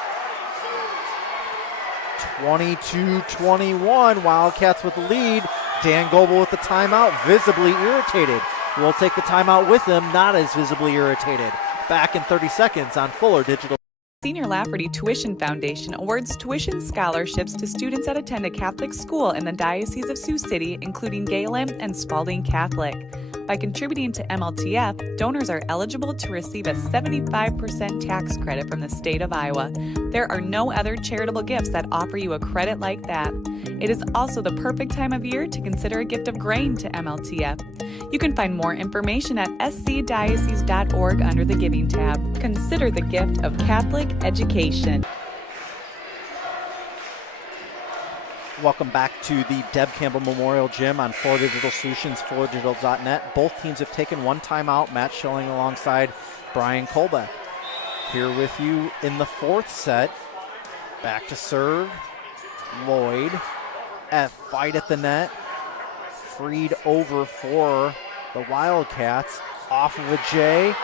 22-21, Wildcats with the lead. Dan Goebel with the timeout, visibly irritated. We'll take the timeout with him, not as visibly irritated. Back in 30 seconds on Fuller Digital. Senior Lafferty Tuition Foundation awards tuition scholarships to students that attend a Catholic school in the Diocese of Sioux City, including Gehlen and Spalding Catholic. By contributing to MLTF, donors are eligible to receive a 75% tax credit from the state of Iowa. There are no other charitable gifts that offer you a credit like that. It is also the perfect time of year to consider a gift of grain to MLTF. You can find more information at scdiocese.org under the Giving tab. Consider the gift of Catholic education. Welcome back to the Deb Campbell Memorial Gym on Fuller Digital Solutions, FullerDigital.net. Both teams have taken one timeout. Matt Schilling alongside Brian Kolbeck. Here with you in the fourth set. Back to serve. Lloyd at fight at the net. Freed over for the Wildcats. Off of a J.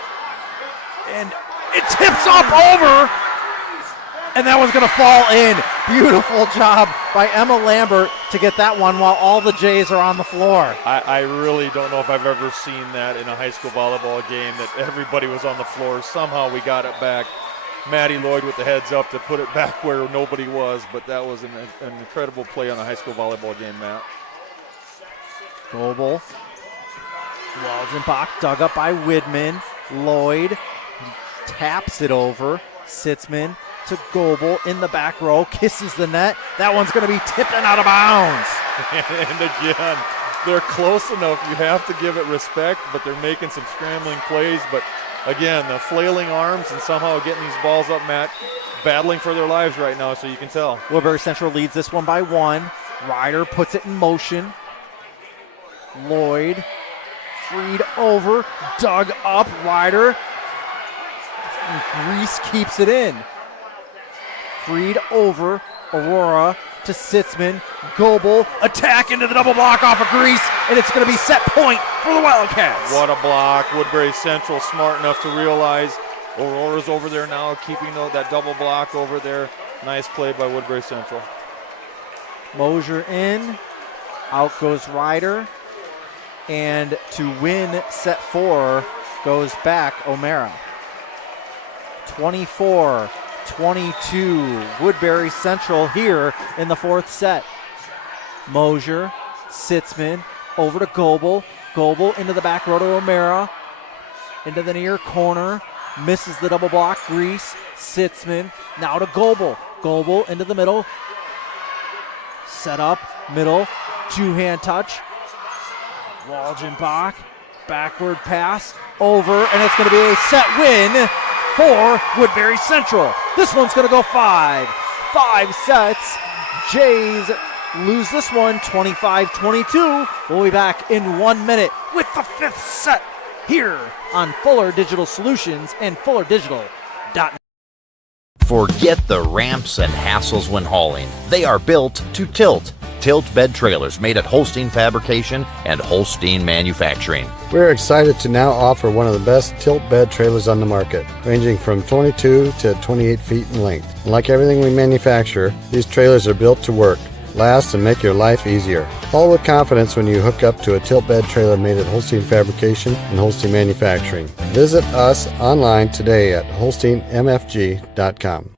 And it tips up over. And that was going to fall in. Beautiful job by Emma Lambert to get that one while all the Jays are on the floor. I really don't know if I've ever seen that in a high school volleyball game, that everybody was on the floor. Somehow we got it back. Maddie Lloyd with the heads up to put it back where nobody was, but that was an incredible play on a high school volleyball game, Matt. Goebel. Waldenbach dug up by Widman. Lloyd taps it over. Sitzman to Goebel in the back row, kisses the net. That one's going to be tipped and out of bounds. And again, they're close enough. You have to give it respect, but they're making some scrambling plays. But again, the flailing arms and somehow getting these balls up, Matt, battling for their lives right now, so you can tell. Woodbury Central leads this one by 1. Ryder puts it in motion. Lloyd freed over, dug up. Ryder. And Grease keeps it in. Freed over, Aurora to Sitzman. Goebel, attack into the double block off of Grease, and it's going to be set point for the Wildcats. What a block. Woodbury Central smart enough to realize Aurora's over there now, keeping that double block over there. Nice play by Woodbury Central. Mosier in. Out goes Ryder. And to win set 4 goes back O'Mara. 24-22. Woodbury Central here in the 4th set. Mosier, Sitzman, over to Goebel. Goebel into the back row to O'Mara. Into the near corner. Misses the double block. Grease. Sitzman. Now to Goebel. Goebel into the middle. Set up. Middle. 2-hand touch. Walgenbach. Backward pass. Over. And it's going to be a set win for Woodbury Central. This one's going to go 5. 5 sets. Jays lose this one 25-22. We'll be back in 1 minute with the 5th set here on Fuller Digital Solutions and FullerDigital.net. Forget the ramps and hassles when hauling. They are built to tilt. Tilt bed trailers made at Holstein Fabrication and Holstein Manufacturing. We're excited to now offer one of the best tilt bed trailers on the market, ranging from 22 to 28 feet in length. And like everything we manufacture, these trailers are built to work, last, and make your life easier. Haul with confidence when you hook up to a tilt bed trailer made at Holstein Fabrication and Holstein Manufacturing. Visit us online today at holsteinmfg.com.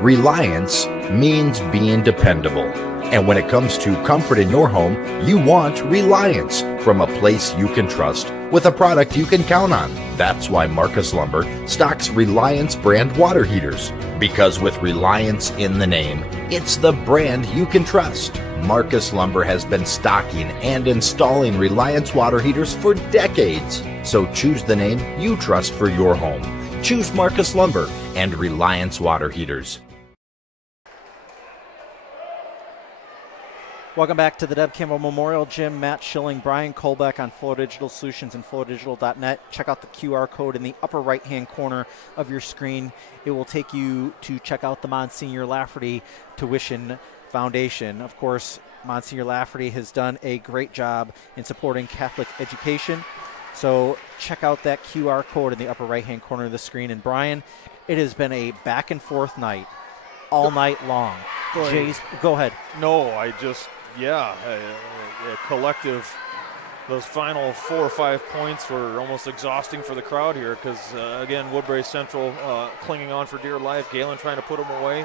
Reliance means being dependable. And when it comes to comfort in your home, you want Reliance, from a place you can trust with a product you can count on. That's why Marcus Lumber stocks Reliance brand water heaters. Because with Reliance in the name, it's the brand you can trust. Marcus Lumber has been stocking and installing Reliance water heaters for decades. So choose the name you trust for your home. Choose Marcus Lumber and Reliance water heaters. Welcome back to the Deb Campbell Memorial Gym. Matt Schilling, Brian Kolbeck on Fuller Digital Solutions and FullerDigital.net. Check out the QR code in the upper right-hand corner of your screen. It will take you to check out the Monsignor Lafferty Tuition Foundation. Of course, Monsignor Lafferty has done a great job in supporting Catholic education. So check out that QR code in the upper right-hand corner of the screen. And Brian, it has been a back-and-forth night all night long. Jays, go ahead. No, a collective, those final 4 or 5 points were almost exhausting for the crowd here because, again, Woodbury Central clinging on for dear life, Gehlen trying to put them away.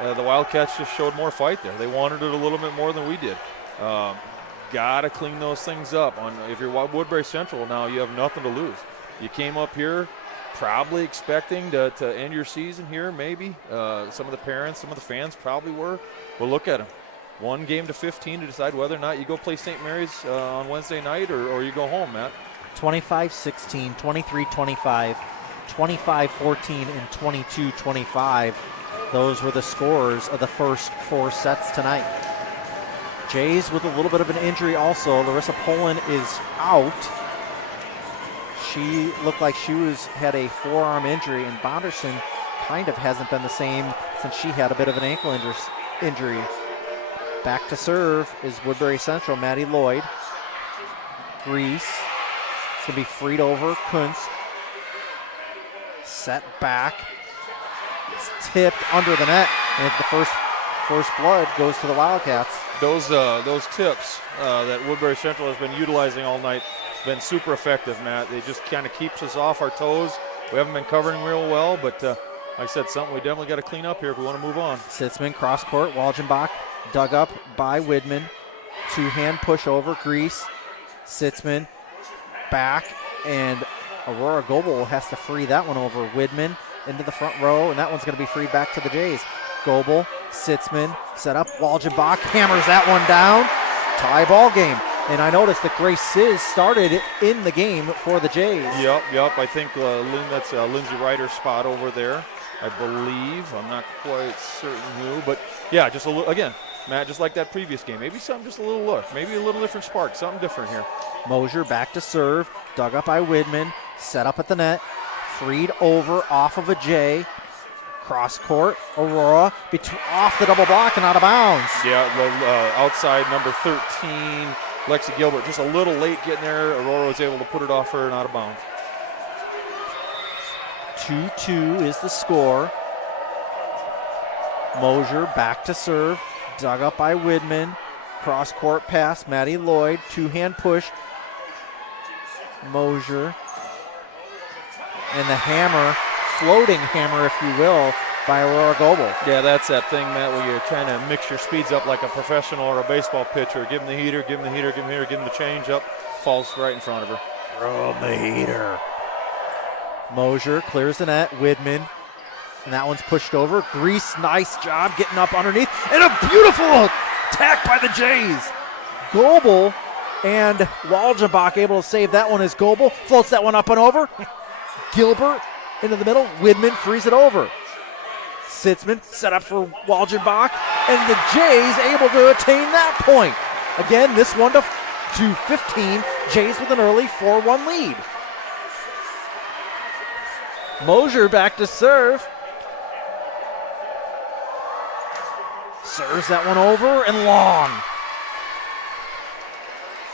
The Wildcats just showed more fight there. They wanted it a little bit more than we did. Got to clean those things up. If you're Woodbury Central now, you have nothing to lose. You came up here probably expecting to end your season here, maybe. Some of the parents, some of the fans probably were. But look at them. 1 game to 15 to decide whether or not you go play St. Mary's on Wednesday night or you go home, Matt. 25-16, 23-25, 25-14, and 22-25. Those were the scores of the first 4 sets tonight. Jays with a little bit of an injury also. Larissa Poland is out. She looked like she had a forearm injury, and Bonderson kind of hasn't been the same since she had a bit of an ankle injury. Back to serve is Woodbury Central, Maddie Lloyd. Grease. It's going to be freed over. Kuntz. Set back. It's tipped under the net, and the first blood goes to the Wildcats. Those tips that Woodbury Central has been utilizing all night been super effective, Matt. It just kind of keeps us off our toes. We haven't been covering real well, but like I said, something we definitely got to clean up here if we want to move on. Sitzman cross court. Walgenbach dug up by Widman. 2-hand push over. Grease. Sitzman back, and Aurora Goebel has to free that one over. Widman into the front row, and that one's going to be freed back to the Jays. Goebel, Sitzman, set up. Walgenbach hammers that one down. Tie ball game. And I noticed that Grace Sizz started in the game for the Jays. Yep. I think that's Lindsay Ryder's spot over there, I believe. I'm not quite certain who, but yeah, just a little, again, Matt, just like that previous game. Maybe something, just a little look. Maybe a little different spark, something different here. Mosier back to serve, dug up by Widman, set up at the net, freed over off of a J. Cross court, Aurora off the double block and out of bounds. Yeah, outside number 13, Lexi Gilbert, just a little late getting there. Aurora was able to put it off her and out of bounds. 2-2 is the score. Mosier back to serve. Dug up by Widman. Cross-court pass. Maddie Lloyd. Two-hand push. Mosier. And the hammer, floating hammer, if you will, by Aurora Goebel. Yeah, that's that thing, Matt, where you're trying to mix your speeds up like a professional or a baseball pitcher. Give him the heater, give him the heater, give him the heater, give him the change up. Falls right in front of her. From the heater. Mosier clears the net. Widman. And that one's pushed over. Grease, nice job getting up underneath. And a beautiful attack by the Jays. Goebel and Walgenbach able to save that one as Goebel floats that one up and over. Gilbert into the middle. Widman frees it over. Sitzman set up for Walgenbach. And the Jays able to attain that point. Again, this one to 15. Jays with an early 4-1 lead. Mosier back to serve. Serves that one over and long.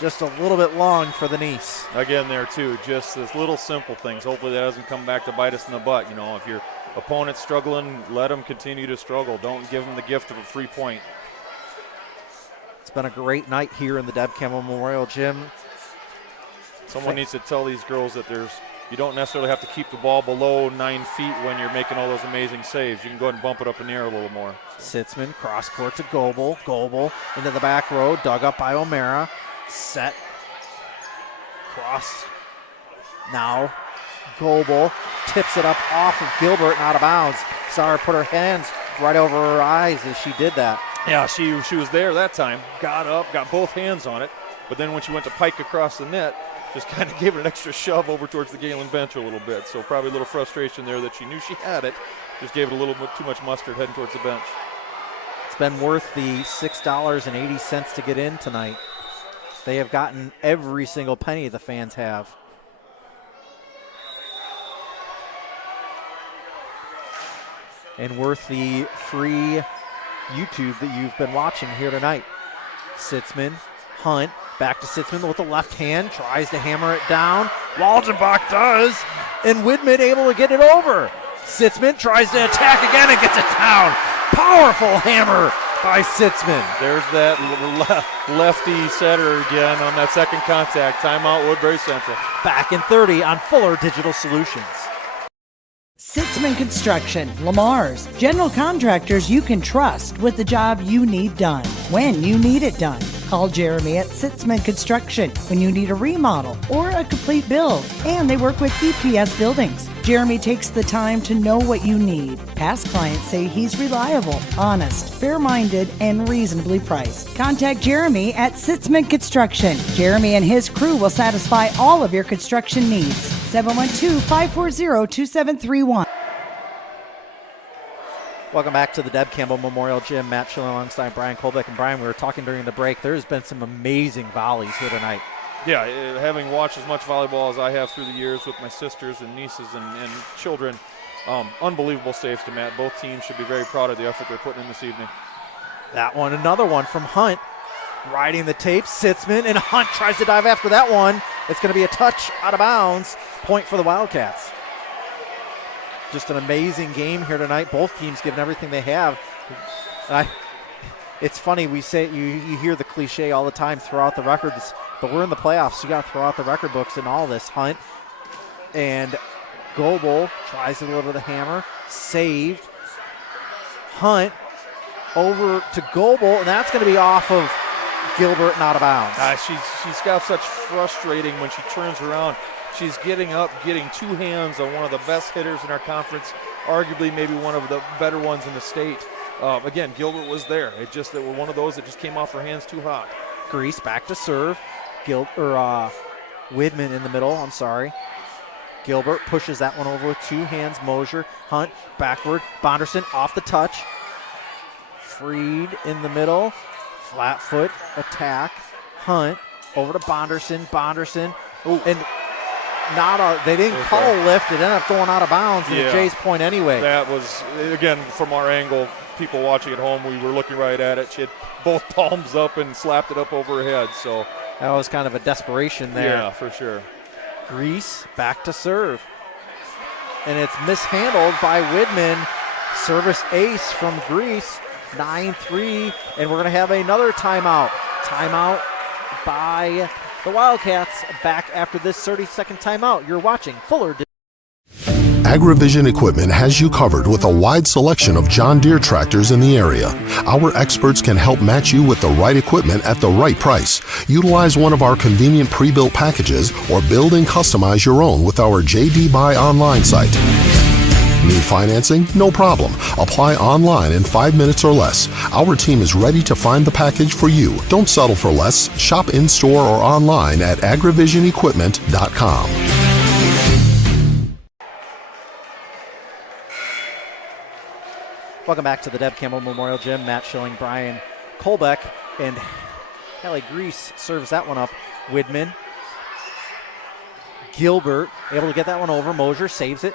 Just a little bit long for the Nice. Again there too, just those little simple things. Hopefully that doesn't come back to bite us in the butt. You know, if your opponent's struggling, let them continue to struggle. Don't give them the gift of a free point. It's been a great night here in the Deb Campbell Memorial Gym. Someone needs to tell these girls that you don't necessarily have to keep the ball below 9 feet when you're making all those amazing saves. You can go ahead and bump it up in the air a little more. Sitzman, cross court to Goebel. Goebel into the back row, dug up by O'Mara. Set. Cross. Now Goebel tips it up off of Gilbert and out of bounds. Sarah put her hands right over her eyes as she did that. Yeah, she was there that time. Got up, got both hands on it. But then when she went to pike across the net, just kind of gave it an extra shove over towards the Gehlen bench a little bit. So probably a little frustration there that she knew she had it. Just gave it a little bit too much mustard heading towards the bench. It's been worth the $6.80 to get in tonight. They have gotten every single penny the fans have. And worth the free YouTube that you've been watching here tonight. Sitzman, Hunt, back to Sitzman with the left hand, tries to hammer it down. Walgenbach does, and Widman able to get it over. Sitzman tries to attack again and gets it down. Powerful hammer by Sitzman. There's that lefty setter again on that second contact. Timeout, Woodbury Central. Back in 30 on Fuller Digital Solutions. Sitzman Construction, Lamar's, general contractors you can trust with the job you need done, when you need it done. Call Jeremy at Sitzman Construction when you need a remodel or a complete build. And they work with EPS buildings. Jeremy takes the time to know what you need. Past clients say he's reliable, honest, fair-minded, and reasonably priced. Contact Jeremy at Sitzman Construction. Jeremy and his crew will satisfy all of your construction needs. 712-540-2731. Welcome back to the Deb Campbell Memorial Gym. Matt Schiller alongside Brian Kolbeck. And Brian, we were talking during the break. There's been some amazing volleys here tonight. Yeah, having watched as much volleyball as I have through the years with my sisters and nieces and children, unbelievable saves to Matt. Both teams should be very proud of the effort they're putting in this evening. That one, another one from Hunt. Riding the tape, Sitzman, and Hunt tries to dive after that one. It's going to be a touch out of bounds. Point for the Wildcats. Just an amazing game here tonight. Both teams giving everything they have. It's funny, we say you hear the cliche all the time, throw out the records, but we're in the playoffs, so you got to throw out the record books and all this. Hunt and Goebel tries to deliver the hammer, saved. Hunt over to Goebel, and that's going to be off of Gilbert and out of bounds. She's got such frustrating when she turns around. She's getting up, getting two hands on one of the best hitters in our conference, arguably maybe one of the better ones in the state. Again, Gilbert was there. It just that were one of those that just came off her hands too hot. Grease back to serve. Widman in the middle. I'm sorry. Gilbert pushes that one over with two hands. Mosier, Hunt, backward. Bonderson off the touch. Freed in the middle. Flat foot attack. Hunt over to Bonderson. Ooh. And they didn't call a lift. It ended up going out of bounds at the Jays' point anyway. That was, again, from our angle, people watching at home, we were looking right at it. She had both palms up and slapped it up over her head. So that was kind of a desperation there. Yeah, for sure. Grease back to serve. and it's mishandled by Widman. Service ace from Grease, 9-3, and we're going to have another timeout. Timeout by the Wildcats. Back after this 30-second timeout. You're watching Fuller. AgriVision Equipment has you covered with a wide selection of John Deere tractors in the area. Our experts can help match you with the right equipment at the right price. Utilize one of our convenient pre-built packages or build and customize your own with our JD Buy online site. Need financing? No problem. Apply online in 5 minutes or less. Our team is ready to find the package for you. Don't settle for less. Shop in-store or online at agrivisionequipment.com. Welcome back to the Deb Campbell Memorial Gym. Matt Schilling, Brian Kolbeck, and Hallie Grease serves that one up. Widman. Gilbert able to get that one over. Mosier saves it.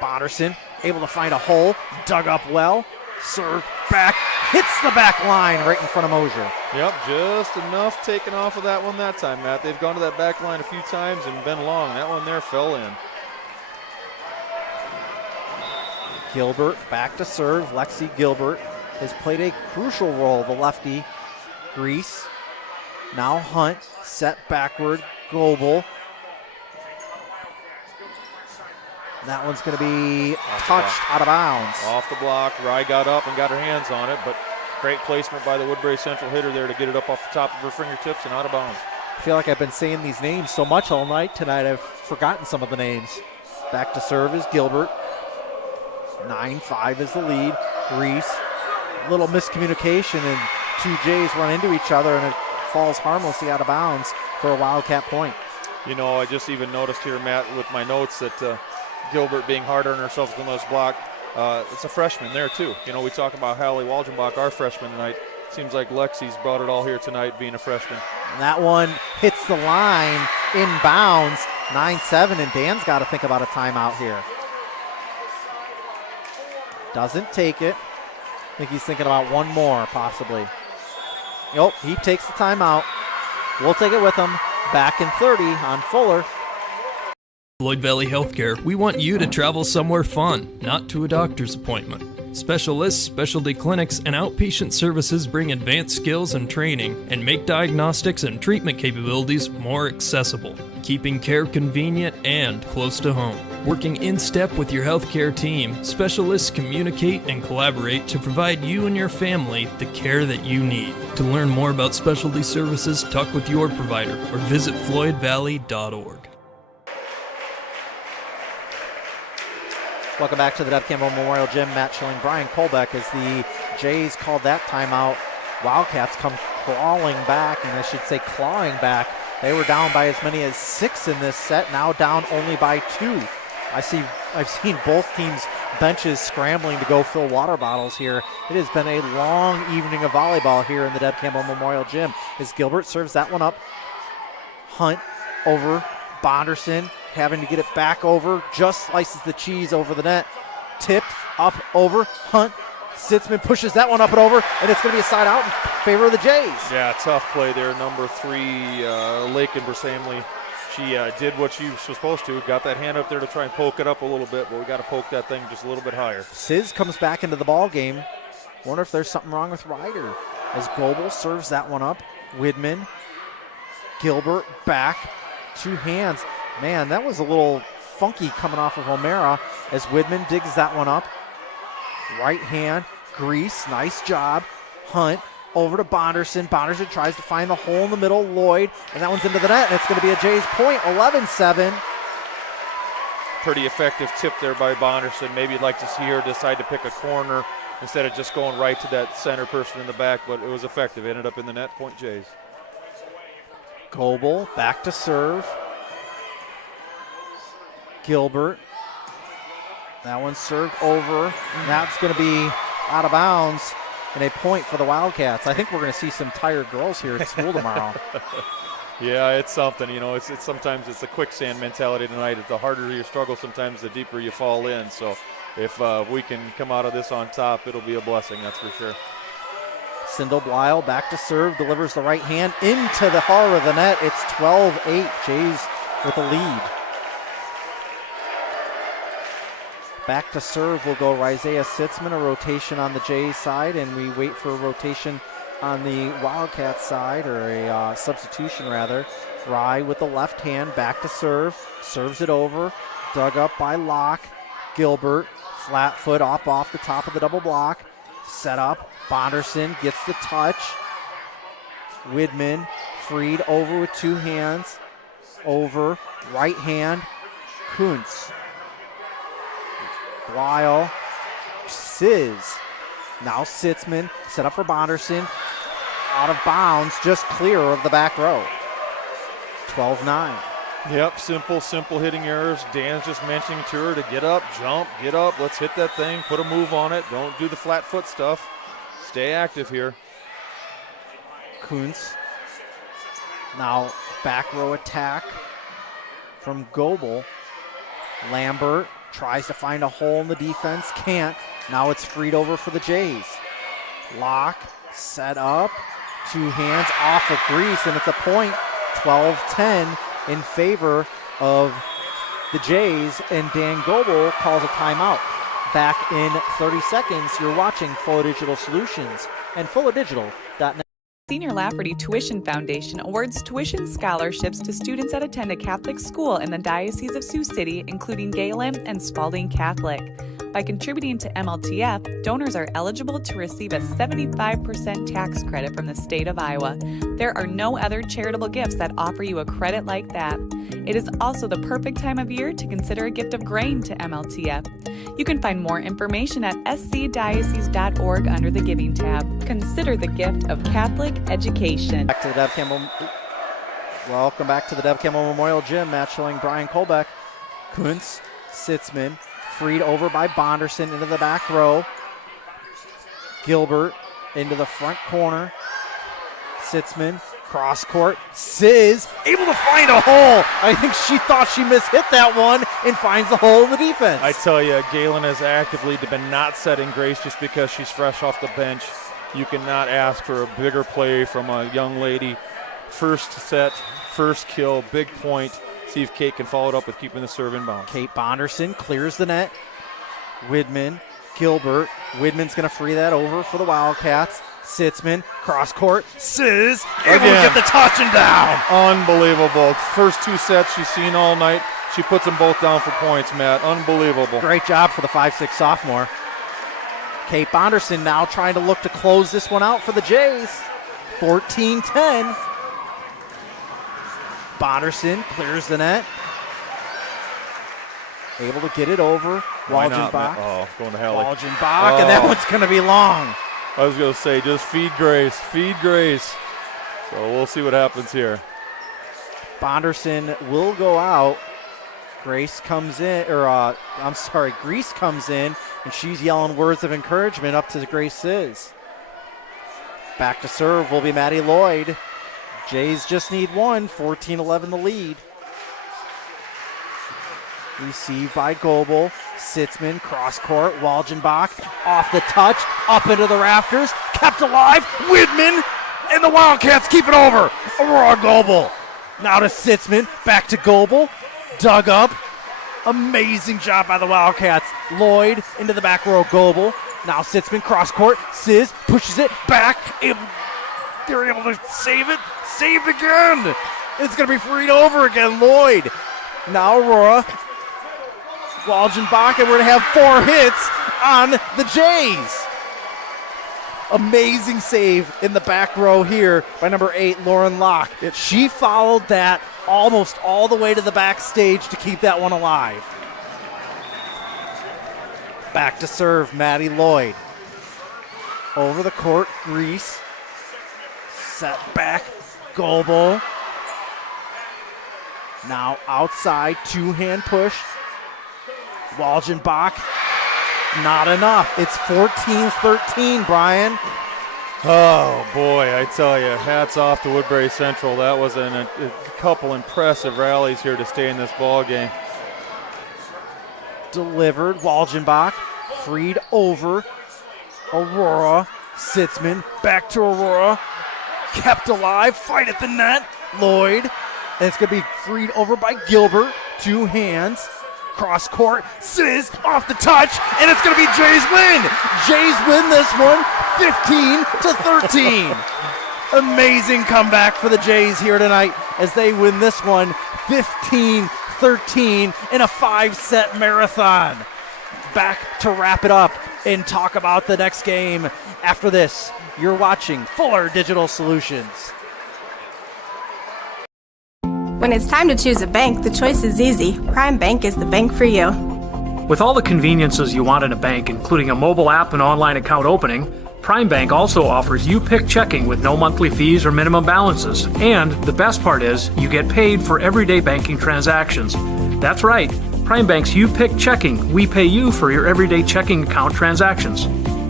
Bonderson able to find a hole. Dug up well. Served back. Hits the back line right in front of Mosier. Yep, just enough taken off of that one that time, Matt. They've gone to that back line a few times and been long. That one there fell in. Gilbert back to serve. Lexi Gilbert has played a crucial role, the lefty. Grease. Now Hunt, set backward. Global. That one's going to be touched out of bounds. Off the block. Rye got up and got her hands on it, but great placement by the Woodbury Central hitter there to get it up off the top of her fingertips and out of bounds. I feel like I've been saying these names so much all night tonight, I've forgotten some of the names. Back to serve is Gilbert. 9-5 is the lead. Grease. Little miscommunication, and two Jays run into each other, and it falls harmlessly out of bounds for a Wildcat point. You know, I just even noticed here, Matt, with my notes that Gilbert being harder on herself than this block. It's a freshman there, too. You know, we talk about Hallie Walgenbach, our freshman tonight. Seems like Lexi's brought it all here tonight, being a freshman. And that one hits the line inbounds. 9-7, and Dan's got to think about a timeout here. Doesn't take it. I think he's thinking about one more, possibly. Nope, he takes the timeout. We'll take it with him. Back in 30 on Fuller. Floyd Valley Healthcare, we want you to travel somewhere fun, not to a doctor's appointment. Specialists, specialty clinics, and outpatient services bring advanced skills and training and make diagnostics and treatment capabilities more accessible, keeping care convenient and close to home. Working in step with your healthcare team, specialists communicate and collaborate to provide you and your family the care that you need. To learn more about specialty services, talk with your provider or visit floydvalley.org. Welcome back to the Deb Campbell Memorial Gym. Matt Schilling, Brian Kolbeck, as the Jays called that timeout. Wildcats come crawling back, and I should say clawing back. They were down by as many as 6 in this set, now down only by 2. I've seen both teams' benches scrambling to go fill water bottles here. It has been a long evening of volleyball here in the Deb Campbell Memorial Gym. As Gilbert serves that one up. Hunt over Bonderson, having to get it back over, just slices the cheese over the net. Tipped, up, over, Hunt. Sitzman pushes that one up and over, and it's going to be a side out in favor of the Jays. Yeah, tough play there. Number 3, Lakin Bersamley. She did what she was supposed to, got that hand up there to try and poke it up a little bit, but we got to poke that thing just a little bit higher. Sizz comes back into the ball game. Wonder if there's something wrong with Ryder. As Global serves that one up. Widman, Gilbert back. 2 hands. Man, that was a little funky coming off of O'Mara as Widman digs that one up. Right hand, Grease, nice job. Hunt over to Bonderson. Bonderson tries to find the hole in the middle. Lloyd, and that one's into the net, and it's going to be a Jays point, 11-7. Pretty effective tip there by Bonderson. Maybe you'd like to see her decide to pick a corner instead of just going right to that center person in the back, but it was effective. It ended up in the net, point Jays. Goebel back to serve. Gilbert. That one's served over. And that's going to be out of bounds and a point for the Wildcats. I think we're going to see some tired girls here at school tomorrow. Yeah, it's something. You know, it's sometimes it's a quicksand mentality tonight. The harder you struggle, sometimes the deeper you fall in. So if we can come out of this on top, it'll be a blessing, that's for sure. Sindel Blyle back to serve, delivers the right hand into the heart of the net. It's 12-8, Jays with a lead. Back to serve will go Isaiah Sitzman, a rotation on the Jays side, and we wait for a rotation on the Wildcats side, or a substitution rather. Rye with the left hand, back to serve, serves it over, dug up by Locke. Gilbert, flat foot off the top of the double block, set up, Bonderson gets the touch. Widman freed over with two hands, over, right hand, Kuntz. Lyle, Sizz, now Sitzman, set up for Bonderson, out of bounds, just clear of the back row. 12-9. Yep, simple hitting errors. Dan's just mentioning to her to get up, jump, get up, let's hit that thing, put a move on it, don't do the flat foot stuff. Stay active here. Kuntz, now back row attack from Goebel. Lambert tries to find a hole in the defense, can't. Now it's freed over for the Jays. Locke, set up, two hands off of Grease, and it's a point. 12-10 in favor of the Jays, and Dan Goebel calls a timeout. Back in 30 seconds, you're watching Fuller Digital Solutions and fullerdigital.net. Senior Lafferty Tuition Foundation awards tuition scholarships to students that attend a Catholic school in the Diocese of Sioux City, including Gehlen and Spalding Catholic. By contributing to MLTF, donors are eligible to receive a 75% tax credit from the state of Iowa. There are no other charitable gifts that offer you a credit like that. It is also the perfect time of year to consider a gift of grain to MLTF. You can find more information at scdiocese.org under the Giving tab. Consider the gift of Catholic education. Back to the Deb Campbell. Welcome back to the Deb Campbell Memorial Gym. Match showing Brian Kolbeck. Kuntz, Sitzman, freed over by Bonderson into the back row. Gilbert into the front corner. Sitzman, cross court. Sizz able to find a hole. I think she thought she mishit that one and finds the hole in the defense. I tell you, Gehlen has actively been not setting Grace just because she's fresh off the bench. You cannot ask for a bigger play from a young lady. First set, first kill, big point. See if Kate can follow it up with keeping the serve in bounds. Kate Bonderson clears the net. Widman, Gilbert. Widman's going to free that over for the Wildcats. Sitzman, cross court. Sizz able to get the touch and down. Unbelievable. First two sets she's seen all night. She puts them both down for points, Matt. Unbelievable. Great job for the 5'6" sophomore. Kate Bonderson now trying to look to close this one out for the Jays. 14-10. Bonderson clears the net. Able to get it over. Walgenbach. Oh, going to Hallie. Walgenbach, and that one's going to be long. I was going to say, just feed Grace. Feed Grace. So we'll see what happens here. Bonderson will go out. Grease comes in, Grease comes in, and she's yelling words of encouragement up to Grace Sizz. Back to serve will be Maddie Lloyd. Jays just need one, 14-11 the lead. Received by Goebel. Sitzman, cross court. Walgenbach off the touch, up into the rafters, kept alive. Widman, and the Wildcats keep it over. Aurora Goebel. Now to Sitzman, back to Goebel. Dug up. Amazing job by the Wildcats. Lloyd into the back row. Goebel. Now Sitzman, cross court. Sizz pushes it back. They're able to save it. Saved again. It's going to be freed over again. Lloyd. Now Aurora. Walgenbach, and we're going to have 4 hits on the Jays. Amazing save in the back row here by number 8, Lauren Locke. She followed that almost all the way to the backstage to keep that one alive. Back to serve, Maddie Lloyd. Over the court, Grease. Set back, Goebel. Now outside, two-hand push. Walgenbach, not enough. It's 14-13, Brian. Oh, boy, I tell you, hats off to Woodbury Central. That was a couple impressive rallies here to stay in this ball game. Delivered, Walgenbach, freed over. Aurora, Sitzman, back to Aurora. Kept alive, fight at the net. Lloyd, and it's going to be freed over by Gilbert. Two hands. cross court, Sizz off the touch, and it's going to be Jay's win. Jays win this one 15-13. Amazing comeback for the Jays here tonight as they win this one 15-13 in a 5-set marathon. Back to wrap it up and talk about the next game. After this, you're watching Fuller Digital Solutions. When it's time to choose a bank, the choice is easy. Prime Bank is the bank for you. With all the conveniences you want in a bank, including a mobile app and online account opening, Prime Bank also offers you-pick checking with no monthly fees or minimum balances. And the best part is, you get paid for everyday banking transactions. That's right, Prime Bank's you-pick checking. We pay you for your everyday checking account transactions.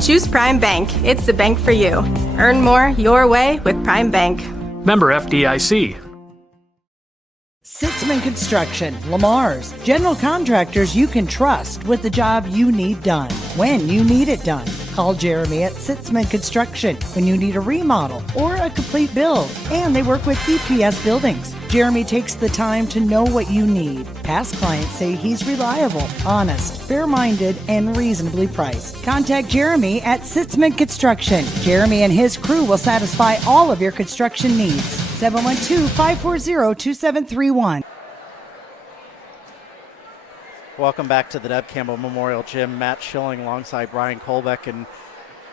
Choose Prime Bank. It's the bank for you. Earn more your way with Prime Bank. Member FDIC. Sitzman Construction, Lamar's, general contractors you can trust with the job you need done, when you need it done. Call Jeremy at Sitzman Construction when you need a remodel or a complete build. And they work with EPS buildings. Jeremy takes the time to know what you need. Past clients say he's reliable, honest, fair-minded, and reasonably priced. Contact Jeremy at Sitzman Construction. Jeremy and his crew will satisfy all of your construction needs. 712-540-2731. Welcome back to the Deb Campbell Memorial Gym. Matt Schilling alongside Brian Kolbeck. And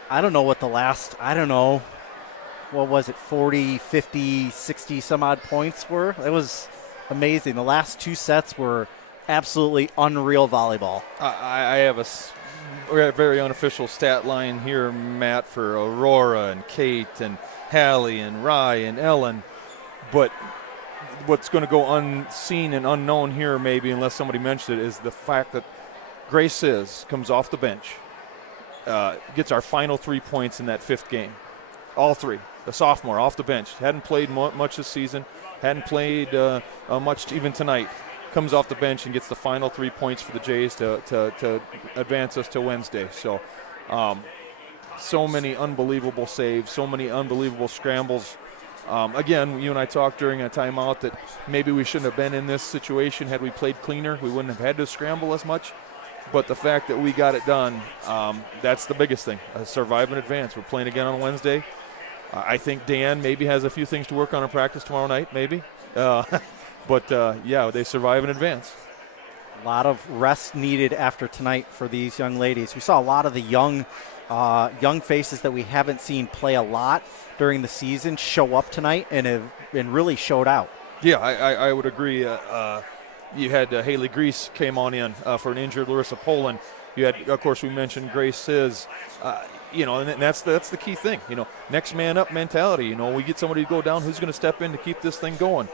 I don't know what the last, what was it, 40, 50, 60 some odd points were? It was amazing. The last two sets were absolutely unreal volleyball. I have a very unofficial stat line here, Matt, for Aurora and Kate and Hallie and Rye and Ellen. But what's going to go unseen and unknown here, maybe, unless somebody mentioned it, is the fact that Grace Sizz comes off the bench, gets our final 3 points in that fifth game. All three. The sophomore off the bench. Hadn't played much this season. Hadn't played much even tonight. Comes off the bench and gets the final 3 points for the Jays to advance us to Wednesday. So, so many unbelievable saves, so many unbelievable scrambles. Again, you and I talked during a timeout that maybe we shouldn't have been in this situation. Had we played cleaner, we wouldn't have had to scramble as much. But the fact that we got it done, that's the biggest thing. Survive and advance. We're playing again on Wednesday. I think Dan maybe has a few things to work on in practice tomorrow night, maybe. But, yeah, they survive and advance. A lot of rest needed after tonight for these young ladies. We saw a lot of the young faces that we haven't seen play a lot during the season show up tonight and really showed out. Yeah, I would agree. You had Haley Grease came on in for an injured Larissa Poland. You had, of course, we mentioned Grace Sizz. And that's the key thing. Next man up mentality. We get somebody to go down. Who's going to step in to keep this thing going?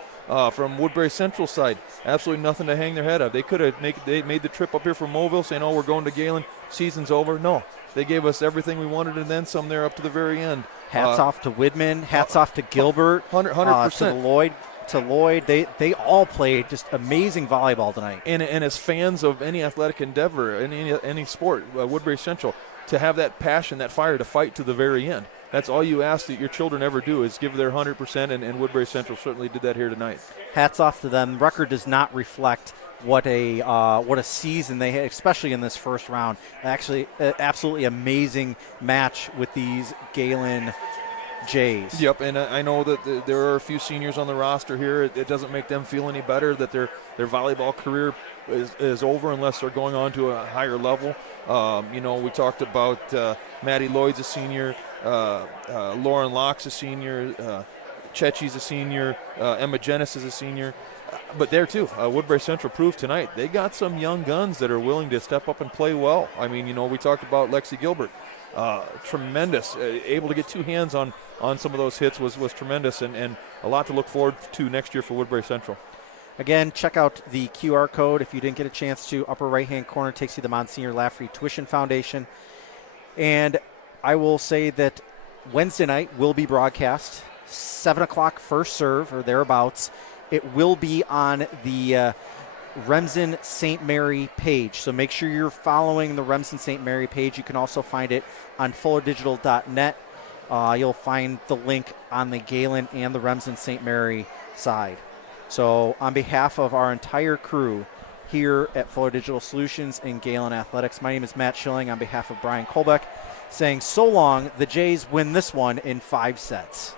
From Woodbury Central side, absolutely nothing to hang their head up. They could have made the trip up here from Mobile, saying, "Oh, we're going to Gehlen. Season's over." No, they gave us everything we wanted and then some there up to the very end. Hats off to Widman. Hats off to Gilbert. 100%. To Lloyd. They all played just amazing volleyball tonight. And as fans of any athletic endeavor, any sport, Woodbury Central, to have that passion, that fire to fight to the very end. That's all you ask that your children ever do is give their 100%, and Woodbury Central certainly did that here tonight. Hats off to them. Record does not reflect what a season they had, especially in this first round. Actually, absolutely amazing match with these Gehlen Jays. Yep, and I know that there are a few seniors on the roster here. It doesn't make them feel any better that their volleyball career is over unless they're going on to a higher level. We talked about Maddie Lloyd's a senior, Lauren Locke's a senior, Chechi's a senior, Emma Jennis is a senior. But there, too, Woodbury Central proved tonight they got some young guns that are willing to step up and play well. I mean, we talked about Lexi Gilbert. Tremendous. Able to get two hands on some of those hits was tremendous, and a lot to look forward to next year for Woodbury Central. Again, check out the QR code if you didn't get a chance to. Upper right-hand corner takes you to the Monsignor Lafferty Tuition Foundation. And I will say that Wednesday night will be broadcast, 7 o'clock first serve or thereabouts. It will be on the Remsen St. Mary page. So make sure you're following the Remsen St. Mary page. You can also find it on fullerdigital.net. You'll find the link on the Gehlen and the Remsen St. Mary side. So on behalf of our entire crew, here at Fuller Digital Solutions in Gehlen Athletics. My name is Matt Schilling on behalf of Brian Kolbeck, saying so long. The Jays win this one in 5 sets.